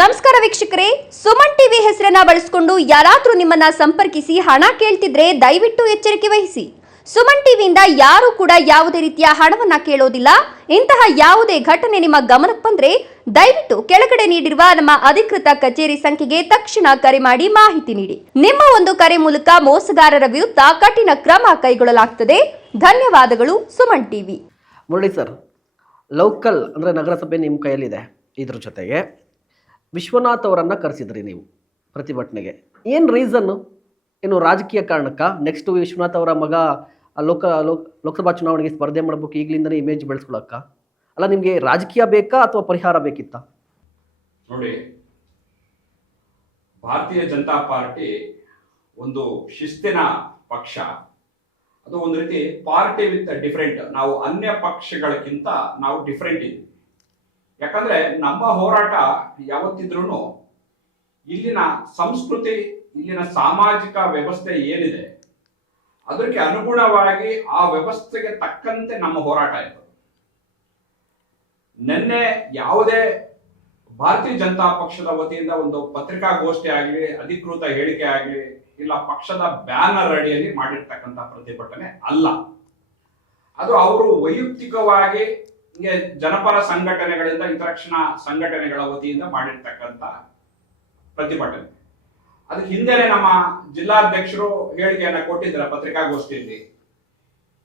ನಮಸ್ಕಾರ ವೀಕ್ಷಕರೇ, ಸುಮನ್ ಟಿವಿ ಹೆಸರನ್ನ ಬಳಸಿಕೊಂಡು ಯಾರಾದರೂ ನಿಮ್ಮನ್ನ ಸಂಪರ್ಕಿಸಿ ಹಣ ಕೇಳ್ತಿದ್ರೆ ದಯವಿಟ್ಟು ಎಚ್ಚರಿಕೆ ವಹಿಸಿ. ಸುಮನ್ ಟಿವಿಯಿಂದ ಯಾರು ಕೂಡ ಯಾವುದೇ ರೀತಿಯ ಹಣವನ್ನ ಕೇಳೋದಿಲ್ಲ. ಇಂತಹ ಯಾವುದೇ ಘಟನೆ ನಿಮ್ಮ ಗಮನಕ್ಕೆ ಬಂದ್ರೆ ದಯವಿಟ್ಟು ಕೆಳಗಡೆ ನೀಡಿರುವ ನಮ್ಮ ಅಧಿಕೃತ ಕಚೇರಿ ಸಂಖ್ಯೆಗೆ ತಕ್ಷಣ ಕರೆ ಮಾಡಿ ಮಾಹಿತಿ ನೀಡಿ. ನಿಮ್ಮ ಒಂದು ಕರೆ ಮೂಲಕ ಮೋಸಗಾರರ ವಿರುದ್ಧ ಕಠಿಣ ಕ್ರಮ ಕೈಗೊಳ್ಳಲಾಗುತ್ತದೆ. ಧನ್ಯವಾದಗಳು. Suman TV. Murali sir, local ಅಂದರೆ ನಗರಸಭೆ ನಿಮ್ಮ ಕೈಯಲ್ಲಿದೆ. ಇದ್ರ ಜೊತೆಗೆ ವಿಶ್ವನಾಥ್ ಅವರನ್ನು ಕರೆಸಿದ್ರಿ ನೀವು ಪ್ರತಿಭಟನೆಗೆ. ಏನು ರೀಸನ್ನು? ಏನು ರಾಜಕೀಯ ಕಾರಣಕ್ಕ? ನೆಕ್ಸ್ಟ್ ವಿಶ್ವನಾಥ್ ಅವರ ಮಗ ಲೋಕಸಭಾ ಚುನಾವಣೆಗೆ ಸ್ಪರ್ಧೆ ಮಾಡಬೇಕು, ಈಗಲಿಂದನೇ ಇಮೇಜ್ ಬೆಳೆಸ್ಕೊಳಕ್ಕ? ಅಲ್ಲ, ನಿಮಗೆ ರಾಜಕೀಯ ಬೇಕಾ ಅಥವಾ ಪರಿಹಾರ ಬೇಕಿತ್ತಾ? ನೋಡಿ, ಭಾರತೀಯ ಜನತಾ ಪಾರ್ಟಿ ಒಂದು ಶಿಸ್ತಿನ ಪಕ್ಷ. ಅದು ಒಂದು ರೀತಿ ಪಾರ್ಟಿ ವಿತ್ ಡಿಫರೆಂಟ್. ನಾವು ಅನ್ಯ ಪಕ್ಷಗಳಕ್ಕಿಂತ ನಾವು ಡಿಫರೆಂಟ್ ಇದ್ದೀವಿ. ಯಾಕಂದ್ರೆ ನಮ್ಮ ಹೋರಾಟ ಯಾವತ್ತಿದ್ರೂ ಇಲ್ಲಿನ ಸಂಸ್ಕೃತಿ, ಇಲ್ಲಿನ ಸಾಮಾಜಿಕ ವ್ಯವಸ್ಥೆ ಏನಿದೆ ಅದಕ್ಕೆ ಅನುಗುಣವಾಗಿ ಆ ವ್ಯವಸ್ಥೆಗೆ ತಕ್ಕಂತೆ ನಮ್ಮ ಹೋರಾಟ ಇತ್ತು. ನಿನ್ನೆ ಯಾವುದೇ ಭಾರತೀಯ ಜನತಾ ಪಕ್ಷದ ವತಿಯಿಂದ ಒಂದು ಪತ್ರಿಕಾಗೋಷ್ಠಿ ಆಗಲಿ, ಅಧಿಕೃತ ಹೇಳಿಕೆ ಆಗಲಿ, ಇಲ್ಲ ಪಕ್ಷದ ಬ್ಯಾನರ್ ಅಡಿಯಲ್ಲಿ ಮಾಡಿರ್ತಕ್ಕಂಥ ಪ್ರತಿಭಟನೆ ಅಲ್ಲ. ಅದು ಅವರು ವೈಯಕ್ತಿಕವಾಗಿ ಜನಪರ ಸಂಘಟನೆಗಳಿಂದ, ಹಿತರಕ್ಷಣಾ ಸಂಘಟನೆಗಳ ವತಿಯಿಂದ ಮಾಡಿರ್ತಕ್ಕಂಥ ಪ್ರತಿಭಟನೆ. ಅದಕ್ಕೆ ಹಿಂದೆನೆ ನಮ್ಮ ಜಿಲ್ಲಾಧ್ಯಕ್ಷರು ಹೇಳಿಕೆಯನ್ನ ಕೊಟ್ಟಿದ್ದಾರೆ ಪತ್ರಿಕಾಗೋಷ್ಠಿಯಲ್ಲಿ.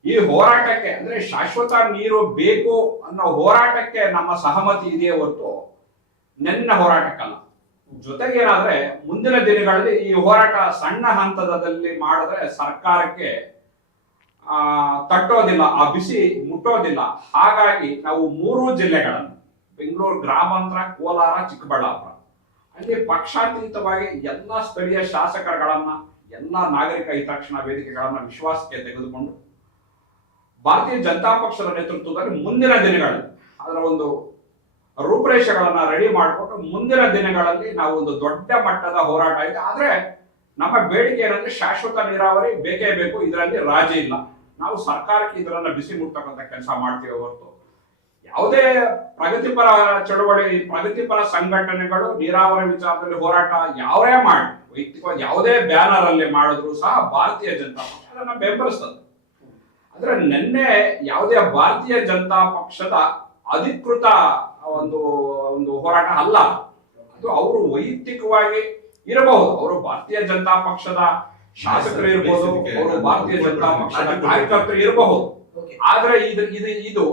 ಈ ಹೋರಾಟಕ್ಕೆ ಅಂದ್ರೆ ಶಾಶ್ವತ ನೀರು ಬೇಕು ಅನ್ನೋ ಹೋರಾಟಕ್ಕೆ ನಮ್ಮ ಸಹಮತಿ ಇದೆಯೇ ಹೊರತು ನೆನ್ನ ಹೋರಾಟಕ್ಕಲ್ಲ. ಜೊತೆಗೆ ಏನಾದ್ರೆ ಮುಂದಿನ ದಿನಗಳಲ್ಲಿ ಈ ಹೋರಾಟ ಸಣ್ಣ ಹಂತದಲ್ಲಿ ಮಾಡಿದ್ರೆ ಸರ್ಕಾರಕ್ಕೆ ತಟ್ಟೋದಿಲ್ಲ, ಆ ಬಿಸಿ ಮುಟ್ಟೋದಿಲ್ಲ. ಹಾಗಾಗಿ ನಾವು 3 ಜಿಲ್ಲೆಗಳನ್ನು, ಬೆಂಗಳೂರು ಗ್ರಾಮಾಂತರ, ಕೋಲಾರ, ಚಿಕ್ಕಬಳ್ಳಾಪುರ, ಅಲ್ಲಿ ಪಕ್ಷಾತೀತವಾಗಿ ಎಲ್ಲ ಸ್ಥಳೀಯ ಶಾಸಕರುಗಳನ್ನ, ಎಲ್ಲ ನಾಗರಿಕ ಹಿತರಕ್ಷಣಾ ವೇದಿಕೆಗಳನ್ನ ವಿಶ್ವಾಸಕ್ಕೆ ತೆಗೆದುಕೊಂಡು ಭಾರತೀಯ ಜನತಾ ಪಕ್ಷದ ನೇತೃತ್ವದಲ್ಲಿ ಮುಂದಿನ ದಿನಗಳಲ್ಲಿ ಅದರ ಒಂದು ರೂಪರೇಷೆಗಳನ್ನ ರೆಡಿ ಮಾಡಿಕೊಂಡು ಮುಂದಿನ ದಿನಗಳಲ್ಲಿ ನಾವು ಒಂದು ದೊಡ್ಡ ಮಟ್ಟದ ಹೋರಾಟ ಇದೆ. ಆದ್ರೆ ನಮ್ಮ ಬೇಡಿಕೆ ಏನಂದ್ರೆ ಶಾಶ್ವತ ನೀರಾವರಿ ಬೇಕೇ ಬೇಕು, ಇದರಲ್ಲಿ ರಾಜಿ ಇಲ್ಲ. ನಾವು ಸರ್ಕಾರಕ್ಕೆ ಇದರನ್ನ ಬಿಸಿ ಮುಟ್ಟತಕ್ಕಂಥ ಕೆಲಸ ಮಾಡ್ತೀವಿ ಹೊರತು ಯಾವುದೇ ಪ್ರಗತಿಪರ ಚಳವಳಿ, ಪ್ರಗತಿಪರ ಸಂಘಟನೆಗಳು ನೀರಾವರಿ ವಿಚಾರದಲ್ಲಿ ಹೋರಾಟ ಯಾವೇ ಮಾಡಿ ವೈಯಕ್ತಿಕವಾಗಿ ಯಾವುದೇ ಬ್ಯಾನರ್ ಅಲ್ಲಿ ಮಾಡಿದ್ರು ಸಹ ಭಾರತೀಯ ಜನತಾ ಪಕ್ಷ ಅದನ್ನ ಬೆಂಬಲಿಸ್ತದೆ. ಆದ್ರೆ ನಿನ್ನೆ ಯಾವುದೇ ಭಾರತೀಯ ಜನತಾ ಪಕ್ಷದ ಅಧಿಕೃತ ಒಂದು ಹೋರಾಟ ಅಲ್ಲ. ಅದು ಅವರು ವೈಯಕ್ತಿಕವಾಗಿ ಇರಬಹುದು. ಅವರು ಭಾರತೀಯ ಜನತಾ ಪಕ್ಷದ ಶಾಸಕರು ಇರಬಹುದು, ಅವರು ಭಾರತೀಯ ಜನತಾ ಪಕ್ಷದ ಕಾರ್ಯಕರ್ತರು ಇರಬಹುದು. ಆದ್ರೆ ಇದು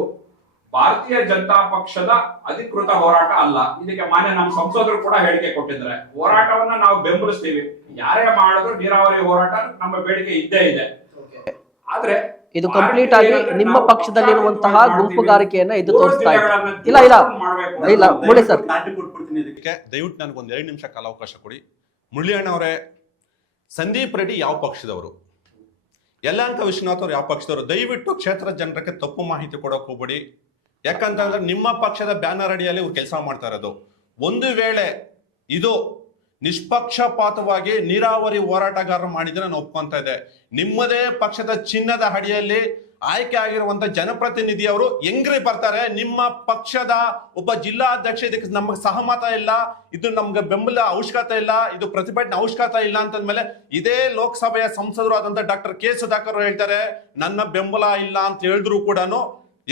ಭಾರತೀಯ ಜನತಾ ಪಕ್ಷದ ಅಧಿಕೃತ ಹೋರಾಟ ಅಲ್ಲ. ಇದಕ್ಕೆ ಮಾನ್ಯ ನಮ್ಮ ಸಂಸದರು ಕೂಡ ಹೇಳಿಕೆ ಕೊಟ್ಟಿದ್ದಾರೆ. ಹೋರಾಟವನ್ನ ನಾವು ಬೆಂಬಲಿಸ್ತೀವಿ, ಯಾರೇ ಮಾಡಿದ್ರು ನೀರಾವರಿ ಹೋರಾಟ ನಮ್ಮ ಬೇಡಿಕೆ ಇದ್ದೇ ಇದೆ. ಆದ್ರೆ ಇದು ಕಂಪ್ಲೀಟ್ ಆಗಿ ನಿಮ್ಮ ಪಕ್ಷದಲ್ಲಿರುವಂತಹ ಗುಂಪುಗಾರಿಕೆಯನ್ನ ಇದು ತೋರಿಸ್ತಾ ಇದೆ. ಇಲ್ಲ ಮುರಳಿ ಸರ್, ದಯವಿಟ್ಟು ನನಗೊಂದು 2 ನಿಮಿಷ ಕಾಲಾವಕಾಶ ಕೊಡಿ. ಮುರಳಿ ಅಣ್ಣವರೇ, ಸಂದೀಪ್ ರೆಡ್ಡಿ ಯಾವ ಪಕ್ಷದವರು, ಯಲಹಂಕ ವಿಶ್ವನಾಥ್ ಅವರು ಯಾವ ಪಕ್ಷದವರು? ದಯವಿಟ್ಟು ಕ್ಷೇತ್ರ ಜನರಿಗೆ ತಪ್ಪು ಮಾಹಿತಿ ಕೊಡೋಕೆ ಹೋಗ್ಬೇಡಿ. ಯಾಕಂತಂದ್ರೆ ನಿಮ್ಮ ಪಕ್ಷದ ಬ್ಯಾನರ್ ಅಡಿಯಲ್ಲಿ ಇವ್ರು ಕೆಲಸ ಮಾಡ್ತಾ ಇರೋದು. ಒಂದು ವೇಳೆ ಇದು ನಿಷ್ಪಕ್ಷಪಾತವಾಗಿ ನೀರಾವರಿ ಹೋರಾಟಗಾರರು ಮಾಡಿದ್ರೆ ನಾನು ಒಪ್ಕೊಂತ ಇದೆ. ನಿಮ್ಮದೇ ಪಕ್ಷದ ಚಿನ್ನದ ಅಡಿಯಲ್ಲಿ ಆಯ್ಕೆ ಆಗಿರುವಂತ ಜನಪ್ರತಿನಿಧಿಯವರು ಹೆಂಗ್ರಿ ಬರ್ತಾರೆ? ನಿಮ್ಮ ಪಕ್ಷದ ಒಬ್ಬ ಜಿಲ್ಲಾಧ್ಯಕ್ಷ ಇದಕ್ಕೆ ನಮಗೆ ಸಹಮತ ಇಲ್ಲ, ಇದು ನಮ್ಗೆ ಬೆಂಬಲ ಅವಶ್ಯಕತೆ ಇಲ್ಲ, ಇದು ಪ್ರತಿಭಟನೆ ಅವಶ್ಯಕತೆ ಇಲ್ಲ ಅಂತಂದ್ಮೇಲೆ ಇದೇ ಲೋಕಸಭೆಯ ಸಂಸದರು ಆದಂತ ಡಾಕ್ಟರ್ ಕೆ ಸುಧಾಕರ್ ಹೇಳ್ತಾರೆ ನನ್ನ ಬೆಂಬಲ ಇಲ್ಲ ಅಂತ ಹೇಳಿದ್ರು ಕೂಡ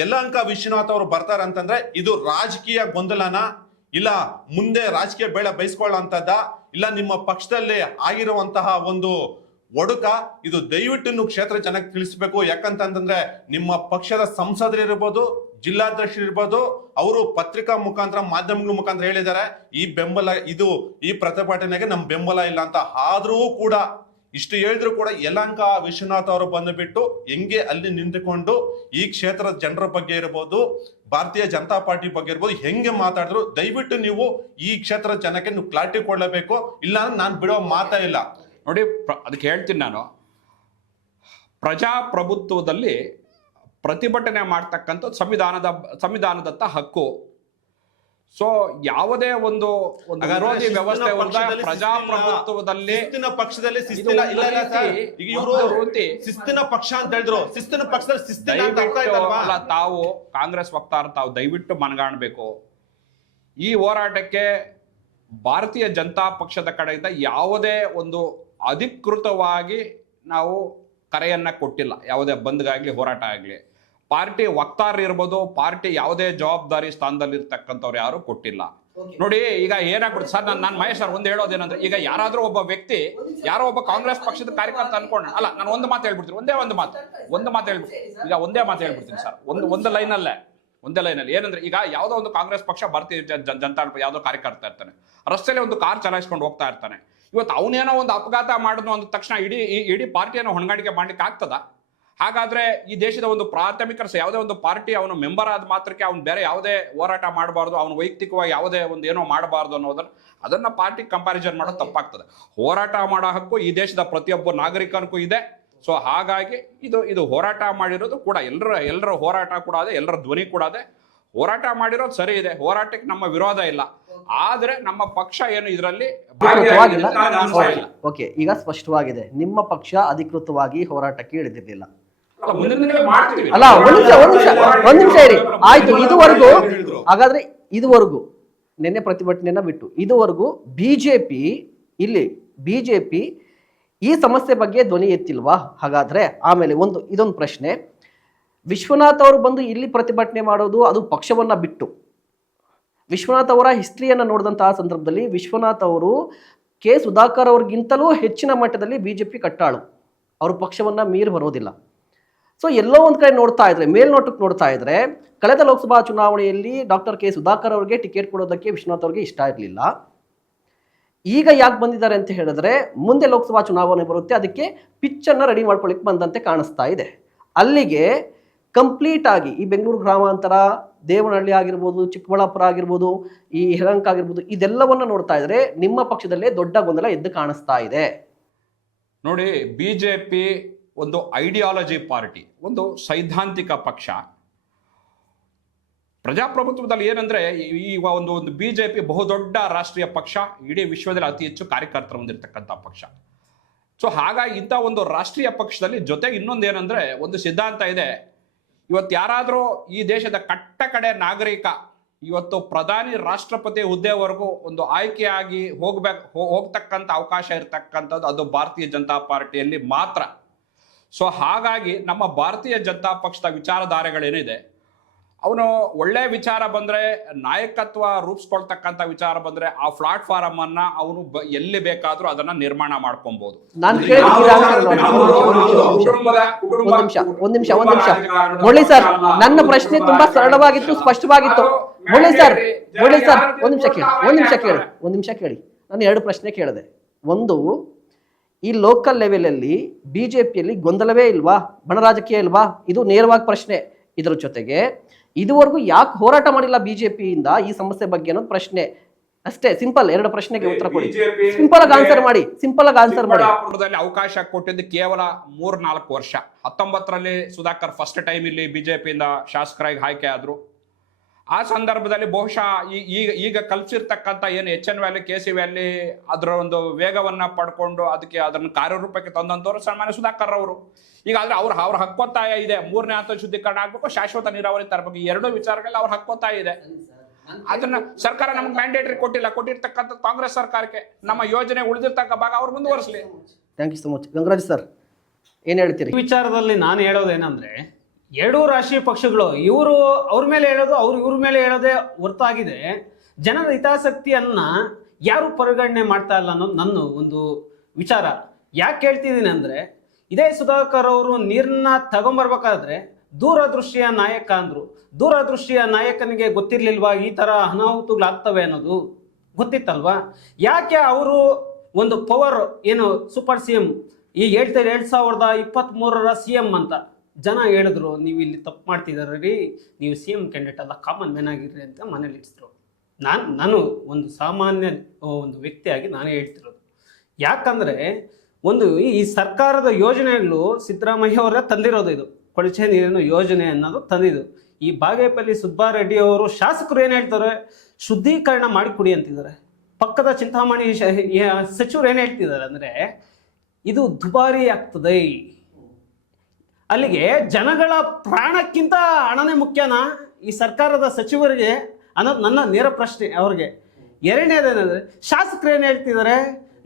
ಯಲಹಂಕ ವಿಶ್ವನಾಥ್ ಅವರು ಬರ್ತಾರೆ ಅಂತಂದ್ರೆ ಇದು ರಾಜಕೀಯ ಗೊಂದಲನ, ಇಲ್ಲ ಮುಂದೆ ರಾಜಕೀಯ ಬೇಳೆ ಬಯಸ್ಕೊಳ್ಳೋಂಥದ್ದ, ಇಲ್ಲ ನಿಮ್ಮ ಪಕ್ಷದಲ್ಲಿ ಆಗಿರುವಂತಹ ಒಂದು ಒಡುಕ? ಇದು ದಯವಿಟ್ಟು ಕ್ಷೇತ್ರ ಜನಕ್ಕೆ ತಿಳಿಸ್ಬೇಕು. ಯಾಕಂತಂದ್ರೆ ನಿಮ್ಮ ಪಕ್ಷದ ಸಂಸದರಿರ್ಬೋದು, ಜಿಲ್ಲಾಧ್ಯಕ್ಷರಿರ್ಬೋದು, ಅವರು ಪತ್ರಿಕಾ ಮುಖಾಂತರ, ಮಾಧ್ಯಮಗಳ ಮುಖಾಂತರ ಹೇಳಿದ್ದಾರೆ ಈ ಬೆಂಬಲ, ಇದು ಈ ಪ್ರತಿಭಟನೆಗೆ ನಮ್ ಬೆಂಬಲ ಇಲ್ಲ ಅಂತ. ಆದ್ರೂ ಕೂಡ ಇಷ್ಟು ಹೇಳಿದ್ರು ಕೂಡ ಯಲಹಂಕ ವಿಶ್ವನಾಥ್ ಅವರು ಬಂದುಬಿಟ್ಟು ಹೆಂಗೆ ಅಲ್ಲಿ ನಿಂತುಕೊಂಡು ಈ ಕ್ಷೇತ್ರದ ಜನರ ಬಗ್ಗೆ ಇರ್ಬೋದು, ಭಾರತೀಯ ಜನತಾ ಪಾರ್ಟಿ ಬಗ್ಗೆ ಇರ್ಬೋದು, ಹೆಂಗೆ ಮಾತಾಡಿದ್ರು ದಯವಿಟ್ಟು ನೀವು ಈ ಕ್ಷೇತ್ರದ ಜನಕ್ಕೆ ನೀವು ಕ್ಲಾರಿಟಿ ಕೊಡಲೇಬೇಕು. ಇಲ್ಲ ನಾನು ಬಿಡೋ ಮಾತಾ ಇಲ್ಲ. ನೋಡಿ, ಅದಕ್ಕೆ ಹೇಳ್ತೀನಿ ನಾನು, ಪ್ರಜಾಪ್ರಭುತ್ವದಲ್ಲಿ ಪ್ರತಿಭಟನೆ ಮಾಡ್ತಕ್ಕಂಥ ಸಂವಿಧಾನದತ್ತ ಹಕ್ಕು. ಸೊ ಯಾವುದೇ ಒಂದು ವಿರೋಧಿ ವ್ಯವಸ್ಥೆ ಪ್ರಜಾಪ್ರಭುತ್ವದಲ್ಲಿ ಪಕ್ಷದಲ್ಲಿ ಶಿಸ್ತಿನ ಪಕ್ಷ ಅಂತ ಹೇಳಿದ್ರು. ಶಿಸ್ತಿನ ಪಕ್ಷದಲ್ಲಿ ತಾವು ಕಾಂಗ್ರೆಸ್ ವಕ್ತಾರ ತಾವು ದಯವಿಟ್ಟು ಮನಗಾಣಬೇಕು. ಈ ಹೋರಾಟಕ್ಕೆ ಭಾರತೀಯ ಜನತಾ ಪಕ್ಷದ ಕಡೆಯಿಂದ ಯಾವುದೇ ಒಂದು ಅಧಿಕೃತವಾಗಿ ನಾವು ಕರೆಯನ್ನ ಕೊಟ್ಟಿಲ್ಲ, ಯಾವುದೇ ಬಂದ್ಗಾಗ್ಲಿ ಹೋರಾಟ ಆಗಲಿ. ಪಾರ್ಟಿ ವಕ್ತಾರ ಇರ್ಬೋದು, ಪಾರ್ಟಿ ಯಾವುದೇ ಜವಾಬ್ದಾರಿ ಸ್ಥಾನದಲ್ಲಿ ಇರ್ತಕ್ಕಂಥವ್ರು ಯಾರು ಕೊಟ್ಟಿಲ್ಲ. ನೋಡಿ ಈಗ ಏನಾಗ್ಬಿಡುತ್ತೆ ಸರ್, ನಾನು ಮಹೇಶ್ ಸರ್ ಒಂದು ಹೇಳೋದೇನಂದ್ರೆ, ಈಗ ಯಾರಾದ್ರೂ ಒಬ್ಬ ವ್ಯಕ್ತಿ ಯಾರೋ ಒಬ್ಬ ಕಾಂಗ್ರೆಸ್ ಪಕ್ಷದ ಕಾರ್ಯಕರ್ತ ಅನ್ಕೊಂಡ, ಅಲ್ಲ ನಾನು ಒಂದು ಮಾತು ಹೇಳ್ಬಿಡ್ತೀನಿ, ಒಂದು ಮಾತು ಹೇಳ್ಬಿಡ್ತೀನಿ, ಈಗ ಒಂದೇ ಮಾತು ಹೇಳ್ಬಿಡ್ತೀನಿ ಸರ್, ಒಂದೇ ಲೈನಲ್ಲಿ ಏನಂದ್ರೆ, ಈಗ ಯಾವುದೋ ಒಂದು ಕಾಂಗ್ರೆಸ್ ಪಕ್ಷ ಭಾರತೀಯ ಜನತಾ ಯಾವುದೋ ಕಾರ್ಯಕರ್ತ ಇರ್ತಾನೆ, ರಸ್ತೆಯಲ್ಲಿ ಒಂದು ಕಾರ್ ಚಲಾಯಿಸ್ಕೊಂಡು ಹೋಗ್ತಾ ಇರ್ತಾನೆ. ಇವತ್ತು ಅವನೇನೋ ಒಂದು ಅಪಘಾತ ಮಾಡಿದ್ನು ಅಂದ ತಕ್ಷಣ ಇಡೀ ಪಾರ್ಟಿಯನ್ನು ಹೊಣೆಗಾಣಿಕೆ ಮಾಡ್ಲಿಕ್ಕೆ ಆಗ್ತದ? ಹಾಗಾದ್ರೆ ಈ ದೇಶದ ಒಂದು ಪ್ರಾಥಮಿಕ ಯಾವುದೇ ಒಂದು ಪಾರ್ಟಿ ಅವನು ಮೆಂಬರ್ ಆದ ಮಾತ್ರಕ್ಕೆ ಅವ್ನು ಬೇರೆ ಯಾವುದೇ ಹೋರಾಟ ಮಾಡಬಾರ್ದು, ಅವನು ವೈಯಕ್ತಿಕವಾಗಿ ಯಾವುದೇ ಒಂದು ಏನೋ ಮಾಡಬಾರ್ದು ಅದನ್ನ ಪಾರ್ಟಿ ಕಂಪ್ಯಾರಿಸನ್ ಮಾಡೋದು ತಪ್ಪಾಗ್ತದೆ. ಹೋರಾಟ ಮಾಡೋ ಹಕ್ಕು ಈ ದೇಶದ ಪ್ರತಿಯೊಬ್ಬ ನಾಗರಿಕನಿಗೂ ಇದೆ. ಸೊ ಹಾಗಾಗಿ ಇದು ಹೋರಾಟ ಮಾಡಿರೋದು ಕೂಡ ಎಲ್ಲರ ಹೋರಾಟ ಕೂಡ ಅದೇ, ಎಲ್ಲರ ಧ್ವನಿ ಕೂಡ ಅದೇ. ಹೋರಾಟ ಮಾಡಿರೋದು ಸರಿ ಇದೆ, ಹೋರಾಟಕ್ಕೆ ನಮ್ಮ ವಿರೋಧ ಇಲ್ಲ. ಆದ್ರೆ ನಮ್ಮ ಪಕ್ಷ ಏನು ಇದರಲ್ಲಿ ಓಕೆ, ಈಗ ಸ್ಪಷ್ಟವಾಗಿದೆ, ನಿಮ್ಮ ಪಕ್ಷ ಅಧಿಕೃತವಾಗಿ ಹೋರಾಟಕ್ಕೆ ಇಳಿದಿರಲಿಲ್ಲ. ಅಲ್ಲ, ಒಂದ್ ನಿಮಿಷ ಇರಿ, ಆಯ್ತು. ಇದುವರೆಗೂ ಹಾಗಾದ್ರೆ ಇದುವರೆಗೂ ನಿನ್ನೆ ಪ್ರತಿಭಟನೆಯನ್ನ ಬಿಟ್ಟು ಇದುವರೆಗೂ ಬಿಜೆಪಿ ಈ ಸಮಸ್ಯೆ ಬಗ್ಗೆ ಧ್ವನಿ ಎತ್ತಿಲ್ವಾ ಹಾಗಾದ್ರೆ? ಆಮೇಲೆ ಇದೊಂದು ಪ್ರಶ್ನೆ, ವಿಶ್ವನಾಥ್ ಅವರು ಬಂದು ಇಲ್ಲಿ ಪ್ರತಿಭಟನೆ ಮಾಡೋದು ಅದು ಪಕ್ಷವನ್ನ ಬಿಟ್ಟು, ವಿಶ್ವನಾಥ್ ಅವರ ಹಿಸ್ಟ್ರಿಯನ್ನು ನೋಡಿದಂತಹ ಸಂದರ್ಭದಲ್ಲಿ ವಿಶ್ವನಾಥ್ ಅವರು ಕೆ ಸುಧಾಕರ್ ಅವ್ರಿಗಿಂತಲೂ ಹೆಚ್ಚಿನ ಮಟ್ಟದಲ್ಲಿ ಬಿಜೆಪಿ ಕಟ್ಟಾಳು, ಅವರು ಪಕ್ಷವನ್ನ ಮೀರಿ ಬರೋದಿಲ್ಲ. ಸೊ ಎಲ್ಲೋ ಒಂದ್ ಕಡೆ ನೋಡ್ತಾ ಇದ್ರೆ, ಮೇಲ್ನೋಟಕ್ಕೆ ನೋಡ್ತಾ ಇದ್ರೆ, ಕಳೆದ ಲೋಕಸಭಾ ಚುನಾವಣೆಯಲ್ಲಿ ಡಾಕ್ಟರ್ ಕೆ ಸುಧಾಕರ್ ಅವರಿಗೆ ಟಿಕೆಟ್ ಕೊಡೋದಕ್ಕೆ ವಿಶ್ವನಾಥ್ ಅವ್ರಿಗೆ ಇಷ್ಟ ಇರಲಿಲ್ಲ. ಈಗ ಯಾಕೆ ಬಂದಿದ್ದಾರೆ ಅಂತ ಹೇಳಿದ್ರೆ, ಮುಂದೆ ಲೋಕಸಭಾ ಚುನಾವಣೆ ಬರುತ್ತೆ, ಅದಕ್ಕೆ ಪಿಚ್ಚನ್ನು ರೆಡಿ ಮಾಡ್ಕೊಳ್ಳಿಕ್ಕೆ ಬಂದಂತೆ ಕಾಣಿಸ್ತಾ ಇದೆ. ಅಲ್ಲಿಗೆ ಕಂಪ್ಲೀಟ್ ಆಗಿ ಈ ಬೆಂಗಳೂರು ಗ್ರಾಮಾಂತರ, ದೇವನಹಳ್ಳಿ ಆಗಿರ್ಬೋದು, ಚಿಕ್ಕಬಳ್ಳಾಪುರ ಆಗಿರ್ಬೋದು, ಈ ಯಲಹಂಕ ಆಗಿರ್ಬೋದು, ಇದೆಲ್ಲವನ್ನ ನೋಡ್ತಾ ಇದ್ರೆ ನಿಮ್ಮ ಪಕ್ಷದಲ್ಲೇ ದೊಡ್ಡ ಗೊಂದಲ ಎದ್ದು ಕಾಣಿಸ್ತಾ ಇದೆ. ನೋಡಿ, ಬಿಜೆಪಿ ಒಂದು ಐಡಿಯಾಲಜಿ ಪಾರ್ಟಿ, ಒಂದು ಸೈದ್ಧಾಂತಿಕ ಪಕ್ಷ. ಪ್ರಜಾಪ್ರಭುತ್ವದಲ್ಲಿ ಏನಂದ್ರೆ, ಈಗ ಒಂದು ಬಿಜೆಪಿ ಬಹುದೊಡ್ಡ ರಾಷ್ಟ್ರೀಯ ಪಕ್ಷ, ಇಡೀ ವಿಶ್ವದಲ್ಲಿ ಅತಿ ಹೆಚ್ಚು ಕಾರ್ಯಕರ್ತರು ಹೊಂದಿರತಕ್ಕಂಥ ಪಕ್ಷ. ಸೊ ಹಾಗಾಗಿ ಇಂಥ ಒಂದು ರಾಷ್ಟ್ರೀಯ ಪಕ್ಷದಲ್ಲಿ ಜೊತೆಗೆ ಇನ್ನೊಂದು ಏನಂದ್ರೆ, ಒಂದು ಸಿದ್ಧಾಂತ ಇದೆ. ಇವತ್ತು ಯಾರಾದರೂ ಈ ದೇಶದ ಕಡೆ ನಾಗರಿಕ ಇವತ್ತು ಪ್ರಧಾನಿ ರಾಷ್ಟ್ರಪತಿ ಹುದ್ದೆವರೆಗೂ ಒಂದು ಆಯ್ಕೆಯಾಗಿ ಹೋಗ್ತಕ್ಕಂಥ ಅವಕಾಶ ಇರತಕ್ಕಂಥದ್ದು ಅದು ಭಾರತೀಯ ಜನತಾ ಪಾರ್ಟಿಯಲ್ಲಿ ಮಾತ್ರ. ಸೊ ಹಾಗಾಗಿ ನಮ್ಮ ಭಾರತೀಯ ಜನತಾ ಪಕ್ಷದ ವಿಚಾರಧಾರೆಗಳೇನಿದೆ, ಅವನು ಒಳ್ಳೆ ವಿಚಾರ ಬಂದ್ರೆ, ನಾಯಕತ್ವ ರೂಪಿಸ್ಕೊಳ್ತಕ್ಕಂಥ ವಿಚಾರ ಬಂದ್ರೆ, ಆ ಪ್ಲಾಟ್ಫಾರ್ಮ್ ಅನ್ನ ಅವನು ಎಲ್ಲಿ ಬೇಕಾದ್ರೂ ಅದನ್ನ ನಿರ್ಮಾಣ ಮಾಡ್ಕೊಬಹುದು. ಒಂದ್ ನಿಮಿಷ ಮುರಳಿ ಸರ್, ನನ್ನ ಪ್ರಶ್ನೆ ತುಂಬಾ ಸರಳವಾಗಿತ್ತು, ಸ್ಪಷ್ಟವಾಗಿತ್ತು. ಮುರಳಿ ಸರ್ ಒಂದ್ ನಿಮಿಷ ಕೇಳಿ. ನಾನು 2 ಪ್ರಶ್ನೆ ಕೇಳಿದೆ. ಒಂದು, ಈ ಲೋಕಲ್ ಲೆವೆಲ್ ಅಲ್ಲಿ ಬಿಜೆಪಿಯಲ್ಲಿ ಗೊಂದಲವೇ ಇಲ್ವಾ, ಬಣ ರಾಜಕೀಯ ಇಲ್ವಾ? ಇದು ನೇರವಾಗಿ ಪ್ರಶ್ನೆ. ಇದರ ಜೊತೆಗೆ ಇದುವರೆಗೂ ಯಾಕೆ ಹೋರಾಟ ಮಾಡಿಲ್ಲ ಬಿಜೆಪಿಯಿಂದ ಈ ಸಮಸ್ಯೆ ಬಗ್ಗೆ ಅನ್ನೋದು ಪ್ರಶ್ನೆ ಅಷ್ಟೇ. ಸಿಂಪಲ್ 2 ಪ್ರಶ್ನೆಗೆ ಉತ್ತರ ಕೊಡಿ, ಸಿಂಪಲ್ ಆಗಿ ಆನ್ಸರ್ ಮಾಡಿ. ಅವಕಾಶ ಕೊಟ್ಟಿದ್ದು ಕೇವಲ 3-4 ವರ್ಷ. 19ರಲ್ಲಿ ಸುಧಾಕರ್ ಫಸ್ಟ್ ಟೈಮ್ ಇಲ್ಲಿ ಬಿಜೆಪಿಯಿಂದ ಶಾಸಕರಾಗಿ ಆಯ್ಕೆ ಆದ್ರು. ಆ ಸಂದರ್ಭದಲ್ಲಿ ಬಹುಶಃ ಈಗ ಕಲ್ಸಿರ್ತಕ್ಕಂಥ ಏನು HN ವ್ಯಾಲಿ, KC ವ್ಯಾಲಿ ಅದರ ಒಂದು ವೇಗವನ್ನ ಪಡ್ಕೊಂಡು ಅದನ್ನು ಕಾರ್ಯರೂಪಕ್ಕೆ ತಂದಂತವ್ರು ಸನ್ಮಾನ್ಯ ಸುಧಾಕರ್ ಅವರು. ಈಗ ಆದ್ರೆ ಅವ್ರ ಹಕ್ಕೊತ್ತಾಯ ಇದೆ, 3ನೇ ಹಂತ ಶುದ್ಧೀಕರಣ ಆಗ್ಬೇಕು, ಶಾಶ್ವತ ನೀರಾವರಿ ತರಬೇಕು. ಈ 2 ವಿಚಾರಗಳಲ್ಲಿ ಅವ್ರ ಹಕ್ಕೊತ್ತಾಯ ಇದೆ. ಅದನ್ನ ಸರ್ಕಾರ ನಮ್ಗೆ ಮ್ಯಾಂಡೇಟರಿ ಕೊಟ್ಟಿರ್ತಕ್ಕಂಥ ಕಾಂಗ್ರೆಸ್ ಸರ್ಕಾರಕ್ಕೆ ನಮ್ಮ ಯೋಜನೆ ಉಳಿದಿರ್ತಕ್ಕ ಭಾಗ ಅವ್ರು ಮುಂದುವರಿಸಲಿ. Thank you so much. Gangaraj sir ಏನ್ ಹೇಳ್ತೀರಿ ಈ ವಿಚಾರದಲ್ಲಿ? ನಾನು ಹೇಳೋದೇನಂದ್ರೆ, 2 ರಾಷ್ಟ್ರೀಯ ಪಕ್ಷಗಳು ಇವರು ಅವ್ರ ಮೇಲೆ ಹೇಳೋದು, ಇವ್ರ ಮೇಲೆ ಹೇಳೋದೇ ಹೊರತಾಗಿದೆ. ಜನರ ಹಿತಾಸಕ್ತಿಯನ್ನ ಯಾರು ಪರಿಗಣನೆ ಮಾಡ್ತಾ ಇಲ್ಲ ಅನ್ನೋದು ನನ್ನ ಒಂದು ವಿಚಾರ. ಯಾಕೆ ಹೇಳ್ತಿದ್ದೀನಿ ಅಂದ್ರೆ, ಇದೇ ಸುಧಾಕರ್ ಅವರು ನೀರನ್ನ ತಗೊಂಬರ್ಬೇಕಾದ್ರೆ ದೂರದೃಷ್ಟಿಯ ನಾಯಕ ಅಂದ್ರು. ದೂರದೃಷ್ಟಿಯ ನಾಯಕನಿಗೆ ಗೊತ್ತಿರ್ಲಿಲ್ವಾ ಈ ತರ ಅನಾಹುತಗಳಾಗ್ತವೆ ಅನ್ನೋದು? ಗೊತ್ತಿತ್ತಲ್ವಾ? ಯಾಕೆ ಅವರು ಒಂದು ಪವರ್ ಏನು ಸೂಪರ್ CM ಈಗ ಹೇಳ್ತಾರೆ 2023ರ CM ಅಂತ ಜನ ಹೇಳಿದ್ರು, ನೀವು ಇಲ್ಲಿ ತಪ್ಪು ಮಾಡ್ತಿದಾರ್ರಿ, ನೀವು CM ಕ್ಯಾಂಡಿಡೇಟ್ ಅಲ್ಲ, ಕಾಮನ್ ಮ್ಯಾನ್ ಆಗಿರ್ರಿ ಅಂತ ಮನೇಲಿ ಇಡಿಸಿದ್ರು. ನಾನು ಒಂದು ಸಾಮಾನ್ಯ ಒಂದು ವ್ಯಕ್ತಿಯಾಗಿ ನಾನೇ ಹೇಳ್ತಿರೋದು. ಯಾಕಂದ್ರೆ ಈ ಸರ್ಕಾರದ ಯೋಜನೆಗಳು ಸಿದ್ದರಾಮಯ್ಯ ಅವರೇ ತಂದಿರೋದು. ಇದು ಕೊಳಚೆ ನೀರಿನ ಯೋಜನೆ ಅನ್ನೋದು ತಂದಿದ್ದು. ಈ ಬಾಗೇಪಲ್ಲಿ ಸುಬ್ಬಾರೆಡ್ಡಿ ಅವರು ಶಾಸಕರು ಏನು ಹೇಳ್ತಾರೆ, ಶುದ್ಧೀಕರಣ ಮಾಡಿ ಕುಡಿ ಅಂತಿದ್ದಾರೆ. ಪಕ್ಕದ ಚಿಂತಾಮಣಿ ಸಚಿವರು ಏನು ಹೇಳ್ತಿದ್ದಾರೆ ಅಂದ್ರೆ, ಇದು ದುಬಾರಿ ಆಗ್ತದೆ. ಅಲ್ಲಿಗೆ ಜನಗಳ ಪ್ರಾಣಕ್ಕಿಂತ ಹಣನೇ ಮುಖ್ಯನಾ ಈ ಸರ್ಕಾರದ ಸಚಿವರಿಗೆ ಅನ್ನೋದು ನನ್ನ ನೇರ ಪ್ರಶ್ನೆ ಅವ್ರಿಗೆ. ಎರಡನೇದೇನಂದ್ರೆ ಶಾಸಕರು ಏನ್ ಹೇಳ್ತಿದ್ದಾರೆ,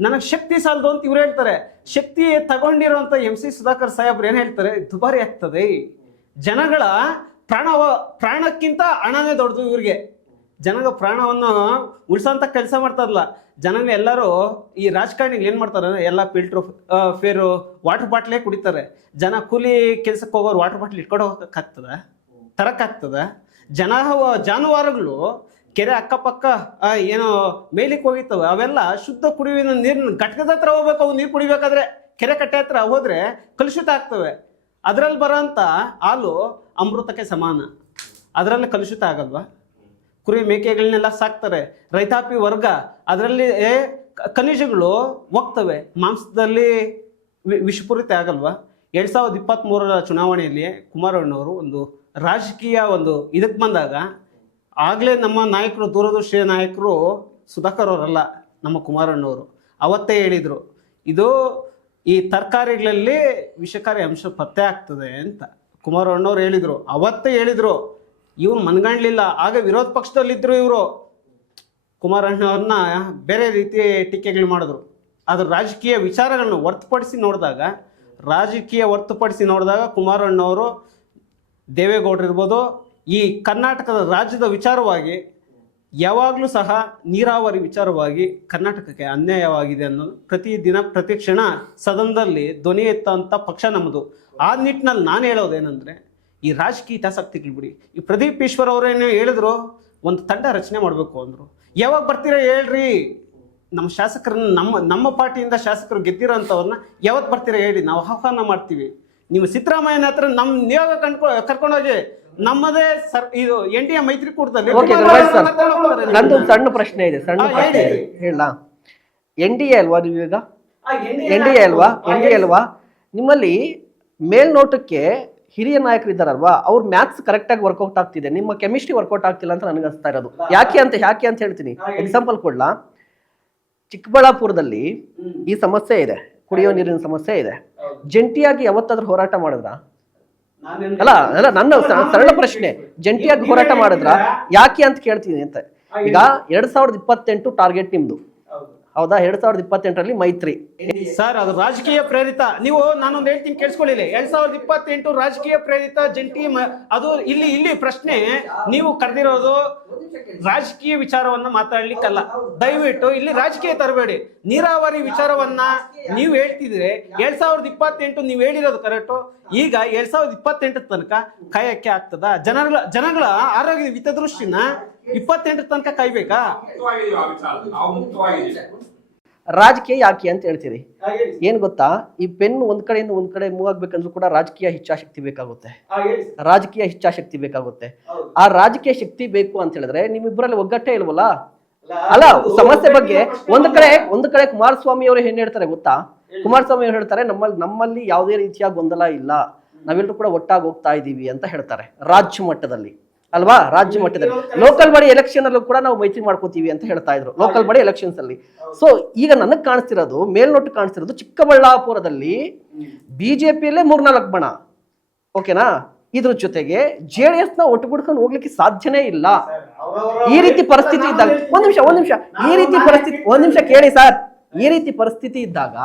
ನನಗೆ ಶಕ್ತಿ ಸಾಲದು ಅಂತ ಇವ್ರು ಹೇಳ್ತಾರೆ. ಶಕ್ತಿ ತಗೊಂಡಿರುವಂತ MC ಸುಧಾಕರ್ ಸಾಹೇಬ್ರು ಏನ್ ಹೇಳ್ತಾರೆ, ದುಬಾರಿ ಆಗ್ತದೆ, ಜನಗಳ ಪ್ರಾಣಕ್ಕಿಂತ ಹಣನೇ ದೊಡ್ಡದು ಇವ್ರಿಗೆ, ಜನಗಳ ಪ್ರಾಣವನ್ನು ಉಳಿಸೋಂಥ ಕೆಲಸ ಮಾಡ್ತಾರಲ್ಲ. ಜನಗಳು ಎಲ್ಲರೂ ಈ ರಾಜಕಾರಣಿಗಳು ಏನು ಮಾಡ್ತಾರೆ, ಎಲ್ಲ ಫಿಲ್ಟ್ರು ಫೇರು ವಾಟರ್ ಬಾಟ್ಲೇ ಕುಡಿತಾರೆ. ಜನ ಕೂಲಿ ಕೆಲ್ಸಕ್ಕೆ ಹೋಗೋರು ವಾಟರ್ ಬಾಟ್ಲ್ ಇಟ್ಕೊಂಡು ಹೋಗೋಕ್ಕಾಗ್ತದ, ತರಕ್ಕಾಗ್ತದ? ಜಾನುವಾರುಗಳು ಕೆರೆ ಅಕ್ಕಪಕ್ಕ ಏನೋ ಮೇಲಿಕ್ಕೆ ಹೋಗಿರ್ತವೆ, ಅವೆಲ್ಲ ಶುದ್ಧ ಕುಡಿಯುವ ನೀರಿನ ಘಟಕದ ಹತ್ರ ಹೋಗ್ಬೇಕು. ಅವು ನೀರು ಕುಡಿಬೇಕಾದ್ರೆ ಕೆರೆ ಕಟ್ಟೆ ಹತ್ರ ಹೋದ್ರೆ ಕಲುಷಿತ ಆಗ್ತವೆ. ಅದರಲ್ಲಿ ಬರೋಂಥ ಹಾಲು ಅಮೃತಕ್ಕೆ ಸಮಾನ, ಅದರಲ್ಲಿ ಕಲುಷಿತ ಆಗಲ್ವಾ? ಕುರಿ ಮೇಕೆಗಳನ್ನೆಲ್ಲ ಸಾಕ್ತಾರೆ, ರೈತಾಪಿ ವರ್ಗ, ಅದರಲ್ಲಿ ಖನಿಜಗಳು ಹೋಗ್ತವೆ, ಮಾಂಸದಲ್ಲಿ ವಿಷಪೂರಿತ ಆಗಲ್ವಾ? 2023 ಚುನಾವಣೆಯಲ್ಲಿ ಕುಮಾರಣ್ಣವರು ಒಂದು ರಾಜಕೀಯ ಒಂದು ಇದಕ್ಕೆ ಬಂದಾಗ ಆಗಲೇ ನಮ್ಮ ನಾಯಕರು, ದೂರದೃಷ್ಟಿಯ ನಾಯಕರು ಸುಧಾಕರ್ ಅವರಲ್ಲ, ನಮ್ಮ ಕುಮಾರಣ್ಣವರು ಅವತ್ತೇ ಹೇಳಿದರು, ಇದು ಈ ತರಕಾರಿಗಳಲ್ಲಿ ವಿಷಕಾರಿ ಅಂಶ ಪತ್ತೆ ಆಗ್ತದೆ ಅಂತ ಕುಮಾರಣ್ಣವ್ರು ಹೇಳಿದರು. ಅವತ್ತೇ ಹೇಳಿದರು, ಇವ್ರು ಮನ್ಗಣ್ಲಿಲ್ಲ. ಆಗ ವಿರೋಧ ಪಕ್ಷದಲ್ಲಿದ್ದರು ಇವರು, ಕುಮಾರಣ್ಣವ್ರನ್ನ ಬೇರೆ ರೀತಿ ಟೀಕೆಗಳು ಮಾಡಿದ್ರು. ಅದ್ರ ರಾಜಕೀಯ ವಿಚಾರಗಳನ್ನ ಹೊರತುಪಡಿಸಿ ನೋಡಿದಾಗ ಕುಮಾರಣ್ಣವರು ದೇವೇಗೌಡರು ಇರ್ಬೋದು, ಈ ಕರ್ನಾಟಕದ ರಾಜ್ಯದ ವಿಚಾರವಾಗಿ ಯಾವಾಗಲೂ ಸಹ ನೀರಾವರಿ ವಿಚಾರವಾಗಿ ಕರ್ನಾಟಕಕ್ಕೆ ಅನ್ಯಾಯವಾಗಿದೆ ಅನ್ನೋದು ಪ್ರತಿ ಕ್ಷಣ ಸದನದಲ್ಲಿ ಧ್ವನಿ ಎತ್ತಂಥ ಪಕ್ಷ ನಮ್ಮದು. ಆ ನಿಟ್ಟಿನಲ್ಲಿ ನಾನು ಹೇಳೋದೇನೆಂದರೆ, ಈ ರಾಜಕೀಯ ಹಿತಾಸಕ್ತಿಗಳು ಬಿಡಿ. ಈ ಪ್ರದೀಪ್ ಈಶ್ವರ್ ಅವರೇನು ಹೇಳಿದ್ರು, ಒಂದು ತಂಡ ರಚನೆ ಮಾಡಬೇಕು ಅಂದರು. ಯಾವಾಗ ಬರ್ತೀರಾ ಹೇಳ್ರಿ, ನಮ್ಮ ಶಾಸಕರನ್ನ ನಮ್ಮ ಪಾರ್ಟಿಯಿಂದ ಶಾಸಕರು ಗೆದ್ದಿರೋಂಥವ್ರನ್ನ ಯಾವತ್ತು ಬರ್ತೀರಾ ಹೇಳಿ, ನಾವು ಆಹ್ವಾನ ಮಾಡ್ತೀವಿ. ನೀವು ಸಿದ್ದರಾಮಯ್ಯನ ಹತ್ರ ನಮ್ಮ ನಿಯೋಗ ಕರ್ಕೊಂಡೋಗಿ ನಮ್ಮದೇ ಇದು NDA ಮೈತ್ರಿಕೂಟದಲ್ಲಿ ನಂದು ಸಣ್ಣ ಪ್ರಶ್ನೆ ಇದೆ, ಹೇಳ. NDA ಅಲ್ವಾ ನೀವೀಗ? NDA ಅಲ್ವಾ? ನಿಮ್ಮಲ್ಲಿ ಮೇಲ್ನೋಟಕ್ಕೆ ಹಿರಿಯ ನಾಯಕರು ಇದ್ದಾರಲ್ವಾ, ಅವ್ರ ಮ್ಯಾಥ್ಸ್ ಕರೆಕ್ಟಾಗಿ ವರ್ಕೌಟ್ ಆಗ್ತಿದೆ, ನಿಮ್ಮ ಕೆಮಿಸ್ಟ್ರಿ ವರ್ಕೌಟ್ ಆಗ್ತಿಲ್ಲ ಅಂತ ನನಗೆ ಅನಿಸ್ತಾ ಇರೋದು. ಯಾಕೆ ಅಂತ ಹೇಳ್ತೀನಿ. ಎಕ್ಸಾಂಪಲ್ ಕೊಡ್ಲಾ? ಚಿಕ್ಕಬಳ್ಳಾಪುರದಲ್ಲಿ ಈ ಸಮಸ್ಯೆ ಇದೆ, ಕುಡಿಯೋ ನೀರಿನ ಸಮಸ್ಯೆ ಇದೆ. ಜಂಟಿಯಾಗಿ ಯಾವತ್ತಾದ್ರೂ ಹೋರಾಟ ಮಾಡಿದ್ರ? ಅಲ್ಲ, ನನ್ನ ಸರಳ ಪ್ರಶ್ನೆ, ಜಂಟಿಯಾಗಿ ಹೋರಾಟ ಮಾಡಿದ್ರ? ಯಾಕೆ ಅಂತ ಕೇಳ್ತೀನಿ ಅಂತ. ಈಗ 2028 ಟಾರ್ಗೆಟ್ ನಿಮ್ದು, ಹೌದಾ? 2028ರಲ್ಲಿ ಮೈತ್ರಿ ಸರ್, ಅದು ರಾಜಕೀಯ ಪ್ರೇರಿತ. ನೀವು ನಾನೊಂದು ಹೇಳ್ತೀನಿ ಕೇಳಿಸ್ಕೊಳ್ಳಿ. 2028 ರಾಜಕೀಯ ಪ್ರೇರಿತ ಜಂಟಿ ಅದು ಇಲ್ಲಿ ಪ್ರಶ್ನೆ ನೀವು ಕರೆದಿರೋದು ರಾಜಕೀಯ ವಿಚಾರವನ್ನ ಮಾತಾಡ್ಲಿಕ್ಕಲ್ಲ. ದಯವಿಟ್ಟು ಇಲ್ಲಿ ರಾಜಕೀಯ ತರಬೇಡಿ. ನೀರಾವರಿ ವಿಚಾರವನ್ನ ನೀವು ಹೇಳ್ತಿದ್ರೆ 2028 ನೀವು ಹೇಳಿರೋದು ಕರೆಕ್ಟು. ಈಗ 2028 ತನಕ ಕಾಯಕ್ಕೆ ಆಗ್ತದ? ಜನಗಳ ಆರೋಗ್ಯ ಹಿತದೃಷ್ಟಿನ 28 ತನಕ ಕಾಯ್ಬೇಕಾ? ರಾಜಕೀಯ ಯಾಕೆ ಅಂತ ಹೇಳ್ತೀರಿ? ಏನ್ ಗೊತ್ತಾ, ಈ ಪೆನ್ ಒಂದ್ ಕಡೆಯಿಂದ ಒಂದ್ ಕಡೆ ಮೂವ್ ಆಗ್ಬೇಕಂದ್ರೂ ಕೂಡ ರಾಜಕೀಯ ಇಚ್ಛಾಶಕ್ತಿ ಬೇಕಾಗುತ್ತೆ. ಆ ರಾಜಕೀಯ ಶಕ್ತಿ ಬೇಕು ಅಂತ ಹೇಳಿದ್ರೆ ನಿಮ್ಮಿಬ್ಬರಲ್ಲಿ ಒಗ್ಗಟ್ಟೇ ಇಲ್ವಲ್ಲ? ಅಲ್ಲ, ಸಮಸ್ಯೆ ಬಗ್ಗೆ ಒಂದು ಕಡೆ ಕುಮಾರಸ್ವಾಮಿ ಅವರು ಏನ್ ಹೇಳ್ತಾರೆ ಗೊತ್ತಾ? ಕುಮಾರಸ್ವಾಮಿ ಅವರು ಹೇಳ್ತಾರೆ, ನಮ್ಮಲ್ಲಿ ಯಾವುದೇ ರೀತಿಯ ಗೊಂದಲ ಇಲ್ಲ, ನಾವೆಲ್ಲರೂ ಕೂಡ ಒಟ್ಟಾಗಿ ಹೋಗ್ತಾ ಇದೀವಿ ಅಂತ ಹೇಳ್ತಾರೆ. ರಾಜ್ಯ ಮಟ್ಟದಲ್ಲಿ ಅಲ್ವಾ? ರಾಜ್ಯ ಮಟ್ಟದಲ್ಲಿ ಲೋಕಲ್ ಬಾಡಿ ಎಲೆಕ್ಷನ್ ಅಲ್ಲೂ ಕೂಡ ನಾವು ಮೈತ್ರಿ ಮಾಡ್ಕೋತೀವಿ ಅಂತ ಹೇಳ್ತಾ ಇದ್ರು, ಲೋಕಲ್ ಬಾಡಿ ಎಲೆಕ್ಷನ್ಸ್ ಅಲ್ಲಿ. ಸೊ ಈಗ ನನಗೆ ಕಾಣಿಸ್ತಿರೋದು, ಮೇಲ್ನೋಟಕ್ಕೆ ಕಾಣಿಸ್ತಿರೋದು, ಚಿಕ್ಕಬಳ್ಳಾಪುರದಲ್ಲಿ ಬಿಜೆಪಿಯಲ್ಲೇ 3-4 ಬಣ, ಓಕೆನಾ? ಇದ್ರ ಜೊತೆಗೆ JDS ನ ಒಟ್ಟುಗೂಡ್ಕೊಂಡು ಹೋಗ್ಲಿಕ್ಕೆ ಸಾಧ್ಯನೇ ಇಲ್ಲ. ಈ ರೀತಿ ಪರಿಸ್ಥಿತಿ ಇದ್ದಾಗ ಒಂದ್ ನಿಮಿಷ ಕೇಳಿ ಸರ್. ಈ ರೀತಿ ಪರಿಸ್ಥಿತಿ ಇದ್ದಾಗ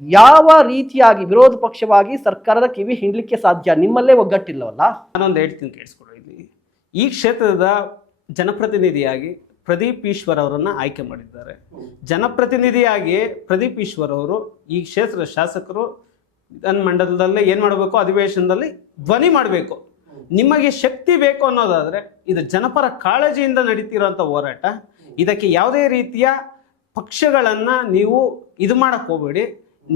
ಯಾವ ರೀತಿಯಾಗಿ ವಿರೋಧ ಪಕ್ಷವಾಗಿ ಸರ್ಕಾರದ ಕಿವಿ ಹಿಂಡ್ಲಿಕ್ಕೆ ಸಾಧ್ಯ? ನಿಮ್ಮಲ್ಲೇ ಒಗ್ಗಟ್ಟಿಲ್ಲವಲ್ಲ? ನಾನೊಂದು ಹೇಳ್ತೀನಿ ಕೇಳಿಸ್ಕೊಳ್ಳಿ. ಈ ಕ್ಷೇತ್ರದ ಜನಪ್ರತಿನಿಧಿಯಾಗಿ ಪ್ರದೀಪ್ ಈಶ್ವರ್ ಅವರನ್ನ ಆಯ್ಕೆ ಮಾಡಿದ್ದಾರೆ. ಜನಪ್ರತಿನಿಧಿಯಾಗಿ ಪ್ರದೀಪ್ ಈಶ್ವರ್ ಅವರು ಈ ಕ್ಷೇತ್ರದ ಶಾಸಕರು ವಿಧಾನಮಂಡಲದಲ್ಲಿ ಏನ್ ಮಾಡಬೇಕು, ಅಧಿವೇಶನದಲ್ಲಿ ಧ್ವನಿ ಮಾಡಬೇಕು. ನಿಮಗೆ ಶಕ್ತಿ ಬೇಕು ಅನ್ನೋದಾದ್ರೆ ಇದು ಜನಪರ ಕಾಳಜಿಯಿಂದ ನಡೀತಿರೋಂಥ ಹೋರಾಟ. ಇದಕ್ಕೆ ಯಾವುದೇ ರೀತಿಯ ಪಕ್ಷಗಳನ್ನ ನೀವು ಇದು ಮಾಡಕ್ ಹೋಗ್ಬೇಡಿ.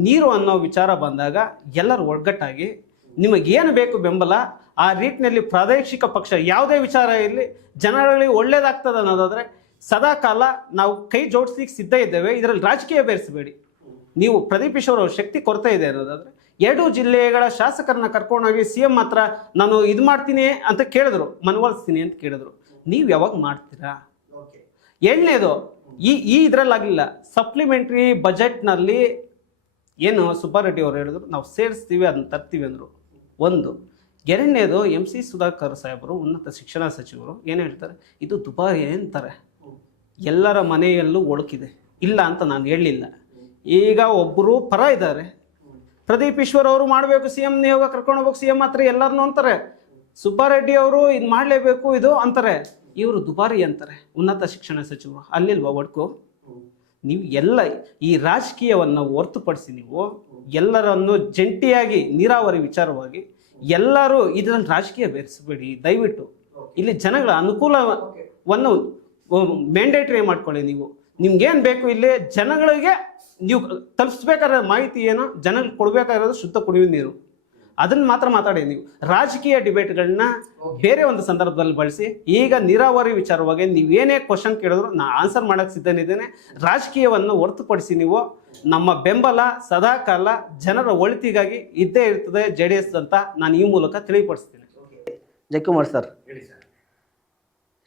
ನೀರು ಅನ್ನೋ ವಿಚಾರ ಬಂದಾಗ ಎಲ್ಲರೂ ಒಗ್ಗಟ್ಟಾಗಿ ನಿಮಗೇನು ಬೇಕು ಬೆಂಬಲ, ಆ ರೀತಿಯಲ್ಲಿ ಪ್ರಾದೇಶಿಕ ಪಕ್ಷ ಯಾವುದೇ ವಿಚಾರ ಇರಲಿ ಜನಗಳಿಗೆ ಒಳ್ಳೇದಾಗ್ತದೆ ಅನ್ನೋದಾದ್ರೆ ಸದಾ ಕಾಲ ನಾವು ಕೈ ಜೋಡಿಸ್ಲಿಕ್ಕೆ ಸಿದ್ಧ ಇದ್ದೇವೆ. ಇದರಲ್ಲಿ ರಾಜಕೀಯ ಬೇರಿಸಬೇಡಿ. ನೀವು ಪ್ರದೀಪ್ ಈಶ್ವರ್ ಅವ್ರ ಶಕ್ತಿ ಕೊರತೆ ಇದೆ ಅನ್ನೋದಾದ್ರೆ 2 ಜಿಲ್ಲೆಗಳ ಶಾಸಕರನ್ನ ಕರ್ಕೊಂಡೋಗಿ CM ಹತ್ರ ನಾನು ಇದು ಮಾಡ್ತೀನಿ ಅಂತ ಕೇಳಿದ್ರು, ಮನವೊಲಿಸ್ತೀನಿ ಅಂತ ಕೇಳಿದ್ರು. ನೀವು ಯಾವಾಗ ಮಾಡ್ತೀರಾ? ಎರಡನೇದು, ಈ ಇದರಲ್ಲಾಗಲಿಲ್ಲ. ಸಪ್ಲಿಮೆಂಟ್ರಿ ಬಜೆಟ್ನಲ್ಲಿ ಏನು ಸುಬ್ಬಾರೆಡ್ಡಿ ಅವರು ಹೇಳಿದ್ರು, ನಾವು ಸೇರಿಸ್ತೀವಿ, ಅದನ್ನ ತರ್ತೀವಿ ಅಂದರು. ಒಂದು. ಎರಡನೇದು, MC ಸುಧಾಕರ್ ಸಾಹೇಬರು, ಉನ್ನತ ಶಿಕ್ಷಣ ಸಚಿವರು ಏನು ಹೇಳ್ತಾರೆ, ಇದು ದುಬಾರಿ ಅಂತಾರೆ. ಎಲ್ಲರ ಮನೆಯಲ್ಲೂ ಒಳುಕಿದೆ, ಇಲ್ಲ ಅಂತ ನಾನು ಹೇಳಲಿಲ್ಲ. ಈಗ ಒಬ್ಬರು ಪರ ಇದ್ದಾರೆ, ಪ್ರದೀಪ್ ಈಶ್ವರ್ ಅವರು ಮಾಡಬೇಕು, ಸಿ ಎಂ ನಿಯೋಗ ಕರ್ಕೊಂಡು ಹೋಗ್ಬೇಕು, ಸಿ ಎಂ ಹತ್ರ ಎಲ್ಲರನ್ನೂ ಅಂತಾರೆ. ಸುಬ್ಬಾರೆಡ್ಡಿ ಅವರು ಇದು ಮಾಡಲೇಬೇಕು ಇದು ಅಂತಾರೆ, ಇವರು ದುಬಾರಿ ಅಂತಾರೆ. ಉನ್ನತ ಶಿಕ್ಷಣ ಸಚಿವರು ಅಲ್ಲಿಲ್ವಾ ಒಡ್ಕು? ನೀವು ಎಲ್ಲ ಈ ರಾಜಕೀಯವನ್ನು ಹೊರತುಪಡಿಸಿ ನೀವು ಎಲ್ಲರನ್ನು ಜಂಟಿಯಾಗಿ ನೀರಾವರಿ ವಿಚಾರವಾಗಿ ಎಲ್ಲರೂ ಇದರಲ್ಲಿ ರಾಜಕೀಯ ಬೆರೆಸಬೇಡಿ ದಯವಿಟ್ಟು. ಇಲ್ಲಿ ಜನಗಳ ಅನುಕೂಲವನ್ನು ಮ್ಯಾಂಡೇಟ್ರಿ ಮಾಡ್ಕೊಳ್ಳಿ. ನಿಮ್ಗೇನು ಬೇಕು ಇಲ್ಲಿ ಜನಗಳಿಗೆ ನೀವು ತಲುಪಿಸ್ಬೇಕಾದ ಮಾಹಿತಿ ಏನೋ ಜನಗಳಿಗೆ ಕೊಡಬೇಕಾಗಿರೋದು ಶುದ್ಧ ಕುಡಿಯುವ ನೀರು, ಅದನ್ನು ಮಾತ್ರ ಮಾತಾಡಿ. ನೀವು ರಾಜಕೀಯ ಡಿಬೇಟ್ಗಳನ್ನ ಬೇರೆ ಒಂದು ಸಂದರ್ಭದಲ್ಲಿ ಬಳಸಿ. ಈಗ ನೀರಾವರಿ ವಿಚಾರವಾಗಿ ನೀವೇನೇ ಕ್ವಶನ್ ಕೇಳಿದ್ರು ನಾನು ಆನ್ಸರ್ ಮಾಡೋಕ್ಕೆ ಸಿದ್ಧನಿದ್ದೇನೆ. ರಾಜಕೀಯವನ್ನು ಹೊರತುಪಡಿಸಿ ನೀವು ನಮ್ಮ ಬೆಂಬಲ ಸದಾಕಾಲ ಜನರ ಒಳಿತಿಗಾಗಿ ಇದ್ದೇ ಇರ್ತದೆ JDS ಅಂತ ನಾನು ಈ ಮೂಲಕ ತಿಳಿಪಡಿಸ್ತೀನಿ. ಜಯಕುಮಾರ್ ಸರ್,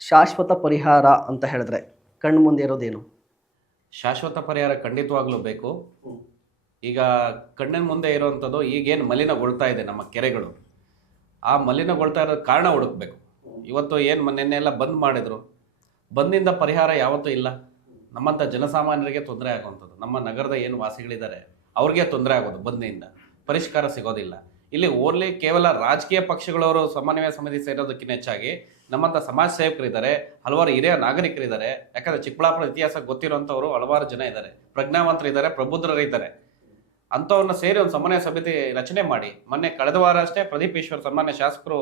ಶಾಶ್ವತ ಪರಿಹಾರ ಅಂತ ಹೇಳಿದ್ರೆ ಕಣ್ಣು ಮುಂದೆ ಇರೋದೇನು? ಶಾಶ್ವತ ಪರಿಹಾರ ಖಂಡಿತವಾಗ್ಲೂ ಬೇಕು. ಈಗ ಕಣ್ಣಿನ ಮುಂದೆ ಇರುವಂಥದ್ದು ಈಗೇನು ಮಲಿನಗೊಳ್ತಾ ಇದೆ ನಮ್ಮ ಕೆರೆಗಳು, ಆ ಮಲಿನಗೊಳ್ತಾ ಇರೋದು ಕಾರಣ ಹುಡುಕ್ಬೇಕು. ಇವತ್ತು ಏನು ನಿನ್ನೆ ಎಲ್ಲ ಬಂದ್ ಮಾಡಿದ್ರು, ಬಂದಿಂದ ಪರಿಹಾರ ಯಾವತ್ತೂ ಇಲ್ಲ. ನಮ್ಮಂಥ ಜನಸಾಮಾನ್ಯರಿಗೆ ತೊಂದರೆ ಆಗುವಂಥದ್ದು, ನಮ್ಮ ನಗರದ ಏನು ವಾಸಿಗಳಿದ್ದಾರೆ ಅವ್ರಿಗೆ ತೊಂದರೆ ಆಗೋದು, ಬಂದಿಂದ ಪರಿಷ್ಕಾರ ಸಿಗೋದಿಲ್ಲ. ಇಲ್ಲಿ ಓನ್ಲಿ ಕೇವಲ ರಾಜಕೀಯ ಪಕ್ಷಗಳವರು ಸಮನ್ವಯ ಸಮಿತಿ ಸೇರೋದಕ್ಕಿಂತ ಹೆಚ್ಚಾಗಿ ನಮ್ಮಂಥ ಸಮಾಜ ಸೇವಕರಿದ್ದಾರೆ, ಹಲವಾರು ಹಿರಿಯ ನಾಗರಿಕರಿದ್ದಾರೆ. ಯಾಕಂದರೆ ಚಿಕ್ಕಬಳ್ಳಾಪುರ ಇತಿಹಾಸ ಗೊತ್ತಿರೋಂಥವ್ರು ಹಲವಾರು ಜನ ಇದ್ದಾರೆ, ಪ್ರಜ್ಞಾವಂತರಿದ್ದಾರೆ, ಪ್ರಬುದ್ಧರಿದ್ದಾರೆ. ಅಂಥವ್ರನ್ನ ಸೇರಿ ಒಂದು ಸಮನ್ವಯ ಸಮಿತಿ ರಚನೆ ಮಾಡಿ, ಮೊನ್ನೆ ಕಳೆದ ವಾರ ಅಷ್ಟೇ ಪ್ರದೀಪ್ ಈಶ್ವರ್ ಸನ್ಮಾನ್ಯ ಶಾಸಕರು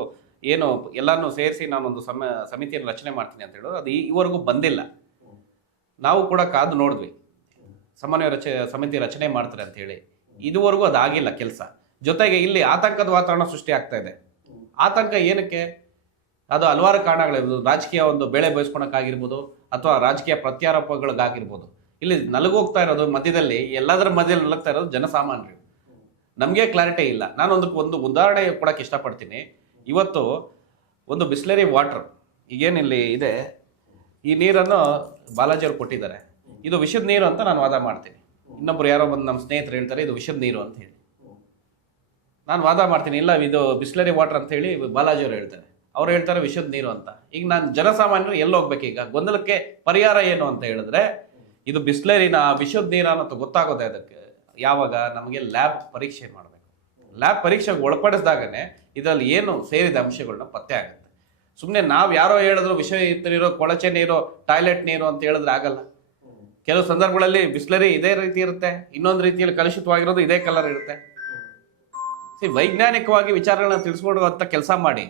ಏನು ಎಲ್ಲರನ್ನೂ ಸೇರಿಸಿ ನಾನೊಂದು ಸಮಿತಿಯನ್ನು ರಚನೆ ಮಾಡ್ತೀನಿ ಅಂತ ಹೇಳೋದು, ಅದು ಈವರೆಗೂ ಬಂದಿಲ್ಲ. ನಾವು ಕೂಡ ಕಾದು ನೋಡಿದ್ವಿ ಸಮನ್ವಯ ಸಮಿತಿ ರಚನೆ ಮಾಡ್ತಾರೆ ಅಂತ ಹೇಳಿ, ಇದುವರೆಗೂ ಅದಾಗಿಲ್ಲ ಕೆಲಸ. ಜೊತೆಗೆ ಇಲ್ಲಿ ಆತಂಕದ ವಾತಾವರಣ ಸೃಷ್ಟಿ ಆಗ್ತಾ ಇದೆ. ಆತಂಕ ಏನಕ್ಕೆ? ಅದು ಹಲವಾರು ಕಾರಣಗಳಿರ್ಬೋದು. ರಾಜಕೀಯ ಒಂದು ಬೆಳೆ ಬಯಸ್ಕೊಳಕ್ಕಾಗಿರ್ಬೋದು, ಅಥವಾ ರಾಜಕೀಯ ಪ್ರತ್ಯಾರೋಪಗಳಿಗಾಗಿರ್ಬೋದು. ಇಲ್ಲಿ ನಲಗೋಗ್ತಾ ಇರೋದು ಮಧ್ಯದಲ್ಲಿ, ಎಲ್ಲದರ ಮಧ್ಯದಲ್ಲಿ ನಲಗ್ತಾ ಇರೋದು ಜನಸಾಮಾನ್ಯರು. ನಮಗೆ ಕ್ಲಾರಿಟಿ ಇಲ್ಲ. ನಾನು ಒಂದು ಉದಾಹರಣೆ ಕೊಡೋಕ್ಕೆ ಇಷ್ಟಪಡ್ತೀನಿ. ಇವತ್ತು ಒಂದು ಬಿಸ್ಲರಿ ವಾಟರ್ ಈಗೇನಿಲ್ಲಿ ಇದೆ, ಈ ನೀರನ್ನು ಬಾಲಾಜಿಯವರು ಕೊಟ್ಟಿದ್ದಾರೆ, ಇದು ವಿಷದ ನೀರು ಅಂತ ನಾನು ವಾದ ಮಾಡ್ತೀನಿ. ಇನ್ನೊಬ್ರು ಯಾರೋ ಬಂದು ನಮ್ಮ ಸ್ನೇಹಿತರು ಹೇಳ್ತಾರೆ ಇದು ವಿಷದ ನೀರು ಅಂತ ಹೇಳಿ, ನಾನು ವಾದ ಮಾಡ್ತೀನಿ ಇಲ್ಲ ಇದು ಬಿಸ್ಲರಿ ವಾಟರ್ ಅಂತ ಹೇಳಿ ಬಾಲಾಜಿಯವರು ಹೇಳ್ತಾರೆ, ಅವ್ರು ಹೇಳ್ತಾರೆ ವಿಷದ ನೀರು ಅಂತ. ಈಗ ನಾನು ಜನಸಾಮಾನ್ಯರು ಎಲ್ಲಿ ಹೋಗ್ಬೇಕು? ಈಗ ಗೊಂದಲಕ್ಕೆ ಪರಿಹಾರ ಏನು ಅಂತ ಹೇಳಿದ್ರೆ, ಇದು ಬಿಸ್ಲರಿನ ವಿಷದ ನೀರ ಅನ್ನೋದು ಗೊತ್ತಾಗೋದೆ ಅದಕ್ಕೆ ಯಾವಾಗ ನಮಗೆ ಲ್ಯಾಬ್ ಪರೀಕ್ಷೆ ಮಾಡಬೇಕು. ಲ್ಯಾಬ್ ಪರೀಕ್ಷೆಗೆ ಒಳಪಡಿಸಿದಾಗನೇ ಇದರಲ್ಲಿ ಏನು ಸೇರಿದ ಅಂಶಗಳನ್ನ ಪತ್ತೆ ಆಗುತ್ತೆ. ಸುಮ್ಮನೆ ನಾವು ಯಾರೋ ಹೇಳಿದ್ರು ವಿಷ ನೀರು, ಕೊಳಚೆ ನೀರು, ಟಾಯ್ಲೆಟ್ ನೀರು ಅಂತ ಹೇಳಿದ್ರೆ ಆಗಲ್ಲ. ಕೆಲವು ಸಂದರ್ಭಗಳಲ್ಲಿ ಬಿಸ್ಲರಿ ಇದೇ ರೀತಿ ಇರುತ್ತೆ, ಇನ್ನೊಂದು ರೀತಿಯಲ್ಲಿ ಕಲುಷಿತವಾಗಿರೋದು ಇದೇ ಕಲರ್ ಇರುತ್ತೆ. ವೈಜ್ಞಾನಿಕವಾಗಿ ವಿಚಾರಗಳನ್ನ ತಿಳಿಸ್ಕೊಡುವಂಥ ಕೆಲಸ ಮಾಡಿ.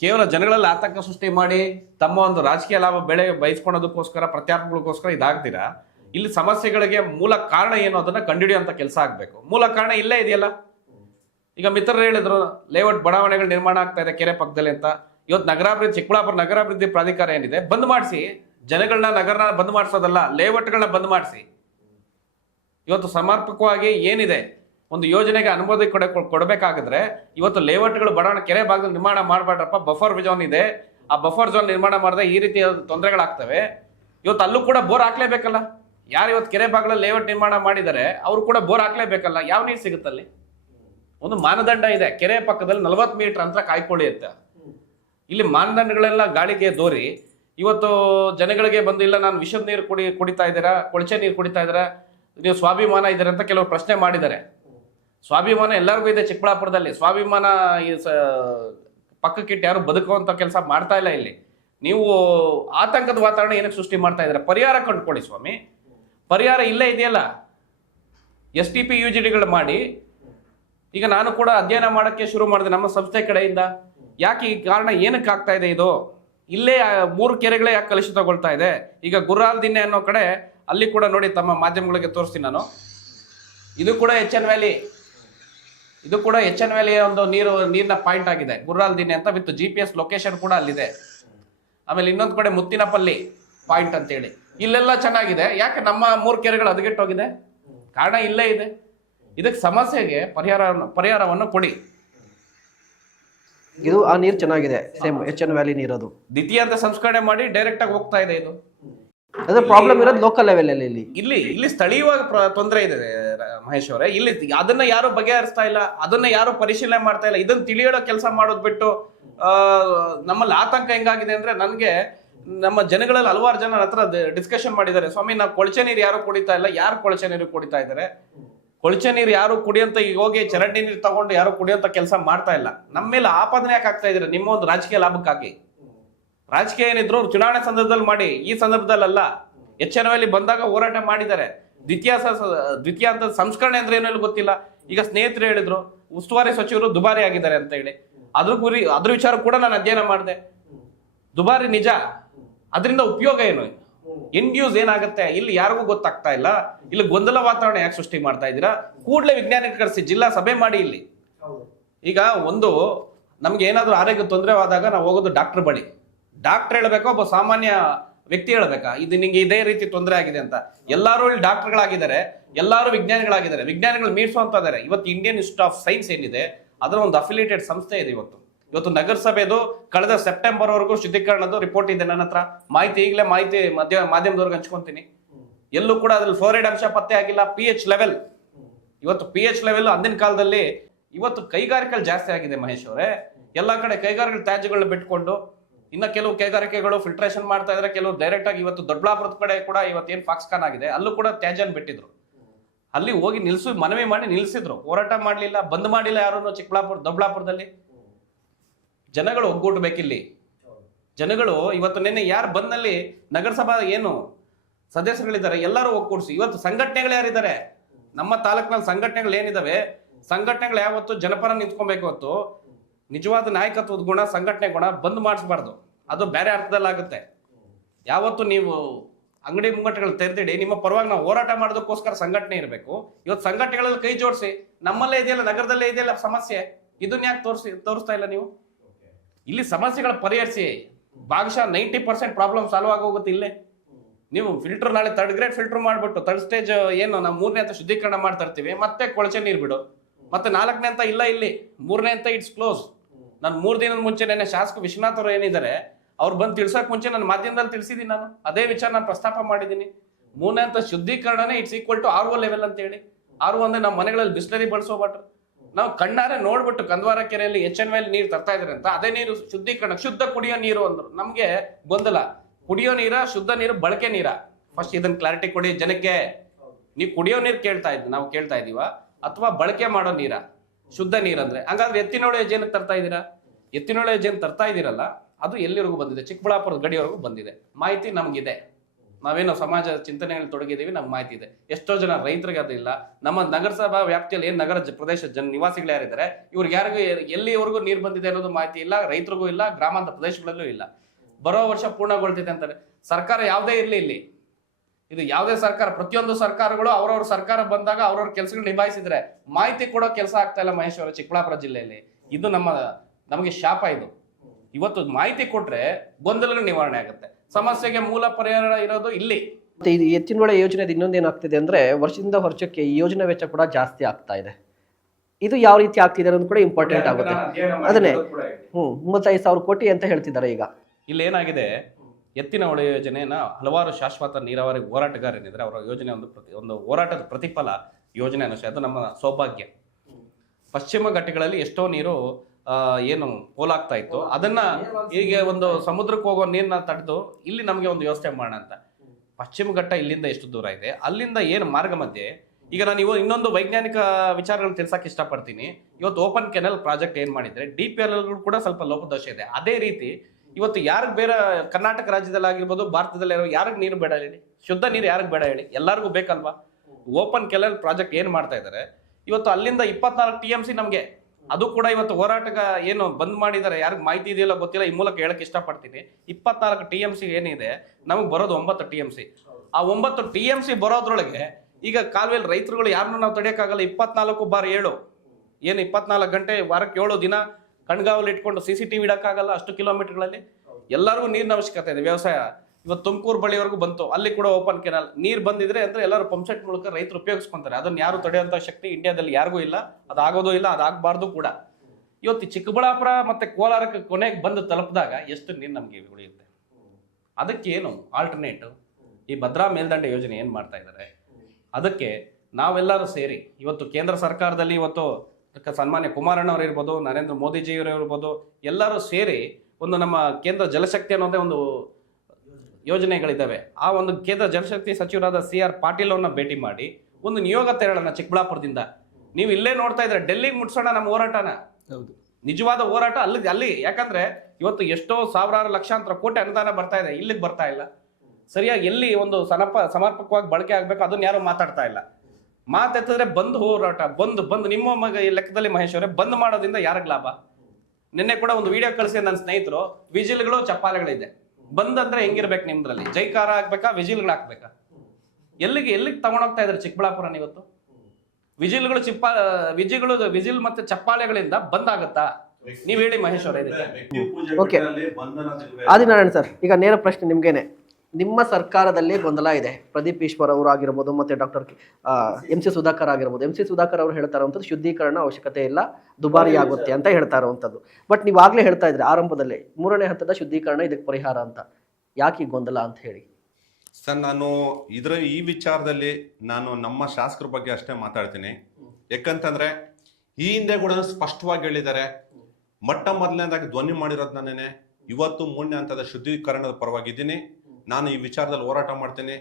ಕೇವಲ ಜನಗಳಲ್ಲಿ ಆತಂಕ ಸೃಷ್ಟಿ ಮಾಡಿ ತಮ್ಮ ಒಂದು ರಾಜಕೀಯ ಲಾಭ ಬೆಳೆ ಬಯಸ್ಕೊಳೋದಕ್ಕೋಸ್ಕರ, ಪ್ರತ್ಯಾರೋಪಗಳಿಗೋಸ್ಕರ ಇದಾಗ್ತೀರಾ. ಇಲ್ಲಿ ಸಮಸ್ಯೆಗಳಿಗೆ ಮೂಲ ಕಾರಣ ಏನು ಅದನ್ನ ಕಂಡುಹಿಡಿಯುವಂಥ ಕೆಲಸ ಆಗಬೇಕು. ಮೂಲ ಕಾರಣ ಇಲ್ಲೇ ಇದೆಯಲ್ಲ. ಈಗ ಮಿತ್ರರು ಹೇಳಿದ್ರು ಲೇಔಟ್ ಬಡಾವಣೆಗಳು ನಿರ್ಮಾಣ ಆಗ್ತಾ ಇದೆ ಕೆರೆ ಪಕ್ಕದಲ್ಲಿ ಅಂತ. ಇವತ್ತು ನಗರಾಭಿವೃದ್ಧಿ, ಚಿಕ್ಕಬಳ್ಳಾಪುರ ನಗರಾಭಿವೃದ್ಧಿ ಪ್ರಾಧಿಕಾರ ಏನಿದೆ ಬಂದ್ ಮಾಡಿಸಿ, ಜನಗಳನ್ನ ನಗರನ ಬಂದ್ ಮಾಡಿಸೋದಲ್ಲ, ಲೇಔಟ್ಗಳನ್ನ ಬಂದ್ ಮಾಡಿಸಿ. ಇವತ್ತು ಸಮರ್ಪಕವಾಗಿ ಏನಿದೆ ಒಂದು ಯೋಜನೆಗೆ ಅನುಮೋದನೆ ಕೊಡಬೇಕಾಗಿದ್ರೆ ಇವತ್ತು ಲೇಔಟ್ಗಳು ಬಡಾವಣೆ ಕೆರೆ ಭಾಗದಲ್ಲಿ ನಿರ್ಮಾಣ ಮಾಡಬೇಡ್ರಪ್ಪ, ಬಫರ್ ಝೋನ್ ಇದೆ, ಆ ಬಫರ್ ಝೋನ್ ನಿರ್ಮಾಣ ಮಾಡಿದ್ರೆ ಈ ರೀತಿಯ ತೊಂದರೆಗಳಾಗ್ತವೆ. ಇವತ್ತು ಅಲ್ಲೂ ಕೂಡ ಬೋರ್ ಹಾಕ್ಲೇಬೇಕಲ್ಲ. ಯಾರು ಇವತ್ತು ಕೆರೆ ಭಾಗದಲ್ಲಿ ಲೇಔಟ್ ನಿರ್ಮಾಣ ಮಾಡಿದರೆ ಅವರು ಕೂಡ ಬೋರ್ ಹಾಕ್ಲೇಬೇಕಲ್ಲ. ಯಾವ ನೀರು ಸಿಗುತ್ತಲ್ಲಿ? ಒಂದು ಮಾನದಂಡ ಇದೆ, ಕೆರೆ ಪಕ್ಕದಲ್ಲಿ 40 ಮೀಟರ್ ಅಂತ ಕಾಯ್ಕೊಳ್ಳಿ ಅಂತ. ಇಲ್ಲಿ ಮಾನದಂಡಗಳೆಲ್ಲ ಗಾಳಿಗೆ ದೋರಿ ಇವತ್ತು ಜನಗಳಿಗೆ ಬಂದು ಇಲ್ಲ ನಾನು ವಿಷದ ನೀರು ಕುಡಿತಾ ಇದ್ದೀರಾ, ಕೊಳಚೆ ನೀರು ಕುಡಿತಾ ಇದ್ದೀರಾ, ನೀವು ಸ್ವಾಭಿಮಾನ ಇದ್ದೀರಾ ಅಂತ ಕೆಲವರು ಪ್ರಶ್ನೆ ಮಾಡಿದ್ದಾರೆ. ಸ್ವಾಭಿಮಾನ ಎಲ್ಲರಿಗೂ ಇದೆ ಚಿಕ್ಕಬಳ್ಳಾಪುರದಲ್ಲಿ. ಸ್ವಾಭಿಮಾನ ಪಕ್ಕಕ್ಕಿಟ್ಟು ಯಾರು ಬದುಕುವಂತ ಕೆಲಸ ಮಾಡ್ತಾ ಇಲ್ಲ. ಇಲ್ಲಿ ನೀವು ಆತಂಕದ ವಾತಾವರಣ ಏನಕ್ಕೆ ಸೃಷ್ಟಿ ಮಾಡ್ತಾ ಇದ್ದಾರೆ? ಪರಿಹಾರ ಕಂಡುಕೊಳ್ಳಿ ಸ್ವಾಮಿ. ಪರಿಹಾರ ಇಲ್ಲೇ ಇದೆಯಲ್ಲ. STP UGDಗಳು ಮಾಡಿ. ಈಗ ನಾನು ಕೂಡ ಅಧ್ಯಯನ ಮಾಡೋಕ್ಕೆ ಶುರು ಮಾಡಿದೆ ನಮ್ಮ ಸಂಸ್ಥೆ ಕಡೆಯಿಂದ. ಯಾಕೆ ಈ ಕಾರಣ ಏನಕ್ಕೆ ಆಗ್ತಾ ಇದೆ ಇದು? ಇಲ್ಲೇ 3 ಕೆರೆಗಳೇ ಯಾಕೆ ಕಲುಷಿತಗೊಳ್ತಾ ಇದೆ? ಈಗ ಗುರ್ರಾಲ್ ದಿನ್ನೆ ಅನ್ನೋ ಕಡೆ ಅಲ್ಲಿ ಕೂಡ ನೋಡಿ, ತಮ್ಮ ಮಾಧ್ಯಮಗಳಿಗೆ ತೋರಿಸ್ತೀನಿ ನಾನು. ಇದು ಕೂಡ HN ವ್ಯಾಲಿ, ಇದು ಕೂಡ HN ವ್ಯಾಲಿಯ ಒಂದು ನೀರಿನ ಪಾಯಿಂಟ್ ಆಗಿದೆ, ಗುರ್ರಾಲ್ ದಿನ್ನೆ ಅಂತ ವಿತ್ GPS ಲೊಕೇಶನ್ ಕೂಡ ಅಲ್ಲಿದೆ. ಆಮೇಲೆ ಇನ್ನೊಂದು ಕಡೆ ಮುತ್ತಿನಪಲ್ಲಿ ಪಾಯಿಂಟ್ ಅಂತೇಳಿ ಇಲ್ಲೆಲ್ಲ ಚೆನ್ನಾಗಿದೆ. ಯಾಕೆ ನಮ್ಮ 3 ಕೆರೆಗಳು ಹದಗೆಟ್ಟೋಗಿದೆ? ಕಾರಣ ಇಲ್ಲೇ ಇದೆ. ಇದಕ್ಕೆ ಸಮಸ್ಯೆಗೆ ಪರಿಹಾರವನ್ನು ಕೊಡಿ. ಇದು ಆ ನೀರು ಚೆನ್ನಾಗಿದೆ, ಸೇಮ್ HN ವ್ಯಾಲಿ ನೀರದು ದ್ವಿತೀಯ ಅಂತ ಸಂಸ್ಕರಣೆ ಮಾಡಿ ಡೈರೆಕ್ಟ್ ಆಗಿ ಹೋಗ್ತಾ ಇದೆ. ಇದು ಅದೇ ಪ್ರಾಬ್ಲಮ್ ಇರೋದು ಲೋಕಲ್ ಲೆವೆಲ್ ಅಲ್ಲಿ. ಇಲ್ಲಿ ಸ್ಥಳೀಯವಾಗಿ ತೊಂದರೆ ಇದೆ ಮಹೇಶ್ ಅವರೇ. ಇಲ್ಲಿ ಅದನ್ನ ಯಾರು ಬಗೆಹರಿಸ್ತಾ ಇಲ್ಲ, ಅದನ್ನ ಯಾರು ಪರಿಶೀಲನೆ ಮಾಡ್ತಾ ಇಲ್ಲ. ಇದನ್ನ ತಿಳಿಯೋ ಕೆಲಸ ಮಾಡೋದು ಬಿಟ್ಟು ನಮ್ಮಲ್ಲಿ ಆತಂಕ ಹೆಂಗಾಗಿದೆ ಅಂದ್ರೆ, ನನಗೆ ನಮ್ಮ ಜನಗಳಲ್ಲಿ ಹಲವಾರು ಜನ ಹತ್ರ ಡಿಸ್ಕಷನ್ ಮಾಡಿದ್ದಾರೆ, ಸ್ವಾಮಿ ನಾವು ಕೊಳಚೆ ನೀರು ಯಾರು ಕುಡಿತಾ ಇಲ್ಲ, ಯಾರು ಕೊಳಚೆ ನೀರು ಕುಡಿತಾ ಇದ್ದಾರೆ, ಕೊಳಚೆ ನೀರು ಯಾರು ಕುಡಿಯಂತ ಈಗ ಹೋಗಿ ಚರಂಡಿ ನೀರು ತಗೊಂಡು ಯಾರು ಕುಡಿಯಂತ ಕೆಲಸ ಮಾಡ್ತಾ ಇಲ್ಲ. ನಮ್ಮ ಮೇಲೆ ಆಪಾದನೆ ಯಾಕೆ ಆಗ್ತಾ ಇದ್ರೆ ನಿಮ್ಮ ಒಂದು ರಾಜಕೀಯ ಲಾಭಕ್ಕಾಗಿ. ರಾಜಕೀಯ ಏನಿದ್ರು ಚುನಾವಣೆ ಸಂದರ್ಭದಲ್ಲಿ ಮಾಡಿ, ಈ ಸಂದರ್ಭದಲ್ಲ. ಎಚ್ಚರವಲ್ಲಿ ಬಂದಾಗ ಹೋರಾಟ ಮಾಡಿದ್ದಾರೆ. ದ್ವಿತೀಯ ಹಂತದ ಸಂಸ್ಕರಣೆ ಅಂದ್ರೆ ಏನೂ ಗೊತ್ತಿಲ್ಲ. ಈಗ ಸ್ನೇಹಿತರು ಹೇಳಿದ್ರು ಉಸ್ತುವಾರಿ ಸಚಿವರು ದುಬಾರಿ ಆಗಿದ್ದಾರೆ ಅಂತ ಹೇಳಿ, ಅದ್ರ ವಿಚಾರ ಕೂಡ ನಾನು ಅಧ್ಯಯನ ಮಾಡಿದೆ. ದುಬಾರಿ ನಿಜ, ಅದರಿಂದ ಉಪಯೋಗ ಏನು, ಎಂಡ್ ಯೂಸ್ ಏನಾಗುತ್ತೆ ಇಲ್ಲಿ ಯಾರಿಗೂ ಗೊತ್ತಾಗ್ತಾ ಇಲ್ಲ. ಇಲ್ಲಿ ಗೊಂದಲ ವಾತಾವರಣ ಯಾಕೆ ಸೃಷ್ಟಿ ಮಾಡ್ತಾ ಇದ್ದೀರಾ? ಕೂಡಲೇ ವಿಜ್ಞಾನಿಗಳು ಕರೆಸಿ ಜಿಲ್ಲಾ ಸಭೆ ಮಾಡಿ. ಇಲ್ಲಿ ಈಗ ಒಂದು ನಮ್ಗೆ ಏನಾದ್ರೂ ಆರೋಗ್ಯ ತೊಂದರೆವಾದಾಗ ನಾವು ಹೋಗೋದು ಡಾಕ್ಟರ್ ಬಳಿ. ಡಾಕ್ಟರ್ ಹೇಳ್ಬೇಕಾ ಒಬ್ಬ ಸಾಮಾನ್ಯ ವ್ಯಕ್ತಿ ಹೇಳ್ಬೇಕಾ ಇದು ನಿಂಗೆ ಇದೇ ರೀತಿ ತೊಂದರೆ ಆಗಿದೆ ಅಂತ? ಎಲ್ಲರೂ ಇಲ್ಲಿ ಡಾಕ್ಟರ್ಗಳಾಗಿದ್ದಾರೆ, ಎಲ್ಲರೂ ವಿಜ್ಞಾನಿಗಳಾಗಿದ್ದಾರೆ, ವಿಜ್ಞಾನಿಗಳು ಮೀರ್ಸುವಂತ ಇದ್ದಾರೆ. ಇವತ್ತು ಇಂಡಿಯನ್ ಇನ್ಸ್ಟಿಟ್ಯೂಟ್ ಆಫ್ ಸೈನ್ಸ್ ಏನಿದೆ ಅದರ ಒಂದು ಅಫಿಲಿಯೇಟೆಡ್ ಸಂಸ್ಥೆ ಇದೆ. ಇವತ್ತು ನಗರಸಭೆದು ಕಳೆದ ಸೆಪ್ಟೆಂಬರ್ ವರೆಗೂ ಶುದ್ಧೀಕರಣದ ರಿಪೋರ್ಟ್ ಇದೆ ನನ್ನ ಹತ್ರ. ಈಗಲೇ ಮಾಹಿತಿ ಮಾಧ್ಯಮದವ್ರಿಗೆ ಹಂಚ್ಕೊಂತೀನಿ. ಎಲ್ಲೂ ಕೂಡ ಅದ್ರಲ್ಲಿ ಫ್ಲೋರೈಡ್ ಅಂಶ ಪತ್ತೆ ಆಗಿಲ್ಲ. pH ಲೆವೆಲ್, ಇವತ್ತು pH ಲೆವೆಲ್ ಅಂದಿನ ಕಾಲದಲ್ಲಿ, ಇವತ್ತು ಕೈಗಾರಿಕೆಗಳು ಜಾಸ್ತಿ ಆಗಿದೆ ಮಹೇಶ್ ಅವರೇ. ಎಲ್ಲಾ ಕಡೆ ಕೈಗಾರಿಕೆಗಳ ತ್ಯಾಜ್ಯಗಳನ್ನ ಬಿಟ್ಕೊಂಡು ಇನ್ನ ಕೆಲವು ಕೈಗಾರಿಕೆಗಳು ಫಿಲ್ಟ್ರೇಷನ್ ಮಾಡ್ತಾ ಇದ್ರೆ, ಕೆಲವು ಡೈರೆಕ್ಟ್ ಆಗಿ ಇವತ್ತು ದೊಡ್ಡಬಳ್ಳಾಪುರದ ಕಡೆ ಕೂಡ ಇವತ್ತೇನು ಫಾಕ್ಸ್ಕಾನ್ ಆಗಿದೆ ಅಲ್ಲೂ ಕೂಡ ತ್ಯಾಜ್ಯನ ಬಿಟ್ಟಿದ್ರು. ಅಲ್ಲಿ ಹೋಗಿ ಮನವಿ ಮಾಡಿ ನಿಲ್ಸಿದ್ರು, ಹೋರಾಟ ಮಾಡ್ಲಿಲ್ಲ, ಬಂದ್ ಮಾಡಿಲ್ಲ ಯಾರು. ದೊಡ್ಡಬಳ್ಳಾಪುರದಲ್ಲಿ ಜನಗಳು ಒಗ್ಗೂಡ್ಬೇಕಿಲ್ಲಿ. ಜನಗಳು ಇವತ್ತು ನಿನ್ನೆ ಯಾರು ಬಂದಲ್ಲಿ ನಗರಸಭಾ ಏನು ಸದಸ್ಯರುಗಳಿದ್ದಾರೆ ಎಲ್ಲರೂ ಒಗ್ಗೂಡಿಸಿ. ಇವತ್ತು ಸಂಘಟನೆಗಳು ಯಾರಿದ್ದಾರೆ ನಮ್ಮ ತಾಲೂಕಿನಲ್ಲಿ, ಸಂಘಟನೆಗಳು ಏನಿದಾವೆ, ಸಂಘಟನೆಗಳು ಯಾವತ್ತು ಜನಪರ ನಿಂತ್ಕೊಬೇಕು. ಹೊತ್ತು ನಿಜವಾದ ನಾಯಕತ್ವದ ಗುಣ, ಸಂಘಟನೆ ಗುಣ ಬಂದ್ ಮಾಡಿಸ್ಬಾರ್ದು. ಅದು ಬೇರೆ ಅರ್ಥದಲ್ಲಾಗುತ್ತೆ. ಯಾವತ್ತು ನೀವು ಅಂಗಡಿ ಮುಂಗಟ್ಟುಗಳು ತೆರೆದಿಡಿ, ನಿಮ್ಮ ಪರವಾಗಿ ನಾವು ಹೋರಾಟ ಮಾಡೋದಕ್ಕೋಸ್ಕರ ಸಂಘಟನೆ ಇರಬೇಕು. ಇವತ್ತು ಸಂಘಟನೆಗಳಲ್ಲಿ ಕೈ ಜೋಡಿಸಿ, ನಮ್ಮಲ್ಲೇ ಇದೆಯಲ್ಲ, ನಗರದಲ್ಲೇ ಇದೆಯಲ್ಲ ಸಮಸ್ಯೆ, ಇದನ್ನ ಯಾಕೆ ತೋರಿಸ್ತಾ ಇಲ್ಲ ನೀವು? ಇಲ್ಲಿ ಸಮಸ್ಯೆಗಳ ಪರಿಹರಿಸಿ. ಭಾಗಶಃ 90% ಪ್ರಾಬ್ಲಮ್ ಸಾಲ್ವ್ ಆಗೋಗುತ್ತೆ ಇಲ್ಲೇ. ನೀವು ಫಿಲ್ಟರ್ ನಾಳೆ 3rd ಗ್ರೇಡ್ ಫಿಲ್ಟರ್ ಮಾಡ್ಬಿಟ್ಟು 3rd ಸ್ಟೇಜ್ ಏನು ನಾವು 3ನೇ ಹಂತ ಶುದ್ಧೀಕರಣ ಮಾಡ್ತಾ ಇರ್ತೀವಿ, ಮತ್ತೆ ಕೊಳಚೆ ನೀರು ಬಿಡು, ಮತ್ತೆ 4ನೇ ಹಂತ ಇಲ್ಲ, ಇಲ್ಲಿ 3ನೇ ಹಂತ ಇಟ್ಸ್ ಕ್ಲೋಸ್. ನಾನು 3 ದಿನದ ಮುಂಚೆ ನೆನ್ನೆ ಶಾಸಕ ವಿಶ್ವನಾಥ್ ಅವರು ಏನಿದ್ದಾರೆ ಅವ್ರು ಬಂದು ತಿಳ್ಸಕ್ ಮುಂಚೆ ನನ್ನ ಮಾಧ್ಯಮದಲ್ಲಿ ತಿಳಿಸಿದ್ದೀನಿ. ನಾನು ಅದೇ ವಿಚಾರ ನಾನು ಪ್ರಸ್ತಾಪ ಮಾಡಿದ್ದೀನಿ. 3ನೇ ಹಂತ ಶುದ್ಧೀಕರಣನೇ it's equal to RO level ಅಂತ ಹೇಳಿ. RO ಅಂದ್ರೆ ನಮ್ಮ ಮನೆಗಳಲ್ಲಿ ಬಿಸ್ಲರಿ ಬಳಸೋ ವಾಟರ್. ನಾವು ಕಣ್ಣಾರೆ ನೋಡ್ಬಿಟ್ಟು ಕಂದವಾರ ಕೆರೆಯಲ್ಲಿ HNWL ನೀರು ತರ್ತಾ ಇದ್ರೆ ಅಂತ, ಅದೇ ನೀರು ಶುದ್ಧೀಕರಣ, ಶುದ್ಧ ಕುಡಿಯೋ ನೀರು ಅಂದ್ರು. ನಮ್ಗೆ ಗೊಂದಲ, ಕುಡಿಯೋ ನೀರ, ಶುದ್ಧ ನೀರು, ಬಳಕೆ ನೀರ? ಫಸ್ಟ್ ಇದನ್ನ ಕ್ಲಾರಿಟಿ ಕೊಡಿ ಜನಕ್ಕೆ. ನೀವು ಕುಡಿಯೋ ನೀರು ನಾವು ಕೇಳ್ತಾ ಇದೀವ, ಅಥವಾ ಬಳಕೆ ಮಾಡೋ ನೀರ? ಶುದ್ಧ ನೀರಂದ್ರೆ ಹಂಗಾದ್ರೆ ಎತ್ತಿನೋಳೆ ಹೆಜ್ಜೆನ ತರ್ತಾ ಇದ್ದೀರಾ? ಎತ್ತಿನೋಳೆ ಹೆಜ್ಜೆನ ತರ್ತಾ ಇದೀರಲ್ಲ, ಅದು ಎಲ್ಲಿವರೆಗೂ ಬಂದಿದೆ? ಚಿಕ್ಕಬಳ್ಳಾಪುರದ ಗಡಿಯವರೆಗೂ ಬಂದಿದೆ. ಮಾಹಿತಿ ನಮ್ಗಿದೆ. ನಾವೇನೋ ಸಮಾಜ ಚಿಂತನೆಯಲ್ಲಿ ತೊಡಗಿದ್ದೀವಿ, ನಮ್ಗೆ ಮಾಹಿತಿ ಇದೆ. ಎಷ್ಟೋ ಜನ ರೈತರಿಗೆ ಅದು ಇಲ್ಲ. ನಮ್ಮ ನಗರಸಭಾ ವ್ಯಾಪ್ತಿಯಲ್ಲಿ ಏನ್ ನಗರ ಪ್ರದೇಶ ನಿವಾಸಿಗಳು ಯಾರಿದ್ದಾರೆ ಇವ್ರಿಗೆ ಯಾರಿಗೂ ಎಲ್ಲಿವರೆಗೂ ನೀರು ಬಂದಿದೆ ಅನ್ನೋದು ಮಾಹಿತಿ ಇಲ್ಲ. ರೈತರಿಗೂ ಇಲ್ಲ, ಗ್ರಾಮಾಂತರ ಪ್ರದೇಶಗಳಲ್ಲೂ ಇಲ್ಲ. ಬರೋ ವರ್ಷ ಪೂರ್ಣಗೊಳ್ತಿದೆ ಅಂತಾರೆ. ಸರ್ಕಾರ ಯಾವುದೇ ಇರ್ಲಿ ಇಲ್ಲಿ, ಇದು ಯಾವುದೇ ಸರ್ಕಾರ, ಪ್ರತಿಯೊಂದು ಸರ್ಕಾರಗಳು ಅವ್ರವ್ರ ಸರ್ಕಾರ ಬಂದಾಗ ಅವ್ರವ್ರ ಕೆಲಸಗಳು ನಿಭಾಯಿಸಿದ್ರೆ ಮಾಹಿತಿ ಕೊಡೋ ಕೆಲಸ ಆಗ್ತಾ ಇಲ್ಲ ಮಹೇಶ್ ಅವರ ಚಿಕ್ಕಬಳ್ಳಾಪುರ ಜಿಲ್ಲೆಯಲ್ಲಿ. ಇದು ನಮಗೆ ಶಾಪ. ಇದು ಇವತ್ತು ಮಾಹಿತಿ ಕೊಟ್ರೆ ಗೊಂದಲಗಳು ನಿವಾರಣೆ ಆಗುತ್ತೆ. ಸಮಸ್ಯೆಗೆ ಮೂಲ ಪರಿಹಾರ ಇರೋದು ಇಲ್ಲಿ. ಮತ್ತೆ ಇದು ಎತ್ತಿನೊಳೆ ಯೋಜನೆ ಇನ್ನೊಂದೇನಾಗ್ತಿದೆ ಅಂದ್ರೆ, ವರ್ಷದಿಂದ ವರ್ಷಕ್ಕೆ ಈ ಯೋಜನೆ ವೆಚ್ಚ ಕೂಡ ಜಾಸ್ತಿ ಆಗ್ತಾ ಇದೆ. ಇದು ಯಾವ ರೀತಿ ಆಗ್ತಿದೆ ಅನ್ನೋದು ಕೂಡ ಇಂಪಾರ್ಟೆಂಟ್ ಆಗುತ್ತೆ. ಅದನ್ನೇ 35,000 ಕೋಟಿ ಅಂತ ಹೇಳ್ತಿದ್ದಾರೆ. ಈಗ ಇಲ್ಲಿ ಏನಾಗಿದೆ, ಎತ್ತಿನ ಹೊಳೆ ಯೋಜನೆಯನ್ನ ಹಲವಾರು ಶಾಶ್ವತ ನೀರಾವರಿ ಹೋರಾಟಗಾರನಿದ್ರೆ ಅವರ ಯೋಜನೆ ಒಂದು ಹೋರಾಟದ ಪ್ರತಿಫಲ ಯೋಜನೆ ಅನ್ನಿಸ್ತದೆ. ಅದು ನಮ್ಮ ಸೌಭಾಗ್ಯ. ಪಶ್ಚಿಮ ಘಟ್ಟಗಳಲ್ಲಿ ಎಷ್ಟೋ ನೀರು ಏನು ಪೋಲಾಗ್ತಾ ಇತ್ತು, ಅದನ್ನ ಈಗ ಒಂದು ಸಮುದ್ರಕ್ಕೆ ಹೋಗೋ ನೀರನ್ನ ತಡೆದು ಇಲ್ಲಿ ನಮಗೆ ಒಂದು ವ್ಯವಸ್ಥೆ ಮಾಡೋಣ ಅಂತ. ಪಶ್ಚಿಮ ಘಟ್ಟ ಇಲ್ಲಿಂದ ಎಷ್ಟು ದೂರ ಇದೆ, ಅಲ್ಲಿಂದ ಏನು ಮಾರ್ಗ ಮಧ್ಯೆ. ಈಗ ನಾನು ಇನ್ನೊಂದು ವೈಜ್ಞಾನಿಕ ವಿಚಾರಗಳನ್ನ ತಿಳಿಸಕ್ಕೆ ಇಷ್ಟಪಡ್ತೀನಿ. ಇವತ್ತು ಓಪನ್ ಕೆನಲ್ ಪ್ರಾಜೆಕ್ಟ್ ಏನ್ ಮಾಡಿದ್ರೆ DPL ಕೂಡ ಸ್ವಲ್ಪ ಲೋಪದೋಷ ಇದೆ. ಅದೇ ರೀತಿ ಇವತ್ತು ಯಾರಿಗೆ ಬೇರೆ ಕರ್ನಾಟಕ ರಾಜ್ಯದಲ್ಲಿ ಆಗಿರ್ಬೋದು, ಭಾರತದಲ್ಲಿ ಯಾರಿಗೆ ನೀರು ಬೇಡ ಹೇಳಿ? ಶುದ್ಧ ನೀರು ಯಾರಿಗೆ ಬೇಡ ಹೇಳಿ? ಎಲ್ಲರಿಗೂ ಬೇಕಲ್ವಾ? ಓಪನ್ ಕೆನಲ್ ಪ್ರಾಜೆಕ್ಟ್ ಏನ್ ಮಾಡ್ತಾ ಇದ್ದಾರೆ ಇವತ್ತು, ಅಲ್ಲಿಂದ 24 TMC ನಮಗೆ. ಅದು ಕೂಡ ಇವತ್ತು ಹೋರಾಟಗ ಏನು ಬಂದ್ ಮಾಡಿದ್ದಾರೆ, ಯಾರಿಗೆ ಮಾಹಿತಿ ಇದೆಯಲ್ಲ ಗೊತ್ತಿಲ್ಲ, ಈ ಮೂಲಕ ಹೇಳಕ್ ಇಷ್ಟಪಡ್ತೀನಿ. 24 TMC ಏನಿದೆ, ನಮಗೆ ಬರೋದು 9 TMC. ಆ 9 TMC ಬರೋದ್ರೊಳಗೆ ಈಗ ಕಾಲುವೆಯಲ್ಲಿ ರೈತರುಗಳು ಯಾರನ್ನೂ ನಾವು ತಡೆಯೋಕ್ಕಾಗಲ್ಲ. 24/7 ಏನು 24 ಗಂಟೆ ವಾರಕ್ಕೆ 7 ದಿನ ಕಣ್ಗಾವಲು ಇಟ್ಕೊಂಡು CCTV ಇಡಕ್ಕಾಗಲ್ಲ. ಅಷ್ಟು ಕಿಲೋಮೀಟರ್ಗಳಲ್ಲಿ ಎಲ್ಲರಿಗೂ ನೀರಿನ ಅವಶ್ಯಕತೆ ಇದೆ. ವ್ಯವಸಾಯ ಇವತ್ತು ತುಮಕೂರು ಬಳಿವರೆಗೂ ಬಂತು, ಅಲ್ಲಿ ಕೂಡ ಓಪನ್ ಕೆನಾಲ್ ನೀರು ಬಂದಿದ್ರೆ ಅಂದ್ರೆ ಎಲ್ಲರೂ ಪಂಪ್ಸೆಟ್ ಮೂಲಕ ರೈತರು ಉಪಯೋಗಿಸ್ಕೊಂತಾರೆ. ಅದನ್ನ ಯಾರು ತಡೆಯುವಂತ ಶಕ್ತಿ ಇಂಡಿಯಾದಲ್ಲಿ ಯಾರಿಗೂ ಇಲ್ಲ, ಅದಾಗೋದು ಇಲ್ಲ, ಅದಾಗಬಾರ್ದು ಕೂಡ. ಇವತ್ತು ಚಿಕ್ಕಬಳ್ಳಾಪುರ ಮತ್ತೆ ಕೋಲಾರಕ್ಕೆ ಕೊನೆಗೆ ಬಂದು ತಲುಪಿದಾಗ ಎಷ್ಟು ನೀರು ನಮಗೆ ಉಳಿಯುತ್ತೆ? ಅದಕ್ಕೆ ಏನು ಆಲ್ಟರ್ನೇಟಿವ್? ಈ ಭದ್ರಾ ಮೇಲ್ದಂಡೆ ಯೋಜನೆ ಏನ್ ಮಾಡ್ತಾ ಇದ್ದಾರೆ, ಅದಕ್ಕೆ ನಾವೆಲ್ಲರೂ ಸೇರಿ ಇವತ್ತು ಕೇಂದ್ರ ಸರ್ಕಾರದಲ್ಲಿ ಇವತ್ತು ಸನ್ಮಾನ್ಯ ಕುಮಾರಣ್ಣವ್ರು ಇರ್ಬೋದು, ನರೇಂದ್ರ ಮೋದಿಜಿಯವರು ಇರ್ಬೋದು, ಎಲ್ಲರೂ ಸೇರಿ ಒಂದು ನಮ್ಮ ಕೇಂದ್ರ ಜಲಶಕ್ತಿ ಅನ್ನೋದೇ ಒಂದು ಯೋಜನೆಗಳಿದ್ದಾವೆ. ಆ ಒಂದು ಕೇಂದ್ರ ಜಲಶಕ್ತಿ ಸಚಿವರಾದ CR ಪಾಟೀಲ್ ಅವ್ರನ್ನ ಭೇಟಿ ಮಾಡಿ ಒಂದು ನಿಯೋಗ ತೆರಳೋಣ ಚಿಕ್ಕಬಳ್ಳಾಪುರದಿಂದ. ನೀವು ಇಲ್ಲೇ ನೋಡ್ತಾ ಇದ್ರೆ ಡೆಲ್ಲಿಗೆ ಮುಟ್ಸೋಣ ನಮ್ಮ ಹೋರಾಟನ. ಹೌದು, ನಿಜವಾದ ಹೋರಾಟ ಅಲ್ಲಿ. ಯಾಕಂದ್ರೆ ಇವತ್ತು ಎಷ್ಟೋ ಸಾವಿರಾರು ಲಕ್ಷಾಂತರ ಕೋಟಿ ಅನುದಾನ ಬರ್ತಾ ಇದೆ, ಇಲ್ಲಿಗೆ ಬರ್ತಾ ಇಲ್ಲ. ಸರಿಯಾಗಿ ಎಲ್ಲಿ ಒಂದು ಸಮರ್ಪಕವಾಗಿ ಬಳಕೆ ಆಗ್ಬೇಕು ಅದನ್ನ ಯಾರು ಮಾತಾಡ್ತಾ ಇಲ್ಲ. ಮಾತೆತ್ತಿದ್ರೆ ಬಂದ್ ಹೋರಾಟ, ಬಂದ್ ನಿಮ್ಮ ಲೆಕ್ಕದಲ್ಲಿ ಮಹೇಶ್ ಅವರೇ ಬಂದ್ ಮಾಡೋದ್ರಿಂದ ಯಾರಿಗ್ ಲಾಭ? ನಿನ್ನೆ ಕೂಡ ಒಂದು ವಿಡಿಯೋ ಕಳಿಸಿ ನನ್ನ ಸ್ನೇಹಿತರು, ವಿಜಿಲ್ಗಳು ಚಪ್ಪಾಲೆಗಳಿದೆ. ಬಂದ್ ಅಂದ್ರೆ ಹೆಂಗಿರ್ಬೇಕು ನಿಮ್ದ್ರಲ್ಲಿ? ಜೈಕಾರ ಹಾಕ್ಬೇಕಾ, ವಿಜಿಲ್ಗಳು ಹಾಕ್ಬೇಕಾ? ಎಲ್ಲಿಗೆ ತಗೊಂಡೋಗ್ತಾ ಇದಾರೆ ಚಿಕ್ಕಬಳ್ಳಾಪುರ ಇವತ್ತು? ವಿಜಿಲ್ ಮತ್ತೆ ಚಪ್ಪಾಳೆಗಳಿಂದ ಬಂದ್ ಆಗುತ್ತಾ? ನೀವ್ ಹೇಳಿ ಮಹೇಶ್ ಅವರೇ. ಓಕೆ, ಆದಿನಾರಾಯಣ್ ಸರ್, ಈಗ ನೇರ ಪ್ರಶ್ನೆ ನಿಮ್ಗೇನೆ. ನಿಮ್ಮ ಸರ್ಕಾರದಲ್ಲಿ ಗೊಂದಲ ಇದೆ. ಪ್ರದೀಪ್ ಈಶ್ವರ್ ಅವರು ಆಗಿರ್ಬೋದು, ಮತ್ತೆ ಡಾಕ್ಟರ್ MC ಸುಧಾಕರ್ ಆಗಿರ್ಬೋದು. MC ಸುಧಾಕರ್ ಅವರು ಹೇಳ್ತಾ ಇರುವಂಥದ್ದು ಶುದ್ಧೀಕರಣ ಅವಶ್ಯಕತೆ ಇಲ್ಲ, ದುಬಾರಿ ಆಗುತ್ತೆ ಅಂತ ಹೇಳ್ತಾ ಇರುವಂಥದ್ದು. ಬಟ್ ನೀವು ಆಗ್ಲೇ ಹೇಳ್ತಾ ಇದ್ರಿ ಆರಂಭದಲ್ಲಿ 3ನೇ ಹಂತದ ಶುದ್ಧೀಕರಣ ಇದಕ್ಕೆ ಪರಿಹಾರ ಅಂತ. ಯಾಕೆ ಈ ಗೊಂದಲ ಅಂತ ಹೇಳಿ ಸರ್, ನಾನು ಈ ವಿಚಾರದಲ್ಲಿ ನಾನು ನಮ್ಮ ಶಾಸಕರ ಬಗ್ಗೆ ಅಷ್ಟೇ ಮಾತಾಡ್ತೀನಿ. ಯಾಕಂತಂದ್ರೆ ಈ ಹಿಂದೆ ಕೂಡ ಸ್ಪಷ್ಟವಾಗಿ ಹೇಳಿದ್ದಾರೆ. ಮೊದಲನೇದಾಗಿ ಧ್ವನಿ ಮಾಡಿರೋದು ನಾನೇನೆ. ಇವತ್ತು 3ನೇ ಹಂತದ ಶುದ್ಧೀಕರಣದ ಪರವಾಗಿದ್ದೀನಿ. ನಾನು ಈ ವಿಚಾರದಲ್ಲಿ ಹೋರಾಟ ಮಾಡ್ತೀನಿ.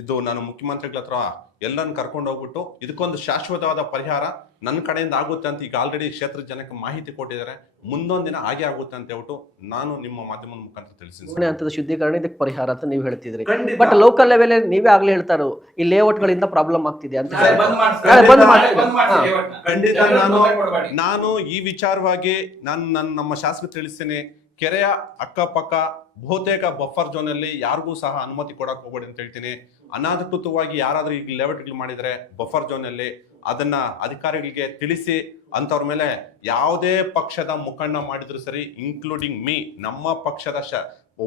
ಇದು ನಾನು ಮುಖ್ಯಮಂತ್ರಿಗಳ ಹತ್ರ ಎಲ್ಲರನ್ನು ಕರ್ಕೊಂಡು ಹೋಗ್ಬಿಟ್ಟು ಇದಕ್ಕೊಂದು ಶಾಶ್ವತವಾದ ಪರಿಹಾರ ನನ್ನ ಕಡೆಯಿಂದ ಆಗುತ್ತೆ ಅಂತ ಈಗ ಆಲ್ರೆಡಿ ಕ್ಷೇತ್ರದ ಜನಕ್ಕೆ ಮಾಹಿತಿ ಕೊಟ್ಟಿದ್ದಾರೆ. ಮುಂದೊಂದು ದಿನ ಹಾಗೆ ಆಗುತ್ತೆ ಅಂತ ಹೇಳ್ಬಿಟ್ಟು ನಾನು ನಿಮ್ಮ ಮಾಧ್ಯಮದ ಮುಖಾಂತರ ತಿಳಿಸಿದ್ದೀನಿ. 3ನೇ ಹಂತದ ಶುದ್ಧೀಕರಣ ಇದಕ್ಕೆ ಪರಿಹಾರ ಅಂತ ನೀವು ಹೇಳ್ತಿದ್ರಿ. ಬಟ್ ಲೋಕಲ್ ಲೆವೆಲ್ ನೀವೇ ಆಗ್ಲೇ ಹೇಳ್ತಾರೋ ಈ ಲೇಔಟ್ ಗಳಿಂದ ಪ್ರಾಬ್ಲಮ್ ಆಗ್ತಿದೆ ಅಂತ. ಖಂಡಿತ ನಾನು ಈ ವಿಚಾರವಾಗಿ ನಮ್ಮ ಶಾಸಕರು ತಿಳಿಸ್ತೀನಿ. ಕೆರೆಯ ಅಕ್ಕಪಕ್ಕ ಬಹುತೇಕ ಬಫರ್ ಝೋನ್ ಅಲ್ಲಿ ಯಾರಿಗೂ ಸಹ ಅನುಮತಿ ಕೊಡಕ್ ಹೋಗ್ಬೇಡಿ ಅಂತ ಹೇಳ್ತೀನಿ. ಅನಾಧಿಕೃತವಾಗಿ ಯಾರಾದ್ರೂ ಈಗ ಲೇಔಟ್ಗಳು ಮಾಡಿದ್ರೆ ಬಫರ್ ಝೋನ್ ಅಲ್ಲಿ ಅದನ್ನ ಅಧಿಕಾರಿಗಳಿಗೆ ತಿಳಿಸಿ ಅಂತವ್ರ ಮೇಲೆ ಯಾವುದೇ ಪಕ್ಷದ ಮುಖಂಡ ಮಾಡಿದ್ರು ಸರಿ, ಇನ್ಕ್ಲೂಡಿಂಗ್ ಮೀ, ನಮ್ಮ ಪಕ್ಷದ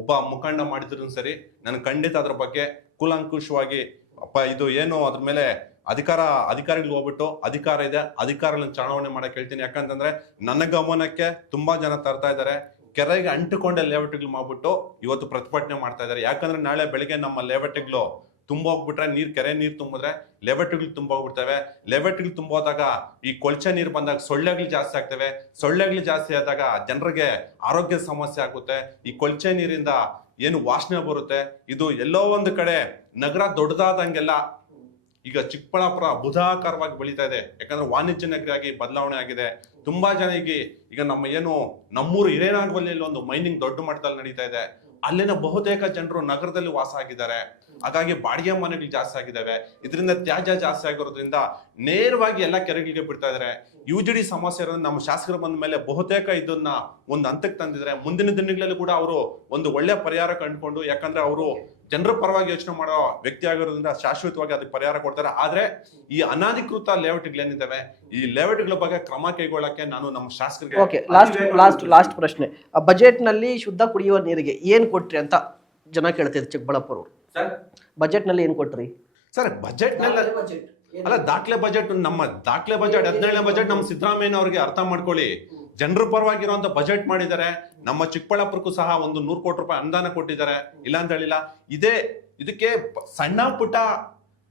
ಒಬ್ಬ ಮುಖಂಡ ಮಾಡಿದ್ರು ಸರಿ, ನಾನು ಖಂಡಿತ ಅದ್ರ ಬಗ್ಗೆ ಕೂಲಂಕುಷವಾಗಿ ಇದು ಏನು ಅದ್ರ ಮೇಲೆ ಅಧಿಕಾರಿಗಳು ಹೋಗ್ಬಿಟ್ಟು ಅಧಿಕಾರ ಇದೆ, ಅಧಿಕಾರಿಗಳನ್ನ ಚಲಾವಣೆ ಮಾಡಕ್ ಹೇಳ್ತೀನಿ. ಯಾಕಂತಂದ್ರೆ ನನ್ನ ಗಮನಕ್ಕೆ ತುಂಬಾ ಜನ ತರ್ತಾ ಇದ್ದಾರೆ. ಕೆರೆಗೆ ಅಂಟುಕೊಂಡೆ ಲೇಔಟ್ಗಳು ಮಾಡ್ಬಿಟ್ಟು ಇವತ್ತು ಪ್ರತಿಭಟನೆ ಮಾಡ್ತಾ ಇದ್ದಾರೆ. ಯಾಕಂದ್ರೆ ನಾಳೆ ಬೆಳಿಗ್ಗೆ ನಮ್ಮ ಲೇಔಟ್ಗಳು ತುಂಬೋಗ್ಬಿಟ್ರೆ ಕೆರೆ ನೀರು ತುಂಬಿದ್ರೆ ಲೇಔಟ್ಗಳು ತುಂಬೋಗ್ಬಿಡ್ತವೆ. ಲೇಔಟ್ಗಳು ತುಂಬೋದಾಗ ಈ ಕೊಳಚೆ ನೀರು ಬಂದಾಗ ಸೊಳ್ಳೆಗಳು ಜಾಸ್ತಿ ಆಗ್ತವೆ. ಸೊಳ್ಳೆಗಳು ಜಾಸ್ತಿ ಆದಾಗ ಜನರಿಗೆ ಆರೋಗ್ಯ ಸಮಸ್ಯೆ ಆಗುತ್ತೆ. ಈ ಕೊಳಚೆ ನೀರಿಂದ ಏನು ವಾಸನೆ ಬರುತ್ತೆ, ಇದು ಎಲ್ಲೋ ಒಂದು ಕಡೆ ನಗರ ದೊಡ್ಡದಾದಂಗೆಲ್ಲ ಈಗ ಚಿಕ್ಕಬಳ್ಳಾಪುರ ಬುಧಾಕಾರವಾಗಿ ಬೆಳೀತಾ ಇದೆ. ಯಾಕಂದ್ರೆ ವಾಣಿಜ್ಯ ನಗರಿಯಾಗಿ ಬದಲಾವಣೆ ಆಗಿದೆ. ತುಂಬಾ ಜನ ಈಗ ನಮ್ಮೂರು ಹಿರೇನಾಗವಲ್ಲಿಯಲ್ಲಿ ಒಂದು ಮೈನಿಂಗ್ ದೊಡ್ಡ ಮಟ್ಟದಲ್ಲಿ ನಡೀತಾ ಇದೆ. ಅಲ್ಲಿನ ಬಹುತೇಕ ಜನರು ನಗರದಲ್ಲಿ ವಾಸ ಆಗಿದ್ದಾರೆ. ಹಾಗಾಗಿ ಬಾಡಿಗೆ ಮನೆಗಳು ಜಾಸ್ತಿ ಆಗಿದ್ದಾವೆ. ಇದರಿಂದ ತ್ಯಾಜ್ಯ ಜಾಸ್ತಿ ಆಗಿರೋದ್ರಿಂದ ನೇರವಾಗಿ ಎಲ್ಲ ಕೆರೆಗಳಿಗೆ ಬಿಡ್ತಾ ಇದಾರೆ. UGD ಸಮಸ್ಯೆ ಇರೋದ್ರಿಂದ ನಮ್ಮ ಶಾಸಕರು ಬಂದ ಮೇಲೆ ಬಹುತೇಕ ಇದನ್ನ ಒಂದು ಹಂತಕ್ಕೆ ತಂದಿದ್ರೆ ಮುಂದಿನ ದಿನಗಳಲ್ಲಿ ಕೂಡ ಅವರು ಒಂದು ಒಳ್ಳೆ ಪರಿಹಾರ ಕಂಡುಕೊಂಡು, ಯಾಕಂದ್ರೆ ಅವರು ಜನರ ಪರವಾಗಿ ಯೋಚನೆ ಮಾಡೋ ವ್ಯಕ್ತಿ ಆಗಿರೋದ್ರಿಂದ ಶಾಶ್ವತವಾಗಿ ಅದಕ್ಕೆ ಪರಿಹಾರ ಕೊಡ್ತಾರೆ. ಆದ್ರೆ ಈ ಅನಾಧಿಕೃತ ಲೇಔಟ್ಗಳೇನಿದ್ದಾವೆ, ಈ ಲೇಔಟ್ಗಳ ಬಗ್ಗೆ ಕ್ರಮ ಕೈಗೊಳ್ಳಕ್ಕೆ ನಾನು ನಮ್ಮ ಶಾಸಕರಿಗೆ. ಓಕೆ, ಲಾಸ್ಟ್ ಪ್ರಶ್ನೆ. ಬಜೆಟ್ ನಲ್ಲಿ ಶುದ್ಧ ಕುಡಿಯುವ ನೀರಿಗೆ ಏನ್ ಕೊಟ್ರಿ ಅಂತ ಜನ ಕೇಳ್ತಿದ್ರು ಚಿಕ್ಕಬಳ್ಳಾಪುರ. ಬಜೆಟ್ ನಲ್ಲಿ ಏನ್ ಕೊಟ್ರಿ ಸರ್? ಬಜೆಟ್ ನಲ್ಲಿ ಅಲ್ಲ, ದಾಖಲೆ ಬಜೆಟ್ 17ನೇ ಬಜೆಟ್ ನಮ್ಮ ಸಿದ್ದರಾಮಯ್ಯ ಅವರಿಗೆ ಅರ್ಥ ಮಾಡ್ಕೊಳ್ಳಿ. ಜನರ ಪರವಾಗಿರುವಂತ ಬಜೆಟ್ ಮಾಡಿದ್ದಾರೆ. ನಮ್ಮ ಚಿಕ್ಕಬಳ್ಳಾಪುರಕ್ಕೂ ಸಹ ಒಂದು 100 ಕೋಟಿ ರೂಪಾಯಿ ಅನುದಾನ ಕೊಟ್ಟಿದ್ದಾರೆ, ಇಲ್ಲ ಅಂತ ಹೇಳಿಲ್ಲ. ಇದಕ್ಕೆ ಸಣ್ಣ ಪುಟ್ಟ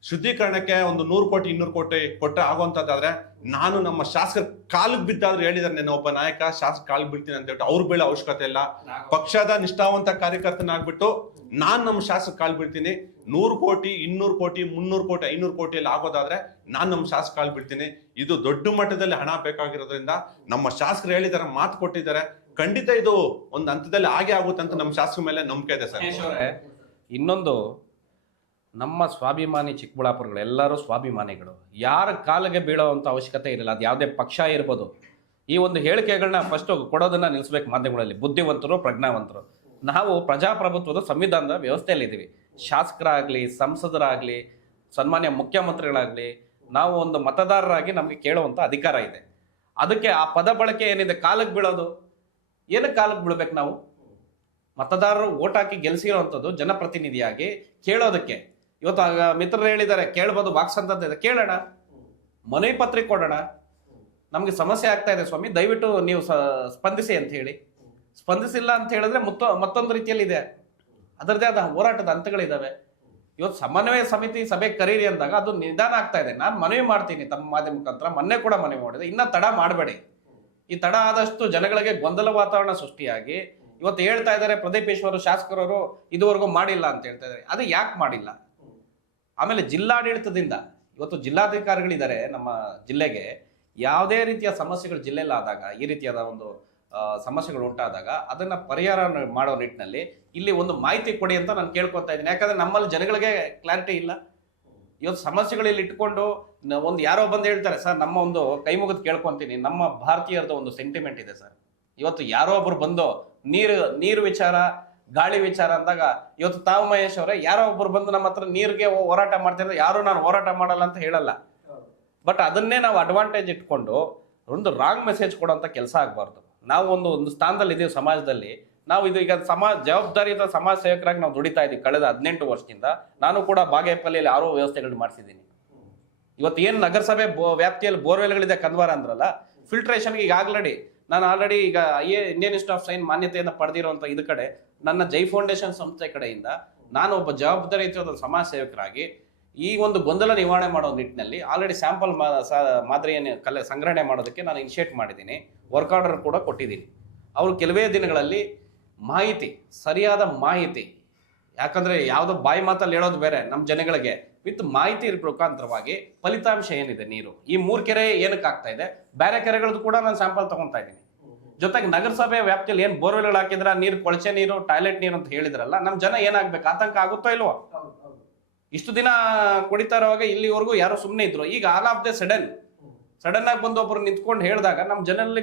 ಶುದ್ಧೀಕರಣಕ್ಕೆ ಒಂದು 100 ಕೋಟಿ 200 ಕೋಟಿ ಕೊಟ್ಟರೆ ಆಗುವಂತದ್ದಾದ್ರೆ ನಾನು ನಮ್ಮ ಶಾಸಕರ ಕಾಲಿಗೆ ಬಿದ್ದಾದ್ರೆ ಹೇಳಿದಾರೆ. ನಾನು ಒಬ್ಬ ನಾಯಕ ಶಾಸಕ ಕಾಲಿಗೆ ಬೀಳ್ತೀನಿ ಅಂತ ಹೇಳ್ಬಿಟ್ಟು ಅವ್ರು ಬೀಳೋ ಅವಶ್ಯಕತೆ ಇಲ್ಲ. ಪಕ್ಷದ ನಿಷ್ಠಾವಂತ ಕಾರ್ಯಕರ್ತನಾಗ್ಬಿಟ್ಟು ನಾನ್ ನಮ್ಮ ಶಾಸಕ ಕಾಲ್ ಬೀಳ್ತೀನಿ. 100 ಕೋಟಿ 200 ಕೋಟಿ 300 ಕೋಟಿ 500 ಕೋಟಿಯಲ್ಲಿ ಆಗೋದಾದ್ರೆ ನಾನ್ ನಮ್ಮ ಶಾಸಕ ಕಾಲ್ ಬೀಳ್ತೀನಿ. ಇದು ದೊಡ್ಡ ಮಟ್ಟದಲ್ಲಿ ಹಣ ಬೇಕಾಗಿರೋದ್ರಿಂದ ನಮ್ಮ ಶಾಸಕರು ಹೇಳಿದಾರೆ, ಮಾತು ಕೊಟ್ಟಿದ್ದಾರೆ. ಖಂಡಿತ ಇದು ಒಂದು ಹಂತದಲ್ಲಿ ಹಾಗೆ ಆಗುತ್ತೆ ಅಂತ ನಮ್ಮ ಶಾಸಕರ ಮೇಲೆ ನಂಬಿಕೆ ಇದೆ ಸರ್. ಇನ್ನೊಂದು, ನಮ್ಮ ಸ್ವಾಭಿಮಾನಿ ಚಿಕ್ಕಬಳ್ಳಾಪುರಗಳು ಎಲ್ಲರೂ ಸ್ವಾಭಿಮಾನಿಗಳು. ಯಾರ ಕಾಲಿಗೆ ಬೀಳೋವಂಥ ಅವಶ್ಯಕತೆ ಇರಲಿಲ್ಲ. ಅದು ಯಾವುದೇ ಪಕ್ಷ ಇರ್ಬೋದು. ಈ ಒಂದು ಹೇಳಿಕೆಗಳನ್ನ ಫಸ್ಟ್ ಕೊಡೋದನ್ನ ನಿಲ್ಲಿಸ್ಬೇಕು ಮಾಧ್ಯಮಗಳಲ್ಲಿ. ಬುದ್ಧಿವಂತರು, ಪ್ರಜ್ಞಾವಂತರು. ನಾವು ಪ್ರಜಾಪ್ರಭುತ್ವದ ಸಂವಿಧಾನದ ವ್ಯವಸ್ಥೆಯಲ್ಲಿ ಇದ್ದೀವಿ. ಶಾಸಕರಾಗಲಿ, ಸಂಸದರಾಗಲಿ, ಸನ್ಮಾನ್ಯ ಮುಖ್ಯಮಂತ್ರಿಗಳಾಗಲಿ, ನಾವು ಒಂದು ಮತದಾರರಾಗಿ ನಮಗೆ ಕೇಳುವಂಥ ಅಧಿಕಾರ ಇದೆ. ಅದಕ್ಕೆ ಆ ಪದ ಬಳಕೆ ಏನಿದೆ, ಕಾಲಿಗೆ ಬೀಳೋದು, ಏನಕ್ಕೆ ಕಾಲಿಗೆ ಬೀಳ್ಬೇಕು? ನಾವು ಮತದಾರರು ಓಟ್ ಹಾಕಿ ಗೆಲ್ಸಿರೋವಂಥದ್ದು ಜನಪ್ರತಿನಿಧಿಯಾಗಿ ಕೇಳೋದಕ್ಕೆ. ಇವತ್ತು ಮಿತ್ರರು ಹೇಳಿದ್ದಾರೆ ಕೇಳ್ಬೋದು, ಬಾಕ್ಸ್ ಅಂತಂದಿದೆ, ಕೇಳೋಣ, ಮನವಿ ಪತ್ರಿಕೆ ಕೊಡೋಣ. ನಮಗೆ ಸಮಸ್ಯೆ ಆಗ್ತಾ ಇದೆ ಸ್ವಾಮಿ, ದಯವಿಟ್ಟು ನೀವು ಸ್ಪಂದಿಸಿ ಅಂತ ಹೇಳಿ. ಸ್ಪಂದಿಸಿಲ್ಲ ಅಂತ ಹೇಳಿದ್ರೆ ಮತ್ತೊಂದು ರೀತಿಯಲ್ಲಿ ಇದೆ, ಅದರದೇ ಆದ ಹೋರಾಟದ ಹಂತಗಳಿದ್ದಾವೆ. ಇವತ್ತು ಸಮನ್ವಯ ಸಮಿತಿ ಸಭೆ ಕರೀರಿ ಅಂದಾಗ ಅದು ನಿಧಾನ ಆಗ್ತಾ ಇದೆ. ನಾನು ಮನವಿ ಮಾಡ್ತೀನಿ ತಮ್ಮ ಮಾಧ್ಯಮ ಮುಖಾಂತರ, ಮೊನ್ನೆ ಕೂಡ ಮನವಿ ಮಾಡಿದೆ, ಇನ್ನ ತಡ ಮಾಡಬೇಡಿ. ಈ ತಡ ಆದಷ್ಟು ಜನಗಳಿಗೆ ಗೊಂದಲ ವಾತಾವರಣ ಸೃಷ್ಟಿಯಾಗಿ ಇವತ್ತು ಹೇಳ್ತಾ ಇದ್ದಾರೆ ಪ್ರದೀಪ್ ಈಶ್ವರ್ ಶಾಸಕರವರು ಇದುವರೆಗೂ ಮಾಡಿಲ್ಲ ಅಂತ ಹೇಳ್ತಾ ಇದ್ದಾರೆ. ಅದು ಯಾಕೆ ಮಾಡಿಲ್ಲ? ಆಮೇಲೆ ಜಿಲ್ಲಾಡಳಿತದಿಂದ ಇವತ್ತು ಜಿಲ್ಲಾಧಿಕಾರಿಗಳಿದ್ದಾರೆ ನಮ್ಮ ಜಿಲ್ಲೆಗೆ, ಯಾವುದೇ ರೀತಿಯ ಸಮಸ್ಯೆಗಳು ಜಿಲ್ಲೆಯಲ್ಲಿ ಆದಾಗ, ಈ ರೀತಿಯಾದ ಒಂದು ಸಮಸ್ಯೆಗಳು ಉಂಟಾದಾಗ ಅದನ್ನ ಪರಿಹಾರ ಮಾಡೋ ನಿಟ್ಟಿನಲ್ಲಿ ಇಲ್ಲಿ ಒಂದು ಮಾಹಿತಿ ಕೊಡಿ ಅಂತ ನಾನು ಕೇಳ್ಕೊತಾ ಇದ್ದೀನಿ. ಯಾಕಂದ್ರೆ ನಮ್ಮಲ್ಲಿ ಜನಗಳಿಗೆ ಕ್ಲಾರಿಟಿ ಇಲ್ಲ. ಇವತ್ತು ಸಮಸ್ಯೆಗಳಲ್ಲಿ ಇಟ್ಕೊಂಡು ಒಂದು ಯಾರೋ ಬಂದು ಹೇಳ್ತಾರೆ, ಸರ್ ನಮ್ಮ ಒಂದು ಕೈ ಮುಗಿದು ಕೇಳ್ಕೊಂತೀನಿ, ನಮ್ಮ ಭಾರತೀಯರದ ಒಂದು ಸೆಂಟಿಮೆಂಟ್ ಇದೆ ಸರ್. ಇವತ್ತು ಯಾರೋ ಒಬ್ರು ಬಂದು ನೀರು ವಿಚಾರ, ಗಾಳಿ ವಿಚಾರ ಅಂದಾಗ ಇವತ್ತು ತಾವು ಮಹೇಶ್ ಅವರೇ ಯಾರೋ ಒಬ್ರು ಬಂದು ನಮ್ಮ ಹತ್ರ ನೀರಿಗೆ ಹೋರಾಟ ಮಾಡ್ತಿದ್ರೆ ಯಾರು ನಾನು ಹೋರಾಟ ಮಾಡಲ್ಲ ಅಂತ ಹೇಳಲ್ಲ. ಬಟ್ ಅದನ್ನೇ ನಾವು ಅಡ್ವಾಂಟೇಜ್ ಇಟ್ಕೊಂಡು ಒಂದು ರಾಂಗ್ ಮೆಸೇಜ್ ಕೊಡೋಂಥ ಕೆಲಸ ಆಗಬಾರ್ದು. ನಾವು ಒಂದು ಸ್ಥಾನದಲ್ಲಿ ಇದೀವಿ ಸಮಾಜದಲ್ಲಿ. ನಾವು ಇದು ಈಗ ಜವಾಬ್ದಾರಿಯುತ ಸಮಾಜ ಸೇವಕರಾಗಿ ನಾವು ದುಡಿತಾ ಇದ್ದೀವಿ ಕಳೆದ 18 ವರ್ಷದಿಂದ. ನಾನು ಕೂಡ ಬಾಗೇಪಲ್ಲಿಯಲ್ಲಿ ಆರೋ ವ್ಯವಸ್ಥೆಗಳು ಮಾಡಿಸಿದ್ದೀನಿ. ಇವತ್ತು ಏನು ನಗರಸಭೆ ವ್ಯಾಪ್ತಿಯಲ್ಲಿ ಬೋರ್ವೆಲ್ಗಳಿದೆ ಕಂದವಾರ ಅಂದ್ರಲ್ಲ, ಫಿಲ್ಟ್ರೇಷನ್ಗೆ ಈಗ ನಾನು ಆಲ್ರೆಡಿ ಈಗ ಇಂಡಿಯನ್ ಇನ್ಸ್ಟಿಟ್ಯೂಟ್ ಆಫ್ ಸೈನ್ಸ್ ಮಾನ್ಯತೆಯನ್ನು ಪಡೆದಿರುವಂಥ ಇದು ಕಡೆ ನನ್ನ ಜೈ ಫೌಂಡೇಶನ್ ಸಂಸ್ಥೆ ಕಡೆಯಿಂದ ನಾನು ಒಬ್ಬ ಜವಾಬ್ದಾರಿಯುತ ಸಮಾಜ ಸೇವಕರಾಗಿ ಈ ಒಂದು ಗೊಂದಲ ನಿವಾರಣೆ ಮಾಡೋ ನಿಟ್ಟಿನಲ್ಲಿ ಆಲ್ರೆಡಿ ಸ್ಯಾಂಪಲ್ ಮಾದರಿಯನ್ನು ಸಂಗ್ರಹಣೆ ಮಾಡೋದಕ್ಕೆ ನಾನು ಇನಿಷಿಯೇಟ್ ಮಾಡಿದ್ದೀನಿ. ವರ್ಕ್ ಆರ್ಡರ್ ಕೂಡ ಕೊಟ್ಟಿದ್ದೀನಿ. ಅವರು ಕೆಲವೇ ದಿನಗಳಲ್ಲಿ ಮಾಹಿತಿ, ಸರಿಯಾದ ಮಾಹಿತಿ, ಯಾಕಂದ್ರೆ ಯಾವುದೋ ಬಾಯಿ ಮಾತಲ್ಲಿ ಹೇಳೋದು ಬೇರೆ, ನಮ್ಮ ಜನಗಳಿಗೆ ವಿತ್ ಮಾಹಿತಿ ಮುಖಾಂತರವಾಗಿ ಫಲಿತಾಂಶ ಏನಿದೆ, ನೀರು ಈ 3 ಕೆರೆ ಏನಕ್ಕೆ ಆಗ್ತಾ ಇದೆ, ಬೇರೆ ಕೆರೆಗಳದ್ದು ಕೂಡ ನಾನು ಸ್ಯಾಂಪಲ್ ತಗೊತಾ ಇದ್ದೀನಿ. ಜೊತೆಗೆ ನಗರಸಭೆ ವ್ಯಾಪ್ತಿಯಲ್ಲಿ ಏನು ಬೋರ್ವೆಲ್ಗಳು ಹಾಕಿದ್ರ ನೀರು, ಕೊಳಚೆ ನೀರು, ಟಾಯ್ಲೆಟ್ ನೀರು ಅಂತ ಹೇಳಿದ್ರಲ್ಲ, ನಮ್ಮ ಜನ ಏನಾಗ್ಬೇಕು, ಆತಂಕ ಆಗುತ್ತೋ ಇಲ್ವೋ? ಇಷ್ಟು ದಿನ ಕುಡಿತಾ ಇರುವಾಗ ಇಲ್ಲಿವರೆಗೂ ಯಾರು ಸುಮ್ಮನೆ ಇದ್ರು. ಈಗ ಆಲ್ ಆಫ್ ದ ಸಡನ್ ಆಗಿ ಬಂದು ಒಬ್ಬರು ನಿಂತ್ಕೊಂಡು ಹೇಳಿದಾಗ ನಮ್ಮ ಜನರಲ್ಲಿ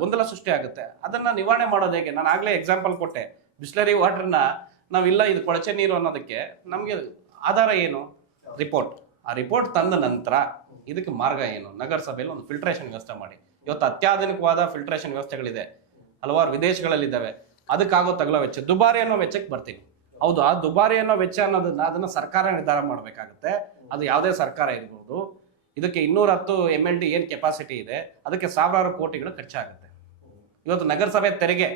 ಗೊಂದಲ ಸೃಷ್ಟಿ ಆಗುತ್ತೆ. ಅದನ್ನ ನಿವಾರಣೆ ಮಾಡೋದು ಹೇಗೆ? ನಾನು ಆಗ್ಲೇ ಎಕ್ಸಾಂಪಲ್ ಕೊಟ್ಟೆ. ಬಿಸ್ಲರಿ ವಾಟರ್ನ ನಾವಿಲ್ಲ ಇದು ಕೊಳಚೆ ನೀರು ಅನ್ನೋದಕ್ಕೆ ನಮಗೆ ಆಧಾರ ಏನು? ರಿಪೋರ್ಟ್. ಆ ರಿಪೋರ್ಟ್ ತಂದ ನಂತರ ಇದಕ್ಕೆ ಮಾರ್ಗ ಏನು? ನಗರಸಭೆಯಲ್ಲಿ ಒಂದು ಫಿಲ್ಟ್ರೇಷನ್ ವ್ಯವಸ್ಥೆ ಮಾಡಿ. ಇವತ್ತು ಅತ್ಯಾಧುನಿಕವಾದ ಫಿಲ್ಟ್ರೇಷನ್ ವ್ಯವಸ್ಥೆಗಳಿದೆ, ಹಲವಾರು ವಿದೇಶಗಳಲ್ಲಿದ್ದಾವೆ. ಅದಕ್ಕಾಗೋ ತಗಲೋ ವೆಚ್ಚ, ದುಬಾರಿ ಅನ್ನೋ ವೆಚ್ಚಕ್ಕೆ ಬರ್ತೀನಿ. ಹೌದು, ಆ ದುಬಾರಿ ಅನ್ನೋ ವೆಚ್ಚ ಅನ್ನೋದನ್ನ ಅದನ್ನ ಸರ್ಕಾರ ನಿರ್ಧಾರ ಮಾಡಬೇಕಾಗುತ್ತೆ. ಅದು ಯಾವುದೇ ಸರ್ಕಾರ ಇರ್ಬೋದು. ಇದಕ್ಕೆ 210 MLD ಏನು ಕೆಪಾಸಿಟಿ ಇದೆ, ಅದಕ್ಕೆ ಸಾವಿರಾರು ಕೋಟಿಗಳು ಖರ್ಚಾಗುತ್ತೆ. ಇವತ್ತು ನಗರಸಭೆ ತೆರಿಗೆ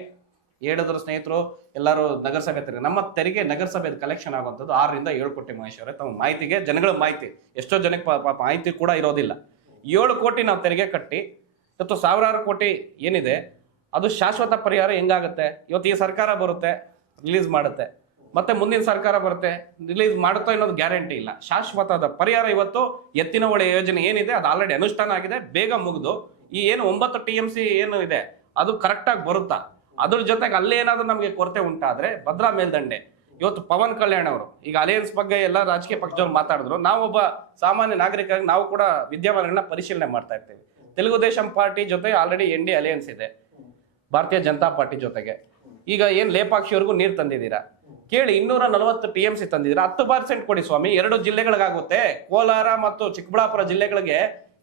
ಹೇಳಿದ್ರು ಸ್ನೇಹಿತರು ಎಲ್ಲರೂ, ನಗರಸಭೆ ತೆರಿಗೆ, ನಮ್ಮ ತೆರಿಗೆ ನಗರಸಭೆ ಕಲೆಕ್ಷನ್ ಆಗುವಂಥದ್ದು 6 ರಿಂದ 7 ಕೋಟಿ. ಮಹೇಶ್ ಅವರೇ, ತಮ್ಮ ಮಾಹಿತಿಗೆ, ಜನಗಳ ಮಾಹಿತಿ, ಎಷ್ಟೋ ಜನಕ್ಕೆ ಮಾಹಿತಿ ಕೂಡ ಇರೋದಿಲ್ಲ. 7 ಕೋಟಿ ನಾವು ತೆರಿಗೆ ಕಟ್ಟಿ ಇವತ್ತು ಸಾವಿರಾರು ಕೋಟಿ ಏನಿದೆ ಅದು ಶಾಶ್ವತ ಪರಿಹಾರ ಹೆಂಗಾಗುತ್ತೆ? ಇವತ್ತು ಈ ಸರ್ಕಾರ ಬರುತ್ತೆ, ರಿಲೀಸ್ ಮಾಡುತ್ತೆ, ಮತ್ತೆ ಮುಂದಿನ ಸರ್ಕಾರ ಬರುತ್ತೆ, ರಿಲೀಸ್ ಮಾಡುತ್ತೋ ಅನ್ನೋದು ಗ್ಯಾರಂಟಿ ಇಲ್ಲ. ಶಾಶ್ವತದ ಪರಿಹಾರ ಇವತ್ತು ಎತ್ತಿನ ಹೊಳೆ ಯೋಜನೆ ಏನಿದೆ ಅದು ಆಲ್ರೆಡಿ ಅನುಷ್ಠಾನ ಆಗಿದೆ, ಬೇಗ ಮುಗಿದು ಈ ಏನು 9 TMC ಏನು ಇದೆ ಅದು ಕರೆಕ್ಟಾಗಿ ಬರುತ್ತಾ? ಅದ್ರ ಜೊತೆಗೆ ಅಲ್ಲೇ ಏನಾದರೂ ನಮಗೆ ಕೊರತೆ ಉಂಟಾದ್ರೆ ಭದ್ರಾ ಮೇಲ್ದಂಡೆ, ಇವತ್ತು ಪವನ್ ಕಲ್ಯಾಣ್ ಅವರು ಈಗ ಅಲಯನ್ಸ್ ಬಗ್ಗೆ ಎಲ್ಲ ರಾಜಕೀಯ ಪಕ್ಷದವ್ರು ಮಾತಾಡಿದ್ರು. ನಾವೊಬ್ಬ ಸಾಮಾನ್ಯ ನಾಗರಿಕರಾಗಿ ನಾವು ಕೂಡ ವಿದ್ಯಮಾನಗಳನ್ನ ಪರಿಶೀಲನೆ ಮಾಡ್ತಾ ಇರ್ತೀವಿ. ತೆಲುಗುದೇಶಂ ಪಾರ್ಟಿ ಜೊತೆ ಆಲ್ರೆಡಿ ND ಅಲಯನ್ಸ್ ಇದೆ, ಭಾರತೀಯ ಜನತಾ ಪಾರ್ಟಿ ಜೊತೆಗೆ. ಈಗ ಏನು ಲೇಪಾಕ್ಷಿವರೆಗೂ ನೀರು ತಂದಿದ್ದೀರಾ ಕೇಳಿ, 240 TMC ತಂದಿದ್ದೀರಾ, 10% ಕೊಡಿ ಸ್ವಾಮಿ, 2 ಜಿಲ್ಲೆಗಳಿಗಾಗುತ್ತೆ. ಕೋಲಾರ ಮತ್ತು ಚಿಕ್ಕಬಳ್ಳಾಪುರ ಜಿಲ್ಲೆಗಳಿಗೆ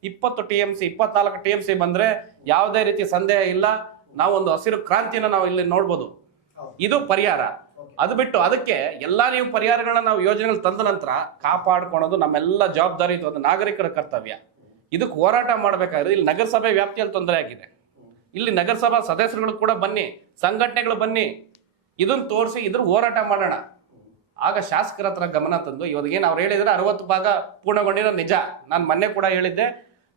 20 TMC 24 TMC ಬಂದ್ರೆ ಯಾವುದೇ ರೀತಿ ಸಂದೇಹ ಇಲ್ಲ. ನಾವೊಂದು ಹಸಿರು ಕ್ರಾಂತಿನ ನಾವು ಇಲ್ಲಿ ನೋಡ್ಬೋದು. ಇದು ಪರಿಹಾರ. ಅದು ಬಿಟ್ಟು ಅದಕ್ಕೆ ಎಲ್ಲಾ ನೀವು ಪರಿಹಾರಗಳನ್ನ ನಾವು ಯೋಜನೆಗಳು ತಂದ ನಂತರ ಕಾಪಾಡ್ಕೊಳೋದು ನಮ್ಮೆಲ್ಲ ಜವಾಬ್ದಾರಿ, ಇದು ಒಂದು ನಾಗರಿಕರ ಕರ್ತವ್ಯ. ಇದಕ್ಕೆ ಹೋರಾಟ ಮಾಡ್ಬೇಕಾದ್ರೆ ಇಲ್ಲಿ ನಗರಸಭೆ ವ್ಯಾಪ್ತಿಯಲ್ಲಿ ತೊಂದರೆ ಆಗಿದೆ. ಇಲ್ಲಿ ನಗರಸಭಾ ಸದಸ್ಯರುಗಳು ಕೂಡ ಬನ್ನಿ, ಸಂಘಟನೆಗಳು ಬನ್ನಿ, ಇದನ್ನ ತೋರಿಸಿ ಇದ್ರ ಹೋರಾಟ ಮಾಡೋಣ. ಆಗ ಶಾಸಕರ ಹತ್ರ ಗಮನ ತಂದು, ಇವಾಗೇನು ಅವ್ರು ಹೇಳಿದ್ರೆ 60 ಭಾಗ ಪೂರ್ಣಗೊಂಡಿರೋ ನಿಜ. ನಾನು ಮೊನ್ನೆ ಕೂಡ ಹೇಳಿದ್ದೆ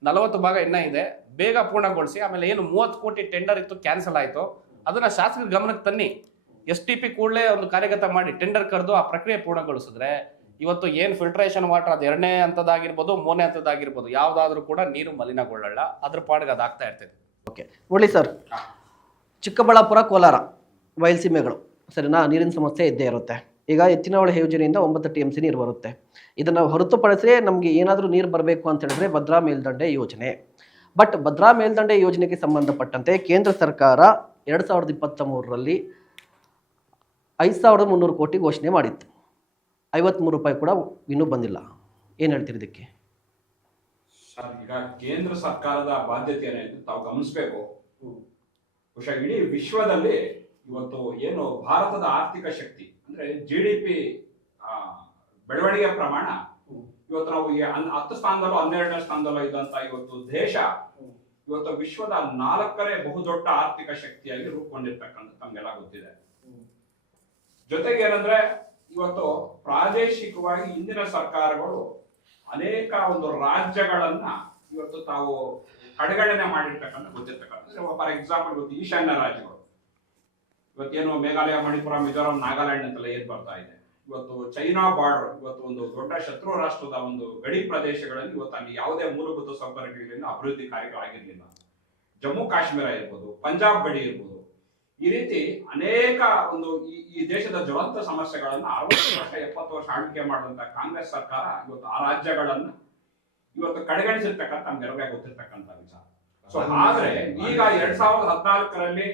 40 ಭಾಗ ಇನ್ನೂ ಇದೆ, ಬೇಗ ಪೂರ್ಣಗೊಳಿಸಿ. ಆಮೇಲೆ ಏನು 30 ಕೋಟಿ ಟೆಂಡರ್ ಇತ್ತು, ಕ್ಯಾನ್ಸಲ್ ಆಯಿತು, ಅದನ್ನ ಶಾಸಕರ ಗಮನಕ್ಕೆ ತನ್ನಿ. STP ಕೂಡಲೇ ಒಂದು ಕಾರ್ಯಗತ ಮಾಡಿ ಟೆಂಡರ್ ಕರೆದು ಆ ಪ್ರಕ್ರಿಯೆ ಪೂರ್ಣಗೊಳಿಸಿದ್ರೆ ಇವತ್ತು ಏನು ಫಿಲ್ಟ್ರೇಷನ್ ವಾಟರ್ ಅದು 2ನೇ ಹಂತದಾಗಿರ್ಬೋದು, 3ನೇ ಹಂತದಾಗಿರ್ಬೋದು, ಯಾವುದಾದ್ರೂ ಕೂಡ ನೀರು ಮಲಿನಗೊಳ್ಳಲ್ಲ, ಅದ್ರ ಪಾಡಿಗೆ ಅದಾಗ್ತಾ ಇರ್ತದೆ. ಓಕೆ, ನೋಡಿ ಸರ್, ಚಿಕ್ಕಬಳ್ಳಾಪುರ, ಕೋಲಾರ ಬಯಲುಸೀಮೆಗಳು ಸರಿನಾ, ನೀರಿನ ಸಮಸ್ಯೆ ಇದ್ದೇ ಇರುತ್ತೆ. ಈಗ ಎತ್ತಿನ ಹೊಳೆ ಯೋಜನೆಯಿಂದ 9 TMC ನೀರು ಬರುತ್ತೆ. ಇದನ್ನು ಹೊರತುಪಡಿಸಿ ನಮಗೆ ಏನಾದರೂ ನೀರು ಬರಬೇಕು ಅಂತ ಹೇಳಿದ್ರೆ ಭದ್ರಾ ಮೇಲ್ದಂಡೆ ಯೋಜನೆ. ಬಟ್ ಭದ್ರಾ ಮೇಲ್ದಂಡೆ ಯೋಜನೆಗೆ ಸಂಬಂಧಪಟ್ಟಂತೆ ಕೇಂದ್ರ ಸರ್ಕಾರ 2023ರಲ್ಲಿ 5300 ಕೋಟಿ ಘೋಷಣೆ ಮಾಡಿತ್ತು. 53 ರೂಪಾಯಿ ಕೂಡ ಇನ್ನೂ ಬಂದಿಲ್ಲ. ಏನು ಹೇಳ್ತೀರಿ ಇದಕ್ಕೆ? ಸರ್, ಈಗ ಕೇಂದ್ರ ಸರ್ಕಾರದ ಬಾಧ್ಯತೆ ಏನಾಯ್ತು ತಾವು ಗಮನಿಸಬೇಕು. ಬಹುಶಃ ಇಡೀ ವಿಶ್ವದಲ್ಲಿ ಇವತ್ತು ಏನು ಭಾರತದ ಆರ್ಥಿಕ ಶಕ್ತಿ ಅಂದ್ರೆ GDP ಬೆಳವಣಿಗೆ ಪ್ರಮಾಣ ಇವತ್ತು ನಾವು 10 ಸ್ಥಾನದಲ್ಲೂ 12ನೇ ಸ್ಥಾನದಲ್ಲೂ ಇದ್ದಂತ ಇವತ್ತು ದೇಶ ಇವತ್ತು ವಿಶ್ವದ 4ನೇ ಬಹುದೊಡ್ಡ ಆರ್ಥಿಕ ಶಕ್ತಿಯಾಗಿ ರೂಪುಗೊಂಡಿರ್ತಕ್ಕಂಥ ತಮಗೆಲ್ಲ ಗೊತ್ತಿದೆ. ಜೊತೆಗೆ ಏನಂದ್ರೆ ಇವತ್ತು ಪ್ರಾದೇಶಿಕವಾಗಿ ಇಂದಿನ ಸರ್ಕಾರಗಳು ಅನೇಕ ಒಂದು ರಾಜ್ಯಗಳನ್ನ ಇವತ್ತು ತಾವು ಕಡೆಗಣನೆ ಮಾಡಿರ್ತಕ್ಕಂಥ ಗೊತ್ತಿರ್ತಕ್ಕಂಥ. ಫಾರ್ ಎಕ್ಸಾಂಪಲ್ ಇವತ್ತು ಈಶಾನ್ಯ ರಾಜ್ಯಗಳು ಇವತ್ತೇನು ಮೇಘಾಲಯ, ಮಣಿಪುರ, ಮಿಜೋರಾಂ, ನಾಗಾಲ್ಯಾಂಡ್ ಅಂತೆಲ್ಲ ಏನ್ ಬರ್ತಾ ಇದೆ, ಇವತ್ತು ಚೈನಾ ಬಾರ್ಡರ್, ಇವತ್ತು ಒಂದು ದೊಡ್ಡ ಶತ್ರು ರಾಷ್ಟ್ರದ ಒಂದು ಗಡಿ ಪ್ರದೇಶಗಳಲ್ಲಿ ಇವತ್ತು ಅಲ್ಲಿ ಯಾವುದೇ ಮೂಲಭೂತ ಸೌಕರ್ಯಗಳಿಂದ ಅಭಿವೃದ್ಧಿ ಕಾರ್ಯಗಳಾಗಿರ್ಲಿಲ್ಲ. ಜಮ್ಮು ಕಾಶ್ಮೀರ ಇರ್ಬೋದು, ಪಂಜಾಬ್ ಗಡಿ ಇರ್ಬೋದು, ಈ ರೀತಿ ಅನೇಕ ಒಂದು ಈ ದೇಶದ ಜ್ವಲಂತ ಸಮಸ್ಯೆಗಳನ್ನ 60 ವರ್ಷ 70 ವರ್ಷ ಆಳ್ವಿಕೆ ಮಾಡಿದಂತ ಕಾಂಗ್ರೆಸ್ ಸರ್ಕಾರ ಇವತ್ತು ಆ ರಾಜ್ಯಗಳನ್ನ ಇವತ್ತು ಕಡೆಗಣಿಸಿರ್ತಕ್ಕಂಥ ನಮ್ಗೆಲ್ಲರಿಗೂ ಗೊತ್ತಿರ್ತಕ್ಕಂಥ ವಿಚಾರ. ಸೊ ಆದ್ರೆ ಈಗ 2014ರಲ್ಲಿ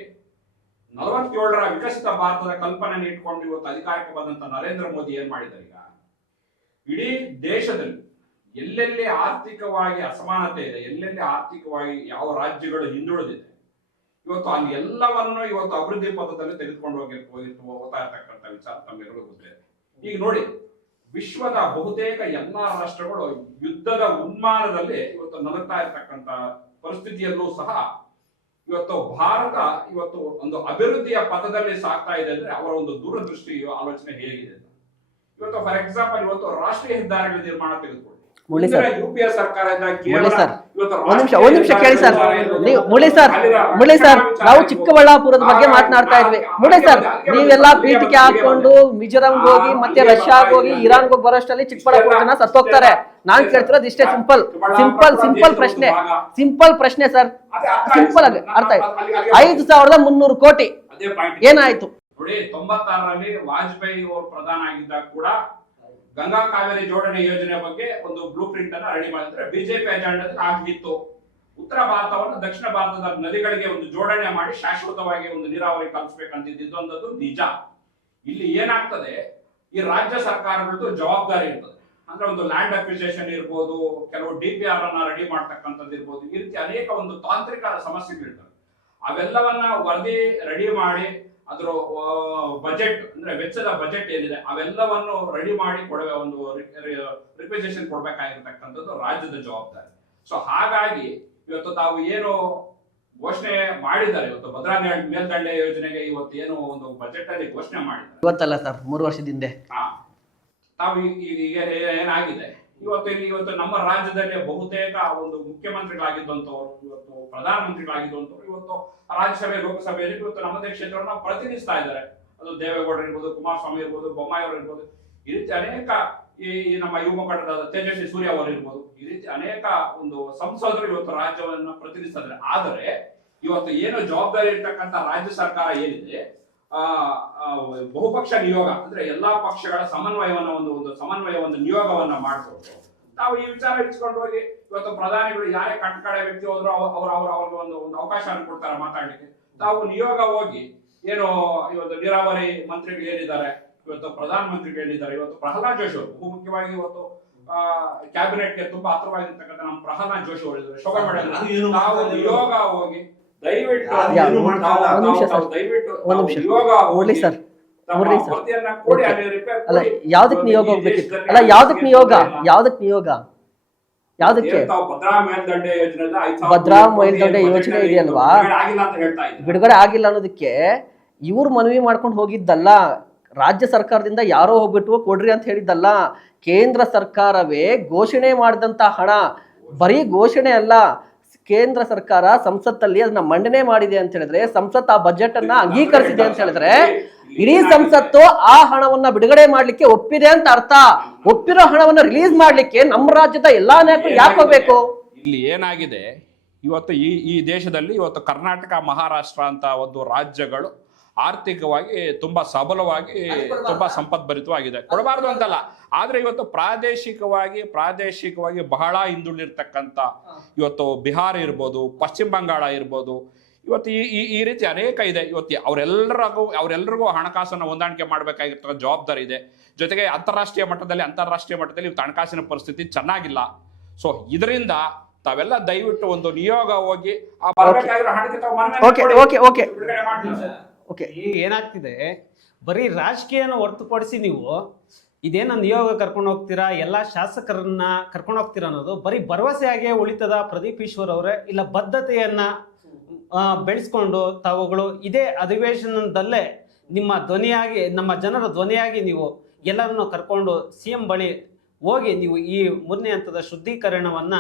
47ರ ವಿಕಸಿತ ಭಾರತದ ಕಲ್ಪನೆ ಇಟ್ಕೊಂಡು ಇವತ್ತು ಅಧಿಕಾರಕ್ಕೆ ಬಂದಂತ ನರೇಂದ್ರ ಮೋದಿ ಏನ್ ಮಾಡಿದ್ದಾರೆ, ಈಗ ಇಡೀ ದೇಶದಲ್ಲಿ ಎಲ್ಲೆಲ್ಲಿ ಆರ್ಥಿಕವಾಗಿ ಅಸಮಾನತೆ ಇದೆ, ಎಲ್ಲೆಲ್ಲಿ ಆರ್ಥಿಕವಾಗಿ ಯಾವ ರಾಜ್ಯಗಳು ಹಿಂದುಳಿದಿದೆ, ಇವತ್ತು ಅಲ್ಲಿ ಎಲ್ಲವನ್ನು ಇವತ್ತು ಅಭಿವೃದ್ಧಿ ಪಥದಲ್ಲಿ ತೆಗೆದುಕೊಂಡು ಹೋಗ್ತಾ ಇರ್ತಕ್ಕಂಥ ವಿಚಾರ ತಮ್ಮೆಲ್ಲರಿಗೂ ಗೊತ್ತಿದೆ. ಈಗ ನೋಡಿ, ವಿಶ್ವದ ಬಹುತೇಕ ಎಲ್ಲಾ ರಾಷ್ಟ್ರಗಳು ಯುದ್ಧದ ಉನ್ಮಾನದಲ್ಲಿ ಇವತ್ತು ನಲುಗ್ತಾ ಇರ್ತಕ್ಕಂಥ ಪರಿಸ್ಥಿತಿಯಲ್ಲೂ ಸಹ ಇವತ್ತು ಭಾರತ ಇವತ್ತು ಒಂದು ಅಭಿವೃದ್ಧಿಯ ಪಥದಲ್ಲಿ ಸಾಗ್ತಾ ಇದೆ ಅಂದ್ರೆ ಅವರ ಒಂದು ದೂರದೃಷ್ಟಿ ಆಲೋಚನೆ ಹೇಗಿದೆ. ಇವತ್ತು ಫಾರ್ ಎಕ್ಸಾಂಪಲ್ ಇವತ್ತು ರಾಷ್ಟ್ರೀಯ ಹೆದ್ದಾರಿಗಳ ನಿರ್ಮಾಣ ತೆಗೆದುಕೊಳ್ಳಿ. ಯುಪಿಎ ಸರ್ಕಾರದಿಂದ ಒಂದ್ ನಿಮಿಷ ಕೇಳಿ ಸರ್. ನೀವು ಮುರಳಿ ಸರ್, ನಾವು ಚಿಕ್ಕಬಳ್ಳಾಪುರದ ಬಗ್ಗೆ ಮಾತನಾಡ್ತಾ ಇದ್ವಿ. ಮುರಳಿ ಸರ್, ನೀವೆಲ್ಲ ಪೀಠಿಕೆ ಹಾಕೊಂಡು ಮಿಜೋರಾಂಗೆ ಹೋಗಿ ಮತ್ತೆ ರಷ್ಯಾಗೆ ಹೋಗಿ ಇರಾನ್ಗೆ ಹೋಗಿ ಬರೋಷ್ಟರಲ್ಲಿ ಚಿಕ್ಕಬಳ್ಳಾಪುರ ಜನ ಸತ್ತೋಗ್ತಾರೆ. ನಾನ್ ಕೇಳ್ತಿರೋದು ಇಷ್ಟೇ, ಸಿಂಪಲ್ ಪ್ರಶ್ನೆ ಸರ್, ಸಿಂಪಲ್ ಆಗಿ ಅರ್ಥ ಆಯ್ತು. 5300 ಕೋಟಿ ಏನಾಯ್ತು ನೋಡಿ. 96ರಲ್ಲಿ ವಾಜಪೇಯಿ ಅವರು ಪ್ರಧಾನ ಆಗಿದ್ದಾಗ ಕೂಡ ಗಂಗಾ ಕಾವೇರಿ ಜೋಡಣೆ ಯೋಜನೆ ಬಗ್ಗೆ ಒಂದು ಬ್ಲೂ ಪ್ರಿಂಟ್ ಅನ್ನ ರೆಡಿ ಮಾಡಿದ್ರೆ ಬಿಜೆಪಿ ಅಜೆಂಡಾದಲ್ಲಿ ಆಗಿತ್ತು. ಉತ್ತರ ಭಾರತವನ್ನು ದಕ್ಷಿಣ ಭಾರತದ ನದಿಗಳಿಗೆ ಒಂದು ಜೋಡಣೆ ಮಾಡಿ ಶಾಶ್ವತವಾಗಿ ಒಂದು ನೀರಾವರಿ ಕಲ್ಪಿಸಬೇಕಂತಿದ್ದೊಂದದ್ದು ನಿಜ. ಇಲ್ಲಿ ಏನಾಗ್ತದೆ, ಈ ರಾಜ್ಯ ಸರ್ಕಾರಗಳದ್ದು ಜವಾಬ್ದಾರಿ ಇರ್ತದೆ. ಅಂದ್ರೆ ಒಂದು ಲ್ಯಾಂಡ್ ಅಕ್ವಿಸಿಷನ್ ಇರ್ಬೋದು, ಕೆಲವು DPR ಅನ್ನ ರೆಡಿ ಮಾಡ್ತಕ್ಕಂಥದ್ದು ಇರ್ಬೋದು, ಈ ರೀತಿ ಅನೇಕ ಒಂದು ತಾಂತ್ರಿಕ ಸಮಸ್ಯೆಗಳಿರ್ತವೆ. ಅವೆಲ್ಲವನ್ನ ವರದಿ ರೆಡಿ ಮಾಡಿ ಅದರ ಬಜೆಟ್ ಅಂದ್ರೆ ವೆಚ್ಚದ ಬಜೆಟ್ ಏನಿದೆ ಅವೆಲ್ಲವನ್ನು ರೆಡಿ ಮಾಡಿ ಕೊಡುವ ಒಂದು ರಿಕ್ವೆಸಿಷನ್ ಕೊಡ್ಬೇಕಾಗಿರ್ತಕ್ಕಂಥದ್ದು ರಾಜ್ಯದ ಜವಾಬ್ದಾರಿ. ಸೊ ಹಾಗಾಗಿ ಇವತ್ತು ತಾವು ಏನು ಘೋಷಣೆ ಮಾಡಿದ್ದಾರೆ, ಇವತ್ತು ಭದ್ರಾ ಮೇಲ್ದಂಡೆ ಯೋಜನೆಗೆ ಇವತ್ತು ಏನು ಒಂದು ಬಜೆಟ್ ಅಲ್ಲಿ ಘೋಷಣೆ ಮಾಡಿದ್ದಾರೆ, ಇವತ್ತಲ್ಲ ಸರ್ 3 ವರ್ಷದ ಹಿಂದೆ. ತಾವು ಈಗ ಏನಾಗಿದೆ ಇವತ್ತು ನಮ್ಮ ರಾಜ್ಯದಲ್ಲಿ ಬಹುತೇಕ ಒಂದು ಮುಖ್ಯಮಂತ್ರಿಗಳಾಗಿದ್ದಂಥವ್ರು, ಇವತ್ತು ಪ್ರಧಾನಮಂತ್ರಿಗಳಾಗಿದ್ದಂಥವ್ರು ಇವತ್ತು ರಾಜ್ಯಸಭೆ ಲೋಕಸಭೆಯಲ್ಲಿ ಇವತ್ತು ನಮ್ಮದೇ ಕ್ಷೇತ್ರವನ್ನು ಪ್ರತಿನಿಧಿಸ್ತಾ ಇದ್ದಾರೆ. ಅದು ದೇವೇಗೌಡರು ಇರ್ಬೋದು, ಕುಮಾರಸ್ವಾಮಿ ಇರ್ಬೋದು, ಬೊಮ್ಮಾಯಿ ಅವರು ಇರ್ಬೋದು, ಈ ರೀತಿ ಅನೇಕ ಈ ನಮ್ಮ ಯುವ ಮುಖಂಡರಾದ ತೇಜಸ್ವಿ ಸೂರ್ಯ ಅವರು ಇರ್ಬೋದು, ಈ ರೀತಿ ಅನೇಕ ಒಂದು ಸಂಸದರು ಇವತ್ತು ರಾಜ್ಯವನ್ನು ಪ್ರತಿನಿಧಿಸ್ತಾರೆ. ಆದರೆ ಇವತ್ತು ಏನು ಜವಾಬ್ದಾರಿ ಇರ್ತಕ್ಕಂಥ ರಾಜ್ಯ ಸರ್ಕಾರ ಏನಿದೆ, ಬಹುಪಕ್ಷ ನಿಯೋಗ ಅಂದ್ರೆ ಎಲ್ಲಾ ಪಕ್ಷಗಳ ಸಮನ್ವಯವನ್ನ ನಿಯೋಗವನ್ನ ಮಾಡಿಕೊಂಡು ನಾವು ಈ ವಿಚಾರ ಇಟ್ಕೊಂಡು ಹೋಗಿ ಇವತ್ತು ಪ್ರಧಾನಿಗಳು ಯಾರೇ ಕಟ್ಟಕಡೆ ವ್ಯಕ್ತಿ ಹೋದ್ರು ಅವ್ರಿಗೆ ಒಂದು ಅವಕಾಶ ಕೊಡ್ತಾರೆ ಮಾತಾಡ್ಲಿಕ್ಕೆ. ತಾವು ನಿಯೋಗ ಹೋಗಿ ಏನು ಇವತ್ತು ನೀರಾವರಿ ಮಂತ್ರಿಗಳು ಏನಿದ್ದಾರೆ, ಇವತ್ತು ಪ್ರಧಾನ ಮಂತ್ರಿಗಳು ಏನಿದ್ದಾರೆ, ಇವತ್ತು ಪ್ರಹ್ಲಾದ್ ಜೋಶಿ ಅವರು ಬಹು ಮುಖ್ಯವಾಗಿ ಇವತ್ತು ಕ್ಯಾಬಿನೆಟ್ಗೆ ತುಂಬಾ ಹತ್ರವಾಗಿರ್ತಕ್ಕಂಥ ನಮ್ಮ ಪ್ರಹ್ಲಾದ್ ಜೋಶಿ ಅವರು ಇದ್ದಾರೆ, ಶೋಭಾ ಮೇಡಮ್. ನಾವು ನಿಯೋಗ ಹೋಗಿ ದಯವಿಟ್ಟು ಯಾವ್ದಕ್ ನಿಯೋಗ ಹೋಗ್ಬೇಕಿತ್ತು? ಅಲ್ಲ ಯಾವ್ದಕ್ ನಿಯೋಗ ಭದ್ರಾ ಮೇಲ್ದಂಡೆ ಯೋಜನೆ ಇದೆಯಲ್ವಾ, ಬಿಡುಗಡೆ ಆಗಿಲ್ಲ ಅನ್ನೋದಕ್ಕೆ ಇವ್ರು ಮನವಿ ಮಾಡ್ಕೊಂಡು ಹೋಗಿದ್ದಲ್ಲ. ರಾಜ್ಯ ಸರ್ಕಾರದಿಂದ ಯಾರೋ ಹೋಗ್ಬಿಟ್ಟು ಕೊಡ್ರಿ ಅಂತ ಹೇಳಿದ್ದಲ್ಲ. ಕೇಂದ್ರ ಸರ್ಕಾರವೇ ಘೋಷಣೆ ಮಾಡಿದಂತ ಹಣ, ಬರೀ ಘೋಷಣೆ ಅಲ್ಲ, ಕೇಂದ್ರ ಸರ್ಕಾರ ಸಂಸತ್ತಲ್ಲಿ ಅದನ್ನ ಮಂಡನೆ ಮಾಡಿದೆ ಅಂತ ಹೇಳಿದ್ರೆ, ಸಂಸತ್ ಆ ಬಜೆಟ್ ಅನ್ನ ಅಂಗೀಕರಿಸಿದೆ ಅಂತ ಹೇಳಿದ್ರೆ, ಇಡೀ ಸಂಸತ್ತು ಆ ಹಣವನ್ನ ಬಿಡುಗಡೆ ಮಾಡ್ಲಿಕ್ಕೆ ಒಪ್ಪಿದೆ ಅಂತ ಅರ್ಥ. ಒಪ್ಪಿರೋ ಹಣವನ್ನ ರಿಲೀಸ್ ಮಾಡ್ಲಿಕ್ಕೆ ನಮ್ಮ ರಾಜ್ಯದ ಎಲ್ಲಾ ನಾಯಕರು ಯಾಕೆ ಹೋಗ್ಬೇಕು? ಇಲ್ಲಿ ಏನಾಗಿದೆ, ಇವತ್ತು ಈ ದೇಶದಲ್ಲಿ ಇವತ್ತು ಕರ್ನಾಟಕ, ಮಹಾರಾಷ್ಟ್ರ ಅಂತ ಒಂದು ರಾಜ್ಯಗಳು ಆರ್ಥಿಕವಾಗಿ ತುಂಬಾ ಸಬಲವಾಗಿ ತುಂಬಾ ಸಂಪದ್ಭರಿತವಾಗಿದೆ. ಕೊಡಬಾರ್ದು ಅಂತಲ್ಲ, ಆದ್ರೆ ಇವತ್ತು ಪ್ರಾದೇಶಿಕವಾಗಿ ಬಹಳ ಹಿಂದುಳಿರ್ತಕ್ಕಂಥ ಇವತ್ತು ಬಿಹಾರ ಇರ್ಬೋದು, ಪಶ್ಚಿಮ ಬಂಗಾಳ ಇರ್ಬೋದು, ಇವತ್ತು ಈ ರೀತಿ ಅನೇಕ ಇದೆ. ಇವತ್ತು ಅವರೆಲ್ಲರಿಗೂ ಹಣಕಾಸನ್ನು ಹೊಂದಾಣಿಕೆ ಮಾಡಬೇಕಾಗಿರ್ತಕ್ಕಂಥ ಜವಾಬ್ದಾರಿ ಇದೆ. ಜೊತೆಗೆ ಅಂತಾರಾಷ್ಟ್ರೀಯ ಮಟ್ಟದಲ್ಲಿ ಇವತ್ತು ಹಣಕಾಸಿನ ಪರಿಸ್ಥಿತಿ ಚೆನ್ನಾಗಿಲ್ಲ. ಸೊ ಇದರಿಂದ ತಾವೆಲ್ಲ ದಯವಿಟ್ಟು ಒಂದು ನಿಯೋಗ ಹೋಗಿ ಈಗ ಏನಾಗ್ತಿದೆ, ಬರೀ ರಾಜಕೀಯನ ಹೊರತುಪಡಿಸಿ ನೀವು ಇದೇನ ನಿಯೋಗ ಕರ್ಕೊಂಡು ಹೋಗ್ತೀರಾ, ಎಲ್ಲ ಶಾಸಕರನ್ನ ಕರ್ಕೊಂಡು ಹೋಗ್ತೀರಾ ಅನ್ನೋದು ಬರೀ ಭರವಸೆಯಾಗೇ ಉಳಿತದ ಪ್ರದೀಪ್ ಈಶ್ವರ್ ಅವರೇ? ಇಲ್ಲ ಬದ್ಧತೆಯನ್ನ ಬೆಳೆಸ್ಕೊಂಡು ತಾವುಗಳು ಇದೇ ಅಧಿವೇಶನದಲ್ಲೇ ನಿಮ್ಮ ಧ್ವನಿಯಾಗಿ, ನಮ್ಮ ಜನರ ಧ್ವನಿಯಾಗಿ ನೀವು ಎಲ್ಲರನ್ನು ಕರ್ಕೊಂಡು CM ಬಳಿ ಹೋಗಿ ನೀವು ಈ 3ನೇ ಹಂತದ ಶುದ್ಧೀಕರಣವನ್ನ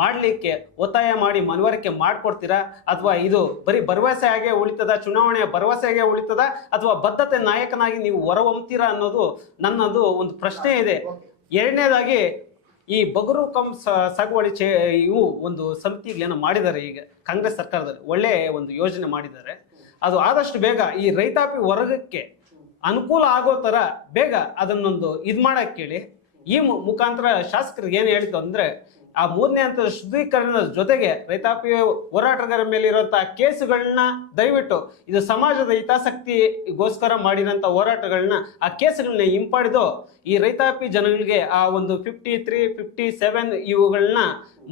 ಮಾಡಲಿಕ್ಕೆ ಒತ್ತಾಯ ಮಾಡಿ ಮನವರಿಕೆ ಮಾಡಿಕೊಡ್ತೀರಾ, ಅಥವಾ ಇದು ಬರೀ ಭರವಸೆ ಆಗೇ ಉಳಿತದ, ಚುನಾವಣೆಯ ಭರವಸೆಗೆ ಉಳಿತದ, ಅಥವಾ ಬದ್ಧತೆ ನಾಯಕನಾಗಿ ನೀವು ಹೊರಹೊಮ್ತೀರಾ ಅನ್ನೋದು ನನ್ನದು ಒಂದು ಪ್ರಶ್ನೆ ಇದೆ. ಎರಡನೇದಾಗಿ ಈ ಬಗರು ಕಂ ಸಾಗುವಳಿ ಇವು ಒಂದು ಸಮಿತಿಗಳನ್ನ ಮಾಡಿದ್ದಾರೆ. ಈಗ ಕಾಂಗ್ರೆಸ್ ಸರ್ಕಾರದಲ್ಲಿ ಒಳ್ಳೆ ಒಂದು ಯೋಜನೆ ಮಾಡಿದ್ದಾರೆ. ಅದು ಆದಷ್ಟು ಬೇಗ ಈ ರೈತಾಪಿ ವರ್ಗಕ್ಕೆ ಅನುಕೂಲ ಆಗೋ ಥರ ಬೇಗ ಅದನ್ನೊಂದು ಇದು ಮಾಡಕ್ಕೆ ಕೇಳಿ. ಈ ಮುಖಾಂತರ ಶಾಸಕರಿಗೆ ಏನು ಹೇಳ್ತು ಅಂದರೆ, ಆ 3ನೇ ಹಂತದ ಶುದ್ಧೀಕರಣದ ಜೊತೆಗೆ ರೈತಾಪಿ ಹೋರಾಟಗಾರರ ಮೇಲೆ ಇರುವಂತಹ ಕೇಸುಗಳನ್ನ ದಯವಿಟ್ಟು, ಇದು ಸಮಾಜದ ಹಿತಾಸಕ್ತಿಗೋಸ್ಕರ ಮಾಡಿರೋಂಥ ಹೋರಾಟಗಳನ್ನ, ಆ ಕೇಸುಗಳನ್ನ ಹಿಂಪಡೆದು ಈ ರೈತಾಪಿ ಜನಗಳಿಗೆ ಆ ಒಂದು 53, 57 ಇವುಗಳನ್ನ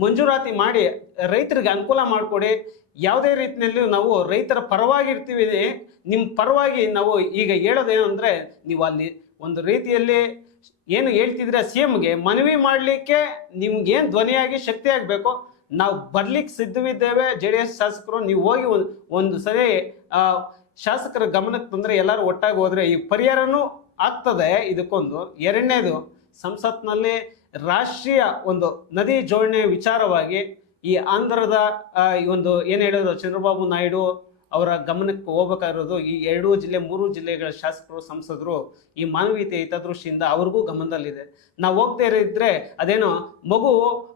ಮಂಜೂರಾತಿ ಮಾಡಿ ರೈತರಿಗೆ ಅನುಕೂಲ ಮಾಡಿಕೊಡಿ. ಯಾವುದೇ ರೀತಿಯಲ್ಲಿ ನಾವು ರೈತರ ಪರವಾಗಿರ್ತೀವಿ, ನಿಮ್ಮ ಪರವಾಗಿ ನಾವು ಈಗ ಹೇಳೋದೇನು ಅಂದರೆ, ನೀವು ಅಲ್ಲಿ ಒಂದು ರೀತಿಯಲ್ಲಿ ಏನು ಹೇಳ್ತಿದ್ರೆ CMಗೆ ಮನವಿ ಮಾಡಲಿಕ್ಕೆ ನಿಮ್ಗೇನು ಧ್ವನಿಯಾಗಿ ಶಕ್ತಿ ಆಗಬೇಕು. ನಾವು ಬರ್ಲಿಕ್ಕೆ ಸಿದ್ಧವಿದ್ದೇವೆ, JDS ಶಾಸಕರು. ನೀವು ಹೋಗಿ ಒಂದು ಸರಿ ಶಾಸಕರ ಗಮನಕ್ಕೆ ತಂದರೆ ಎಲ್ಲರೂ ಒಟ್ಟಾಗಿ ಹೋದರೆ ಈ ಪರಿಹಾರನೂ ಆಗ್ತದೆ. ಇದಕ್ಕೊಂದು ಎರಡನೇದು, ಸಂಸತ್ನಲ್ಲಿ ರಾಷ್ಟ್ರೀಯ ಒಂದು ನದಿ ಜೋಡಣೆ ವಿಚಾರವಾಗಿ ಈ ಆಂಧ್ರದ ಈ ಒಂದು ಏನು ಹೇಳೋದು ಚಂದ್ರಬಾಬು ನಾಯ್ಡು ಅವರ ಗಮನಕ್ಕೆ ಹೋಗ್ಬೇಕಾಗಿರೋದು, ಈ 2 ಜಿಲ್ಲೆ 3 ಜಿಲ್ಲೆಗಳ ಶಾಸಕರು ಸಂಸದರು ಈ ಮಾನವೀಯತೆ ಹಿತದೃಷ್ಟಿಯಿಂದ ಅವ್ರಿಗೂ ಗಮನದಲ್ಲಿದೆ. ನಾವು ಹೋಗ್ತಾ ಇದ್ರೆ ಅದೇನೋ ಮಗು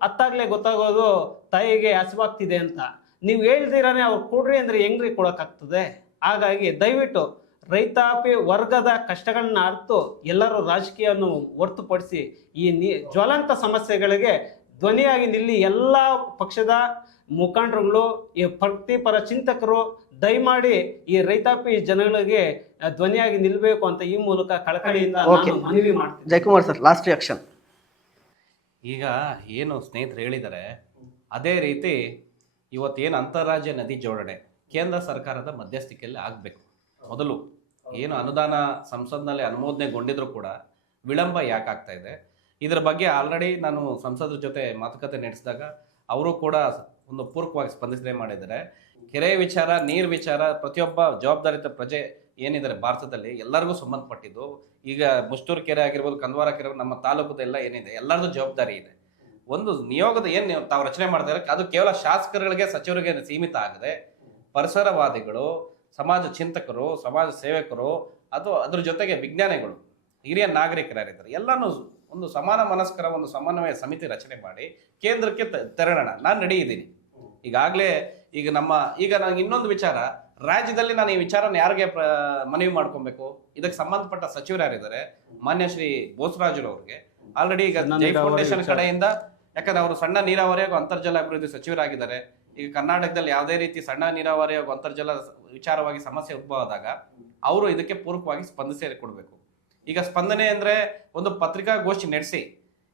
ಅತ್ತಾಗಲೇ ಗೊತ್ತಾಗೋದು ತಾಯಿಗೆ ಹಸಿವಾಗ್ತಿದೆ ಅಂತ, ನೀವು ಹೇಳ್ದಿರಾನೆ ಅವ್ರು ಕೊಡ್ರಿ ಅಂದರೆ ಹೆಂಗ್ರಿ ಕೊಡೋಕ್ಕಾಗ್ತದೆ? ಹಾಗಾಗಿ ದಯವಿಟ್ಟು ರೈತಾಪಿ ವರ್ಗದ ಕಷ್ಟಗಳನ್ನ ಅರ್ತು ಎಲ್ಲರೂ ರಾಜಕೀಯವನ್ನು ಹೊರತುಪಡಿಸಿ ಈ ಜ್ವಲಂತ ಸಮಸ್ಯೆಗಳಿಗೆ ಧ್ವನಿಯಾಗಿ ನಿಲ್ಲಿ. ಎಲ್ಲ ಪಕ್ಷದ ಮುಖಂಡರುಗಳು, ಈ ಪ್ರಗತಿಪರ ಚಿಂತಕರು ದಯಮಾಡಿ ಈ ರೈತಾಪಿ ಜನಗಳಿಗೆ ಧ್ವನಿಯಾಗಿ ನಿಲ್ಲಬೇಕು ಅಂತ ಈ ಮೂಲಕ ಕಳಕಳಿಯಿಂದ ನಾನು ಮನವಿ ಮಾಡ್ತೀನಿ. Jayakumar sir, last reaction. ಈಗ ಏನು ಸ್ನೇಹಿತರು ಹೇಳಿದ್ದಾರೆ ಅದೇ ರೀತಿ ಇವತ್ತೇನು ಅಂತಾರಾಜ್ಯ ನದಿ ಜೋಡಣೆ ಕೇಂದ್ರ ಸರ್ಕಾರದ ಮಧ್ಯಸ್ಥಿಕೆಯಲ್ಲಿ ಆಗಬೇಕು. ಮೊದಲು ಏನು ಅನುದಾನ ಸಂಸತ್ನಲ್ಲಿ ಅನುಮೋದನೆಗೊಂಡಿದ್ರು ಕೂಡ ವಿಳಂಬ ಯಾಕೆ ಆಗ್ತಾ ಇದೆ, ಇದರ ಬಗ್ಗೆ ಆಲ್ರೆಡಿ ನಾನು ಸಂಸದರ ಜೊತೆ ಮಾತುಕತೆ ನಡೆಸಿದಾಗ ಅವರು ಕೂಡ ಒಂದು ಪೂರಕವಾಗಿ ಸ್ಪಂದಿಸದೆ ಮಾಡಿದ್ದಾರೆ. ಕೆರೆ ವಿಚಾರ, ನೀರು ವಿಚಾರ, ಪ್ರತಿಯೊಬ್ಬ ಜವಾಬ್ದಾರಿತ ಪ್ರಜೆ ಏನಿದ್ದಾರೆ ಭಾರತದಲ್ಲಿ ಎಲ್ಲರಿಗೂ ಸಂಬಂಧಪಟ್ಟಿದ್ದು. ಈಗ ಮುಷ್ಟೂರು ಕೆರೆ ಆಗಿರ್ಬೋದು, ಕಂದವಾರ ಕೆರೆ, ನಮ್ಮ ತಾಲೂಕದೆಲ್ಲ ಏನಿದೆ ಎಲ್ಲರದ್ದು ಜವಾಬ್ದಾರಿ ಇದೆ. ಒಂದು ನಿಯೋಗದ ಏನು ತಾವು ರಚನೆ ಮಾಡ್ತಾರೆ ಅದು ಕೇವಲ ಶಾಸಕರುಗಳಿಗೆ ಸಚಿವರಿಗೆ ಸೀಮಿತ ಆಗದೆ ಪರಿಸರವಾದಿಗಳು, ಸಮಾಜ ಚಿಂತಕರು, ಸಮಾಜ ಸೇವಕರು, ಅಥವಾ ಅದ್ರ ಜೊತೆಗೆ ವಿಜ್ಞಾನಿಗಳು, ಹಿರಿಯ ನಾಗರಿಕರಿದ್ದಾರೆ, ಎಲ್ಲನೂ ಒಂದು ಸಮಾನ ಮನಸ್ಕರ ಒಂದು ಸಮನ್ವಯ ಸಮಿತಿ ರಚನೆ ಮಾಡಿ ಕೇಂದ್ರಕ್ಕೆ ತೆರಳೋಣ. ನಾನು ರೆಡಿ ಇದ್ದೀನಿ ಈಗಾಗಲೇ. ಈಗ ನನಗೆ ಇನ್ನೊಂದು ವಿಚಾರ, ರಾಜ್ಯದಲ್ಲಿ ನಾನು ಈ ವಿಚಾರನ ಯಾರಿಗೆ ಮನವಿ ಮಾಡ್ಕೊಬೇಕು, ಇದಕ್ಕೆ ಸಂಬಂಧಪಟ್ಟ ಸಚಿವರು ಯಾರಿದ್ದಾರೆ, ಮಾನ್ಯ ಶ್ರೀ ಬೋಸರಾಜುರು ಅವ್ರಿಗೆ ಆಲ್ರೆಡಿ ಈಗ ಜೈ ಫೌಂಡೇಶನ್ ಕಡೆಯಿಂದ, ಯಾಕಂದ್ರೆ ಅವರು ಸಣ್ಣ ನೀರಾವರಿ ಹಾಗೂ ಅಂತರ್ಜಲ ಅಭಿವೃದ್ಧಿ ಸಚಿವರಾಗಿದ್ದಾರೆ. ಈಗ ಕರ್ನಾಟಕದಲ್ಲಿ ಯಾವುದೇ ರೀತಿ ಸಣ್ಣ ನೀರಾವರಿ ಹಾಗೂ ಅಂತರ್ಜಲ ವಿಚಾರವಾಗಿ ಸಮಸ್ಯೆ ಉದ್ಭವ ಆದಾಗ ಅವರು ಇದಕ್ಕೆ ಪೂರಕವಾಗಿ ಸ್ಪಂದಿಸಿ ಕೊಡಬೇಕು. ಈಗ ಸ್ಪಂದನೆ ಅಂದ್ರೆ ಒಂದು ಪತ್ರಿಕಾಗೋಷ್ಠಿ ನಡೆಸಿ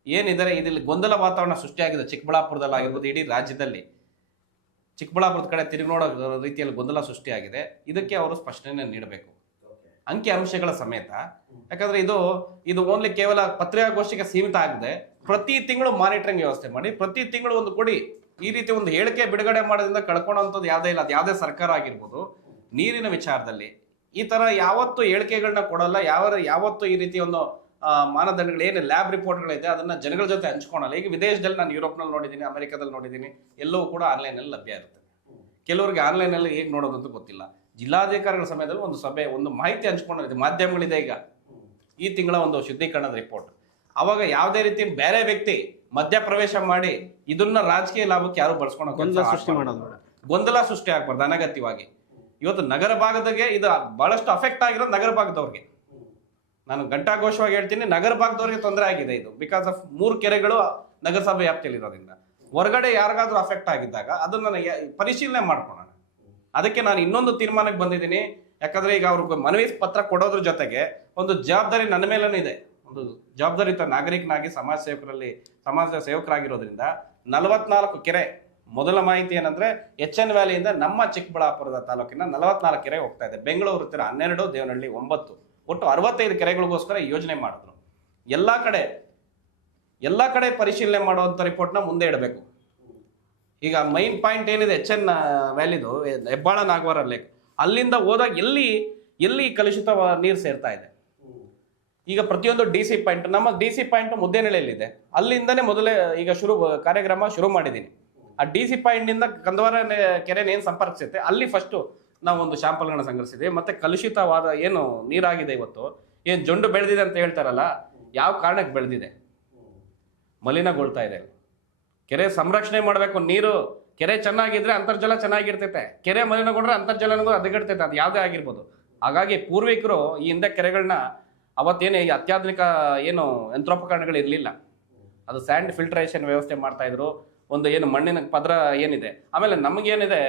ಏನಿದ್ದಾರೆ, ಇದರಲ್ಲಿ ಗೊಂದಲ ವಾತಾವರಣ ಸೃಷ್ಟಿಯಾಗಿದೆ ಚಿಕ್ಕಬಳ್ಳಾಪುರದಲ್ಲಿ ಆಗಿರ್ಬೋದು, ಇಡೀ ರಾಜ್ಯದಲ್ಲಿ ಚಿಕ್ಕಬಳ್ಳಾಪುರದ ಕಡೆ ತಿರುಗಿ ನೋಡೋ ರೀತಿಯಲ್ಲಿ ಗೊಂದಲ ಸೃಷ್ಟಿಯಾಗಿದೆ. ಇದಕ್ಕೆ ಅವರು ಸ್ಪಷ್ಟನೆ ನೀಡಬೇಕು ಅಂಕಿ ಅಂಶಗಳ ಸಮೇತ. ಯಾಕಂದ್ರೆ ಇದು ಓನ್ಲಿ ಕೇವಲ ಪತ್ರಿಕಾಗೋಷ್ಠಿಗೆ ಸೀಮಿತ ಆಗದೆ ಪ್ರತಿ ತಿಂಗಳು ಮಾನಿಟರಿಂಗ್ ವ್ಯವಸ್ಥೆ ಮಾಡಿ, ಪ್ರತಿ ತಿಂಗಳು ಒಂದು ಕೊಡಿ. ಈ ರೀತಿ ಒಂದು ಹೇಳಿಕೆ ಬಿಡುಗಡೆ ಮಾಡೋದ್ರಿಂದ ಕಳ್ಕೊಳ್ಳೋಂಥದ್ದು ಯಾವುದೇ ಇಲ್ಲ. ಅದು ಯಾವುದೇ ಸರ್ಕಾರ ಆಗಿರ್ಬೋದು, ನೀರಿನ ವಿಚಾರದಲ್ಲಿ ಈ ತರ ಯಾವತ್ತು ಹೇಳಿಕೆಗಳನ್ನ ಕೊಡಲ್ಲ, ಯಾವತ್ತು ಈ ರೀತಿ ಒಂದು ಮಾನದಂಡಗಳು ಏನು ಲ್ಯಾಬ್ ರಿಪೋರ್ಟ್ಗಳಿದೆ ಅದನ್ನ ಜನಗಳ ಜೊತೆ ಹಂಚ್ಕೊಳಲ್ಲ. ಈಗ ವಿದೇಶದಲ್ಲಿ ನಾನು ಯುರೋಪ್ನಲ್ಲಿ ನೋಡಿದ್ದೀನಿ, ಅಮೆರಿಕದಲ್ಲಿ ನೋಡಿದ್ದೀನಿ, ಎಲ್ಲವೂ ಕೂಡ ಆನ್ಲೈನಲ್ಲಿ ಲಭ್ಯ ಇರುತ್ತೆ. ಕೆಲವರಿಗೆ ಆನ್ಲೈನಲ್ಲಿ ಹೇಗೆ ನೋಡೋದಂತ ಗೊತ್ತಿಲ್ಲ. ಜಿಲ್ಲಾಧಿಕಾರಿಗಳ ಸಮಯದಲ್ಲಿ ಒಂದು ಸಭೆ, ಒಂದು ಮಾಹಿತಿ ಹಂಚ್ಕೊಂಡಿದೆ, ಮಾಧ್ಯಮಗಳಿದೆ. ಈಗ ಈ ತಿಂಗಳ ಒಂದು ಶುದ್ಧೀಕರಣದ ರಿಪೋರ್ಟ್, ಅವಾಗ ಯಾವುದೇ ರೀತಿ ಬೇರೆ ವ್ಯಕ್ತಿ ಮಧ್ಯ ಪ್ರವೇಶ ಮಾಡಿ ಇದನ್ನ ರಾಜಕೀಯ ಲಾಭಕ್ಕೆ ಯಾರು ಬಳಸ್ಕೊಂಡು ಗೊಂದಲ ಸೃಷ್ಟಿ ಆಗ್ಬಾರ್ದು ಅನಗತ್ಯವಾಗಿ. ಇವತ್ತು ನಗರ ಭಾಗದಾಗೆ ಇದು ಬಹಳಷ್ಟು ಅಫೆಕ್ಟ್ ಆಗಿರೋದು ನಗರ ಭಾಗದವ್ರಿಗೆ. ನಾನು ಘಂಟಾಘೋಷವಾಗಿ ಹೇಳ್ತೀನಿ, ನಗರ ಭಾಗದವ್ರಿಗೆ ತೊಂದರೆ ಆಗಿದೆ ಇದು ಬಿಕಾಸ್ ಆಫ್ 3 ಕೆರೆಗಳು ನಗರಸಭೆ ವ್ಯಾಪ್ತಿಯಲ್ಲಿ ಇರೋದ್ರಿಂದ. ಹೊರಗಡೆ ಯಾರಿಗಾದ್ರೂ ಅಫೆಕ್ಟ್ ಆಗಿದ್ದಾಗ ಅದನ್ನ ಪರಿಶೀಲನೆ ಮಾಡ್ಕೊಳ್ಳೋಣ. ಅದಕ್ಕೆ ನಾನು ಇನ್ನೊಂದು ತೀರ್ಮಾನಕ್ಕೆ ಬಂದಿದ್ದೀನಿ. ಯಾಕಂದ್ರೆ ಈಗ ಅವ್ರಿಗೆ ಮನವಿ ಪತ್ರ ಕೊಡೋದ್ರ ಜೊತೆಗೆ ಒಂದು ಜವಾಬ್ದಾರಿ ನನ್ನ ಮೇಲೂ ಇದೆ. ಒಂದು ಜವಾಬ್ದಾರಿಯುತ ನಾಗರಿಕನಾಗಿ ಸಮಾಜ ಸೇವಕರಾಗಿರೋದ್ರಿಂದ 44 ಕೆರೆ. ಮೊದಲ ಮಾಹಿತಿ ಏನಂದ್ರೆ HN ವ್ಯಾಲಿಯಿಂದ ನಮ್ಮ ಚಿಕ್ಕಬಳ್ಳಾಪುರದ ತಾಲೂಕಿನ 44 ಕೆರೆ ಹೋಗ್ತಾ ಇದೆ. ಬೆಂಗಳೂರು ಹತ್ತಿರ 12, ದೇವನಹಳ್ಳಿ 9, ಒಟ್ಟು 65 ಕೆರೆಗಳಿಗೋಸ್ಕರ ಯೋಜನೆ ಮಾಡಿದ್ರು. ಎಲ್ಲ ಕಡೆ ಪರಿಶೀಲನೆ ಮಾಡುವಂತ ರಿಪೋರ್ಟ್ನ ಮುಂದೆ ಇಡಬೇಕು. ಈಗ ಮೈನ್ ಪಾಯಿಂಟ್ ಏನಿದೆ HN ವ್ಯಾಲಿದು, ಹೆಬ್ಬಾಳ ನಾಗವಾರ ಲೇಕ್, ಅಲ್ಲಿಂದ ಹೋದಾಗ ಎಲ್ಲಿ ಕಲುಷಿತ ನೀರು ಸೇರ್ತಾ ಇದೆ. ಈಗ ಪ್ರತಿಯೊಂದು DC ಪಾಯಿಂಟ್, ನಮ್ಮ DC ಪಾಯಿಂಟ್ ಮುದ್ದೇನಹಳ್ಳಿಯಲ್ಲಿದೆ, ಅಲ್ಲಿಂದನೇ ಮೊದಲೇ ಈಗ ಕಾರ್ಯಕ್ರಮ ಶುರು ಮಾಡಿದ್ದೀನಿ. ಆ DC ಪಾಯಿಂಟ್ನಿಂದ ಕಂದವಾರ ಕೆರೆನ ಏನು ಸಂಪರ್ಕಿಸುತ್ತೆ ಅಲ್ಲಿ ಫಸ್ಟು ನಾವು ಒಂದು ಶಾಂಪಲ್ಗಳನ್ನ ಸಂಗ್ರಹಿಸಿದ್ವಿ. ಮತ್ತೆ ಕಲುಷಿತವಾದ ಏನು ನೀರಾಗಿದೆ ಇವತ್ತು, ಏನು ಜೊಂಡು ಬೆಳೆದಿದೆ ಅಂತ ಹೇಳ್ತಾರಲ್ಲ, ಯಾವ ಕಾರಣಕ್ಕೆ ಬೆಳೆದಿದೆ? ಮಲಿನಗೊಳ್ತಾ ಇದೆ. ಕೆರೆ ಸಂರಕ್ಷಣೆ ಮಾಡಬೇಕು. ನೀರು ಕೆರೆ ಚೆನ್ನಾಗಿದ್ರೆ ಅಂತರ್ಜಲ ಚೆನ್ನಾಗಿರ್ತೈತೆ, ಕೆರೆ ಮಲಿನಗೊಂಡ್ರೆ ಅಂತರ್ಜಲನೂ ಹದಗೆಡ್ತೈತೆ, ಅದು ಯಾವುದೇ ಆಗಿರ್ಬೋದು. ಹಾಗಾಗಿ ಪೂರ್ವಿಕರು ಈ ಹಿಂದೆ ಕೆರೆಗಳನ್ನ ಅವತ್ತೇನು ಈ ಅತ್ಯಾಧುನಿಕ ಏನು ಯಂತ್ರೋಪಕರಣಗಳು ಇರಲಿಲ್ಲ, ಅದು ಸ್ಯಾಂಡ್ ಫಿಲ್ಟ್ರೇಷನ್ ವ್ಯವಸ್ಥೆ ಮಾಡ್ತಾ ಇದ್ರು. ಒಂದು ಏನು ಮಣ್ಣಿನ ಪದರ ಏನಿದೆ, ಆಮೇಲೆ ನಮಗೇನಿದೆ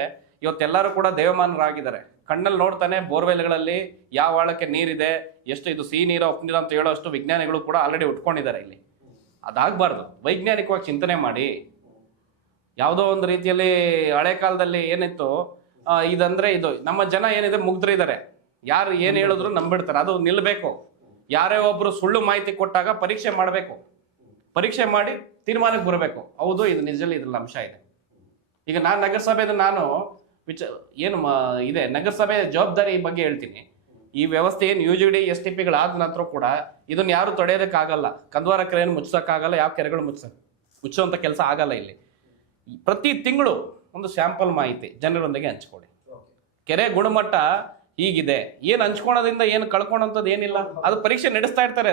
ಇವತ್ತೆಲ್ಲರೂ ಕೂಡ ದೇವಮಾನರಾಗಿದ್ದಾರೆ. ಕಣ್ಣಲ್ಲಿ ನೋಡ್ತಾನೆ ಬೋರ್ವೆಲ್ಗಳಲ್ಲಿ ಯಾವ ಆಳಕ್ಕೆ ನೀರಿದೆ, ಎಷ್ಟು ಇದು ಸಿಹಿ ನೀರು ಉಪ್ಪು ನೀರು ಅಂತ ಹೇಳೋಷ್ಟು ವಿಜ್ಞಾನಿಗಳು ಕೂಡ ಆಲ್ರೆಡಿ ಉಟ್ಕೊಂಡಿದ್ದಾರೆ ಇಲ್ಲಿ. ಅದಾಗಬಾರ್ದು. ವೈಜ್ಞಾನಿಕವಾಗಿ ಚಿಂತನೆ ಮಾಡಿ. ಯಾವುದೋ ಒಂದು ರೀತಿಯಲ್ಲಿ ಹಳೆ ಕಾಲದಲ್ಲಿ ಏನಿತ್ತು, ಇದಂದ್ರೆ ಇದು ನಮ್ಮ ಜನ ಏನಿದೆ ಮುಗ್ಧರಿದ್ದಾರೆ, ಯಾರು ಏನು ಹೇಳಿದ್ರು ನಂಬಿಡ್ತಾರೆ. ಅದು ನಿಲ್ಲಬೇಕು. ಯಾರೇ ಒಬ್ರು ಸುಳ್ಳು ಮಾಹಿತಿ ಕೊಟ್ಟಾಗ ಪರೀಕ್ಷೆ ಮಾಡಬೇಕು, ಪರೀಕ್ಷೆ ಮಾಡಿ ತೀರ್ಮಾನಕ್ಕೆ ಬರಬೇಕು. ಹೌದು, ಇದು ನಿಜದಲ್ಲಿ ಇದ್ರಲ್ಲಿ ಅಂಶ ಇದೆ. ಈಗ ನಾನು ನಗರಸಭೆದು ನಾನು ಇದೆ ನಗರಸಭೆ ಜವಾಬ್ದಾರಿ ಬಗ್ಗೆ ಹೇಳ್ತೀನಿ. ಈ ವ್ಯವಸ್ಥೆ ಏನು UGD STPಗಳಾದ ನಂತರ ಕೂಡ ಇದನ್ನ ಯಾರು ತೊಡೆಯೋದಕ್ಕಾಗಲ್ಲ. ಕಂದವಾರ ಕೆರೆಯನ್ನು ಮುಚ್ಚೋಕ್ಕಾಗಲ್ಲ, ಯಾವ ಕೆರೆಗಳು ಮುಚ್ಚುವಂಥ ಕೆಲಸ ಆಗಲ್ಲ. ಇಲ್ಲಿ ಪ್ರತಿ ತಿಂಗಳು ಒಂದು ಸ್ಯಾಂಪಲ್ ಮಾಹಿತಿ ಜನರೊಂದಿಗೆ ಹಂಚ್ಕೊಳ್ಳಿ. ಕೆರೆ ಗುಣಮಟ್ಟ ಹೀಗಿದೆ, ಏನು ಹಂಚ್ಕೊಳೋದ್ರಿಂದ ಏನು ಕಳ್ಕೊಳೋಂಥದ್ದು ಏನಿಲ್ಲ. ಅದು ಪರೀಕ್ಷೆ ನಡೆಸ್ತಾ ಇರ್ತಾರೆ.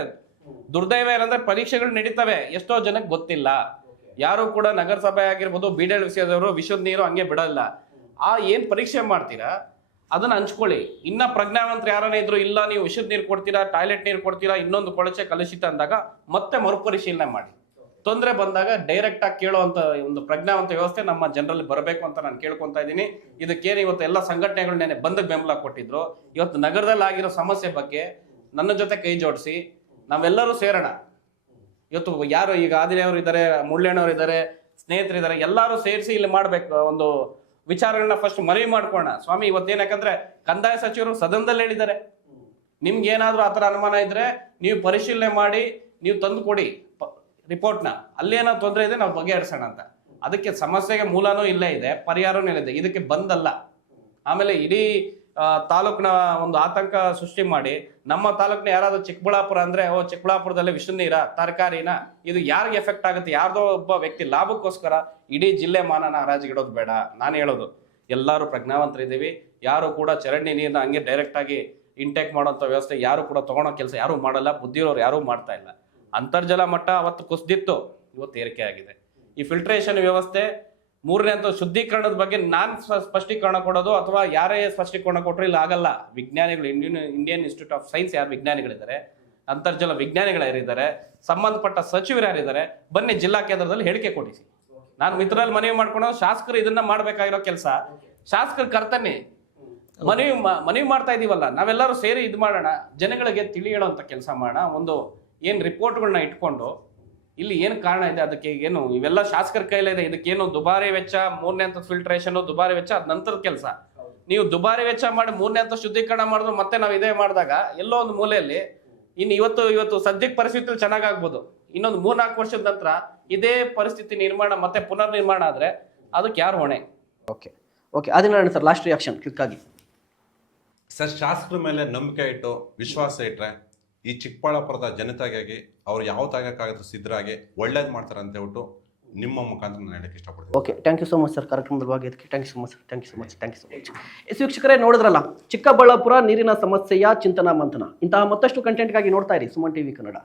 ದುರ್ದೈವ ಏನಂದ್ರೆ ಪರೀಕ್ಷೆಗಳು ನಡೀತವೆ, ಎಷ್ಟೋ ಜನಕ್ಕೆ ಗೊತ್ತಿಲ್ಲ. ಯಾರು ಕೂಡ ನಗರಸಭೆ ಆಗಿರ್ಬೋದು, BDL ವಿಷಯದವರು ವಿಷದ ನೀರು ಹಂಗೆ ಬಿಡಲ್ಲ. ಆ ಏನ್ ಪರೀಕ್ಷೆ ಮಾಡ್ತೀರಾ ಅದನ್ನ ಹಂಚ್ಕೊಳ್ಳಿ. ಇನ್ನ ಪ್ರಜ್ಞಾವಂತರು ಯಾರನ್ನ ಇದ್ರು, ಇಲ್ಲ ನೀವು ವಿಷದ ನೀರು ಕೊಡ್ತೀರಾ, ಟಾಯ್ಲೆಟ್ ನೀರು ಕೊಡ್ತೀರಾ, ಇನ್ನೊಂದು ಕೊಳಚೆ ಕಲುಷಿತ ಅಂದಾಗ ಮತ್ತೆ ಮರುಪರಿಶೀಲನೆ ಮಾಡಿ. ತೊಂದರೆ ಬಂದಾಗ ಡೈರೆಕ್ಟ್ ಆಗಿ ಕೇಳುವಂತ ಒಂದು ಪ್ರಜ್ಞಾವಂತ ವ್ಯವಸ್ಥೆ ನಮ್ಮ ಜನರಲ್ಲಿ ಬರಬೇಕು ಅಂತ ನಾನು ಕೇಳ್ಕೊಂತಾ ಇದ್ದೀನಿ. ಇದಕ್ಕೇನು ಇವತ್ತು ಎಲ್ಲ ಸಂಘಟನೆಗಳು ನೆನೆ ಬಂದಕ್ಕೆ ಬೆಂಬಲ ಕೊಟ್ಟಿದ್ರು. ಇವತ್ತು ನಗರದಲ್ಲಿ ಆಗಿರೋ ಸಮಸ್ಯೆ ಬಗ್ಗೆ ನನ್ನ ಜೊತೆ ಕೈ ಜೋಡಿಸಿ ನಾವೆಲ್ಲರೂ ಸೇರೋಣ. ಇವತ್ತು ಯಾರು ಈಗ ಆದಿನವರು ಇದ್ದಾರೆ, ಮುಳ್ಳಣ್ಣವ್ರು ಇದ್ದಾರೆ, ಸ್ನೇಹಿತರಿದ್ದಾರೆ, ಎಲ್ಲರೂ ಸೇರಿಸಿ ಇಲ್ಲಿ ಮಾಡ್ಬೇಕು. ಒಂದು ವಿಚಾರಗಳನ್ನ ಫಸ್ಟ್ ಮನವಿ ಮಾಡ್ಕೋಣ. ಸ್ವಾಮಿ ಇವತ್ತೇನು, ಯಾಕಂದ್ರೆ ಕಂದಾಯ ಸಚಿವರು ಸದನದಲ್ಲಿ ಹೇಳಿದ್ದಾರೆ, ನಿಮ್ಗೆ ಏನಾದ್ರೂ ಆತರ ಅನುಮಾನ ಇದ್ರೆ ನೀವು ಪರಿಶೀಲನೆ ಮಾಡಿ ನೀವು ತಂದು ಕೊಡಿ ರಿಪೋರ್ಟ್ನ, ಅಲ್ಲೇನೋ ತೊಂದರೆ ಇದೆ ನಾವು ಬಗೆಹರಿಸೋಣ ಅಂತ. ಅದಕ್ಕೆ ಸಮಸ್ಯೆಗೆ ಮೂಲನೂ ಇಲ್ಲೇ ಇದೆ, ಪರಿಹಾರನೂ ಇಲ್ಲಿದೆ. ಇದಕ್ಕೆ ಬಂದಲ್ಲ. ಆಮೇಲೆ ಇಡೀ ತಾಲೂಕಿನ ಒಂದು ಆತಂಕ ಸೃಷ್ಟಿ ಮಾಡಿ ನಮ್ಮ ತಾಲೂಕಿನ ಯಾರಾದ್ರೂ ಚಿಕ್ಕಬಳ್ಳಾಪುರ ಅಂದ್ರೆ ಚಿಕ್ಕಬಳ್ಳಾಪುರದಲ್ಲಿ ವಿಷ ನೀರ ತರಕಾರಿನ ಇದು ಯಾರಿಗೆ ಎಫೆಕ್ಟ್ ಆಗುತ್ತೆ? ಯಾರ್ದೋ ಒಬ್ಬ ವ್ಯಕ್ತಿ ಲಾಭಕ್ಕೋಸ್ಕರ ಇಡೀ ಜಿಲ್ಲೆ ಮಾನನ ಹರಾಜಿಗಿಡೋದು ಬೇಡ. ನಾನು ಹೇಳೋದು ಎಲ್ಲರೂ ಪ್ರಜ್ಞಾವಂತರಿದ್ದೀವಿ. ಯಾರು ಕೂಡ ಚರಂಡಿ ನೀರನ್ನ ಹಂಗೆ ಡೈರೆಕ್ಟ್ ಆಗಿ ಇಂಟೇಕ್ ಮಾಡೋಂಥ ವ್ಯವಸ್ಥೆ ಯಾರು ಕೂಡ ತಗೊಳೋ ಕೆಲಸ ಯಾರು ಮಾಡಲ್ಲ. ಬುದ್ಧಿರೋರು ಯಾರೂ ಮಾಡ್ತಾ ಇಲ್ಲ. ಅಂತರ್ಜಲ ಮಟ್ಟ ಅವತ್ತು ಕುಸಿದಿತ್ತು, ಇವತ್ತು ಏರಿಕೆ ಆಗಿದೆ. ಈ ಫಿಲ್ಟ್ರೇಷನ್ ವ್ಯವಸ್ಥೆ, ಮೂರನೇ ಹಂತ ಶುದ್ಧೀಕರಣದ ಬಗ್ಗೆ ನಾನು ಸ್ಪಷ್ಟೀಕರಣ ಕೊಡೋದು ಅಥವಾ ಯಾರೇ ಸ್ಪಷ್ಟೀಕರಣ ಕೊಟ್ಟರು ಇಲ್ಲ ಆಗಲ್ಲ. ವಿಜ್ಞಾನಿಗಳು, ಇಂಡಿಯನ್ ಇನ್ಸ್ಟಿಟ್ಯೂಟ್ ಆಫ್ ಸೈನ್ಸ್ ಯಾರು ವಿಜ್ಞಾನಿಗಳಿದ್ದಾರೆ, ಅಂತರ್ಜಲ ವಿಜ್ಞಾನಿಗಳು ಯಾರಿದ್ದಾರೆ, ಸಂಬಂಧಪಟ್ಟ ಸಚಿವರು ಯಾರಿದ್ದಾರೆ, ಬನ್ನಿ ಜಿಲ್ಲಾ ಕೇಂದ್ರದಲ್ಲಿ ಹೇಳಿಕೆ ಕೊಡಿಸಿ. ನಾನು ಮಿತ್ರರಲ್ಲಿ ಮನವಿ ಮಾಡ್ಕೊಂಡು ಶಾಸಕರು ಇದನ್ನ ಮಾಡ್ಬೇಕಾಗಿರೋ ಕೆಲಸ ಶಾಸಕರ ಕರ್ತನೆ. ಮನವಿ ಮಾಡ್ತಾ ಇದೀವಲ್ಲ, ನಾವೆಲ್ಲರೂ ಸೇರಿ ಇದು ಮಾಡೋಣ, ಜನಗಳಿಗೆ ತಿಳಿ ಹೇಳೋಂಥ ಕೆಲಸ ಮಾಡೋಣ. ಒಂದು ಏನು ರಿಪೋರ್ಟ್ಗಳನ್ನ ಇಟ್ಕೊಂಡು ಇಲ್ಲಿ ಏನು ಕಾರಣ ಇದೆ, ಅದಕ್ಕೆ ಏನು ಇವೆಲ್ಲ ಶಾಸಕರ ಕೈಲಿದೆ. ಇದಕ್ಕೇನು ದುಬಾರಿ ವೆಚ್ಚ, ಮೂರನೇ ಹಂತದ ಫಿಲ್ಟ್ರೇಷನ್ ದುಬಾರಿ ವೆಚ್ಚ, ಅದ್ ನಂತರದ ಕೆಲಸ. ನೀವು ದುಬಾರಿ ವೆಚ್ಚ ಮಾಡಿ ಮೂರನೇ ಹಂತ ಶುದ್ಧೀಕರಣ ಮಾಡಿದ್ರು ಮತ್ತೆ ನಾವು ಇದೇ ಮಾಡಿದಾಗ ಎಲ್ಲೋ ಒಂದು ಮೂಲೆಯಲ್ಲಿ ಇನ್ನು ಇವತ್ತು ಸದ್ಯಕ್ಕೆ ಪರಿಸ್ಥಿತಿ ಚೆನ್ನಾಗಾಗ್ಬೋದು, ಇನ್ನೊಂದು 3-4 ವರ್ಷದ ನಂತರ ಇದೇ ಪರಿಸ್ಥಿತಿ ನಿರ್ಮಾಣ ಮತ್ತೆ ಪುನರ್ ನಿರ್ಮಾಣ ಆದ್ರೆ ಅದಕ್ಕೆ ಯಾರು ಹೊಣೆ? Okay Adinarayana sir, last reaction quick ಆಗಿ ಸರ್. ಶಾಸಕರ ಮೇಲೆ ನಂಬಿಕೆ ಇಟ್ಟು ವಿಶ್ವಾಸ ಇಟ್ಟರೆ ಈ ಚಿಕ್ಕಬಳ್ಳಾಪುರದ ಜನತೆಗಾಗಿ ಅವ್ರು ಯಾವ ತಾಗಕ್ಕಾಗತ್ತೆ ಸಿದ್ಧರಾಗಿ ಒಳ್ಳೇದು ಮಾಡ್ತಾರೆ ಅಂತ ಹೇಳ್ಬಿಟ್ಟು ನಿಮ್ಮ ಮುಖಾಂತರ ನಾನು ಹೇಳಕ್ಕೆ ಇಷ್ಟಪಡ್ತೀನಿ. Okay, thank you so much sir ಕಾರ್ಯಕ್ರಮದ ಭಾಗಿಯಾದಕ್ಕೆ. Thank you so much, thank you so much, thank you so much. ವೀಕ್ಷಕರೇ, ನೋಡಿದ್ರಲ್ಲ ಚಿಕ್ಕಬಳ್ಳಾಪುರ ನೀರಿನ ಸಮಸ್ಯೆಯ ಚಿಂತನಾ ಮಂಥನ. ಇಂತಹ ಮತ್ತಷ್ಟು ಕಂಟೆಂಟ್ಗಾಗಿ ನೋಡ್ತಾ ಇರಿ ಸುಮನ್ TV ಕನ್ನಡ.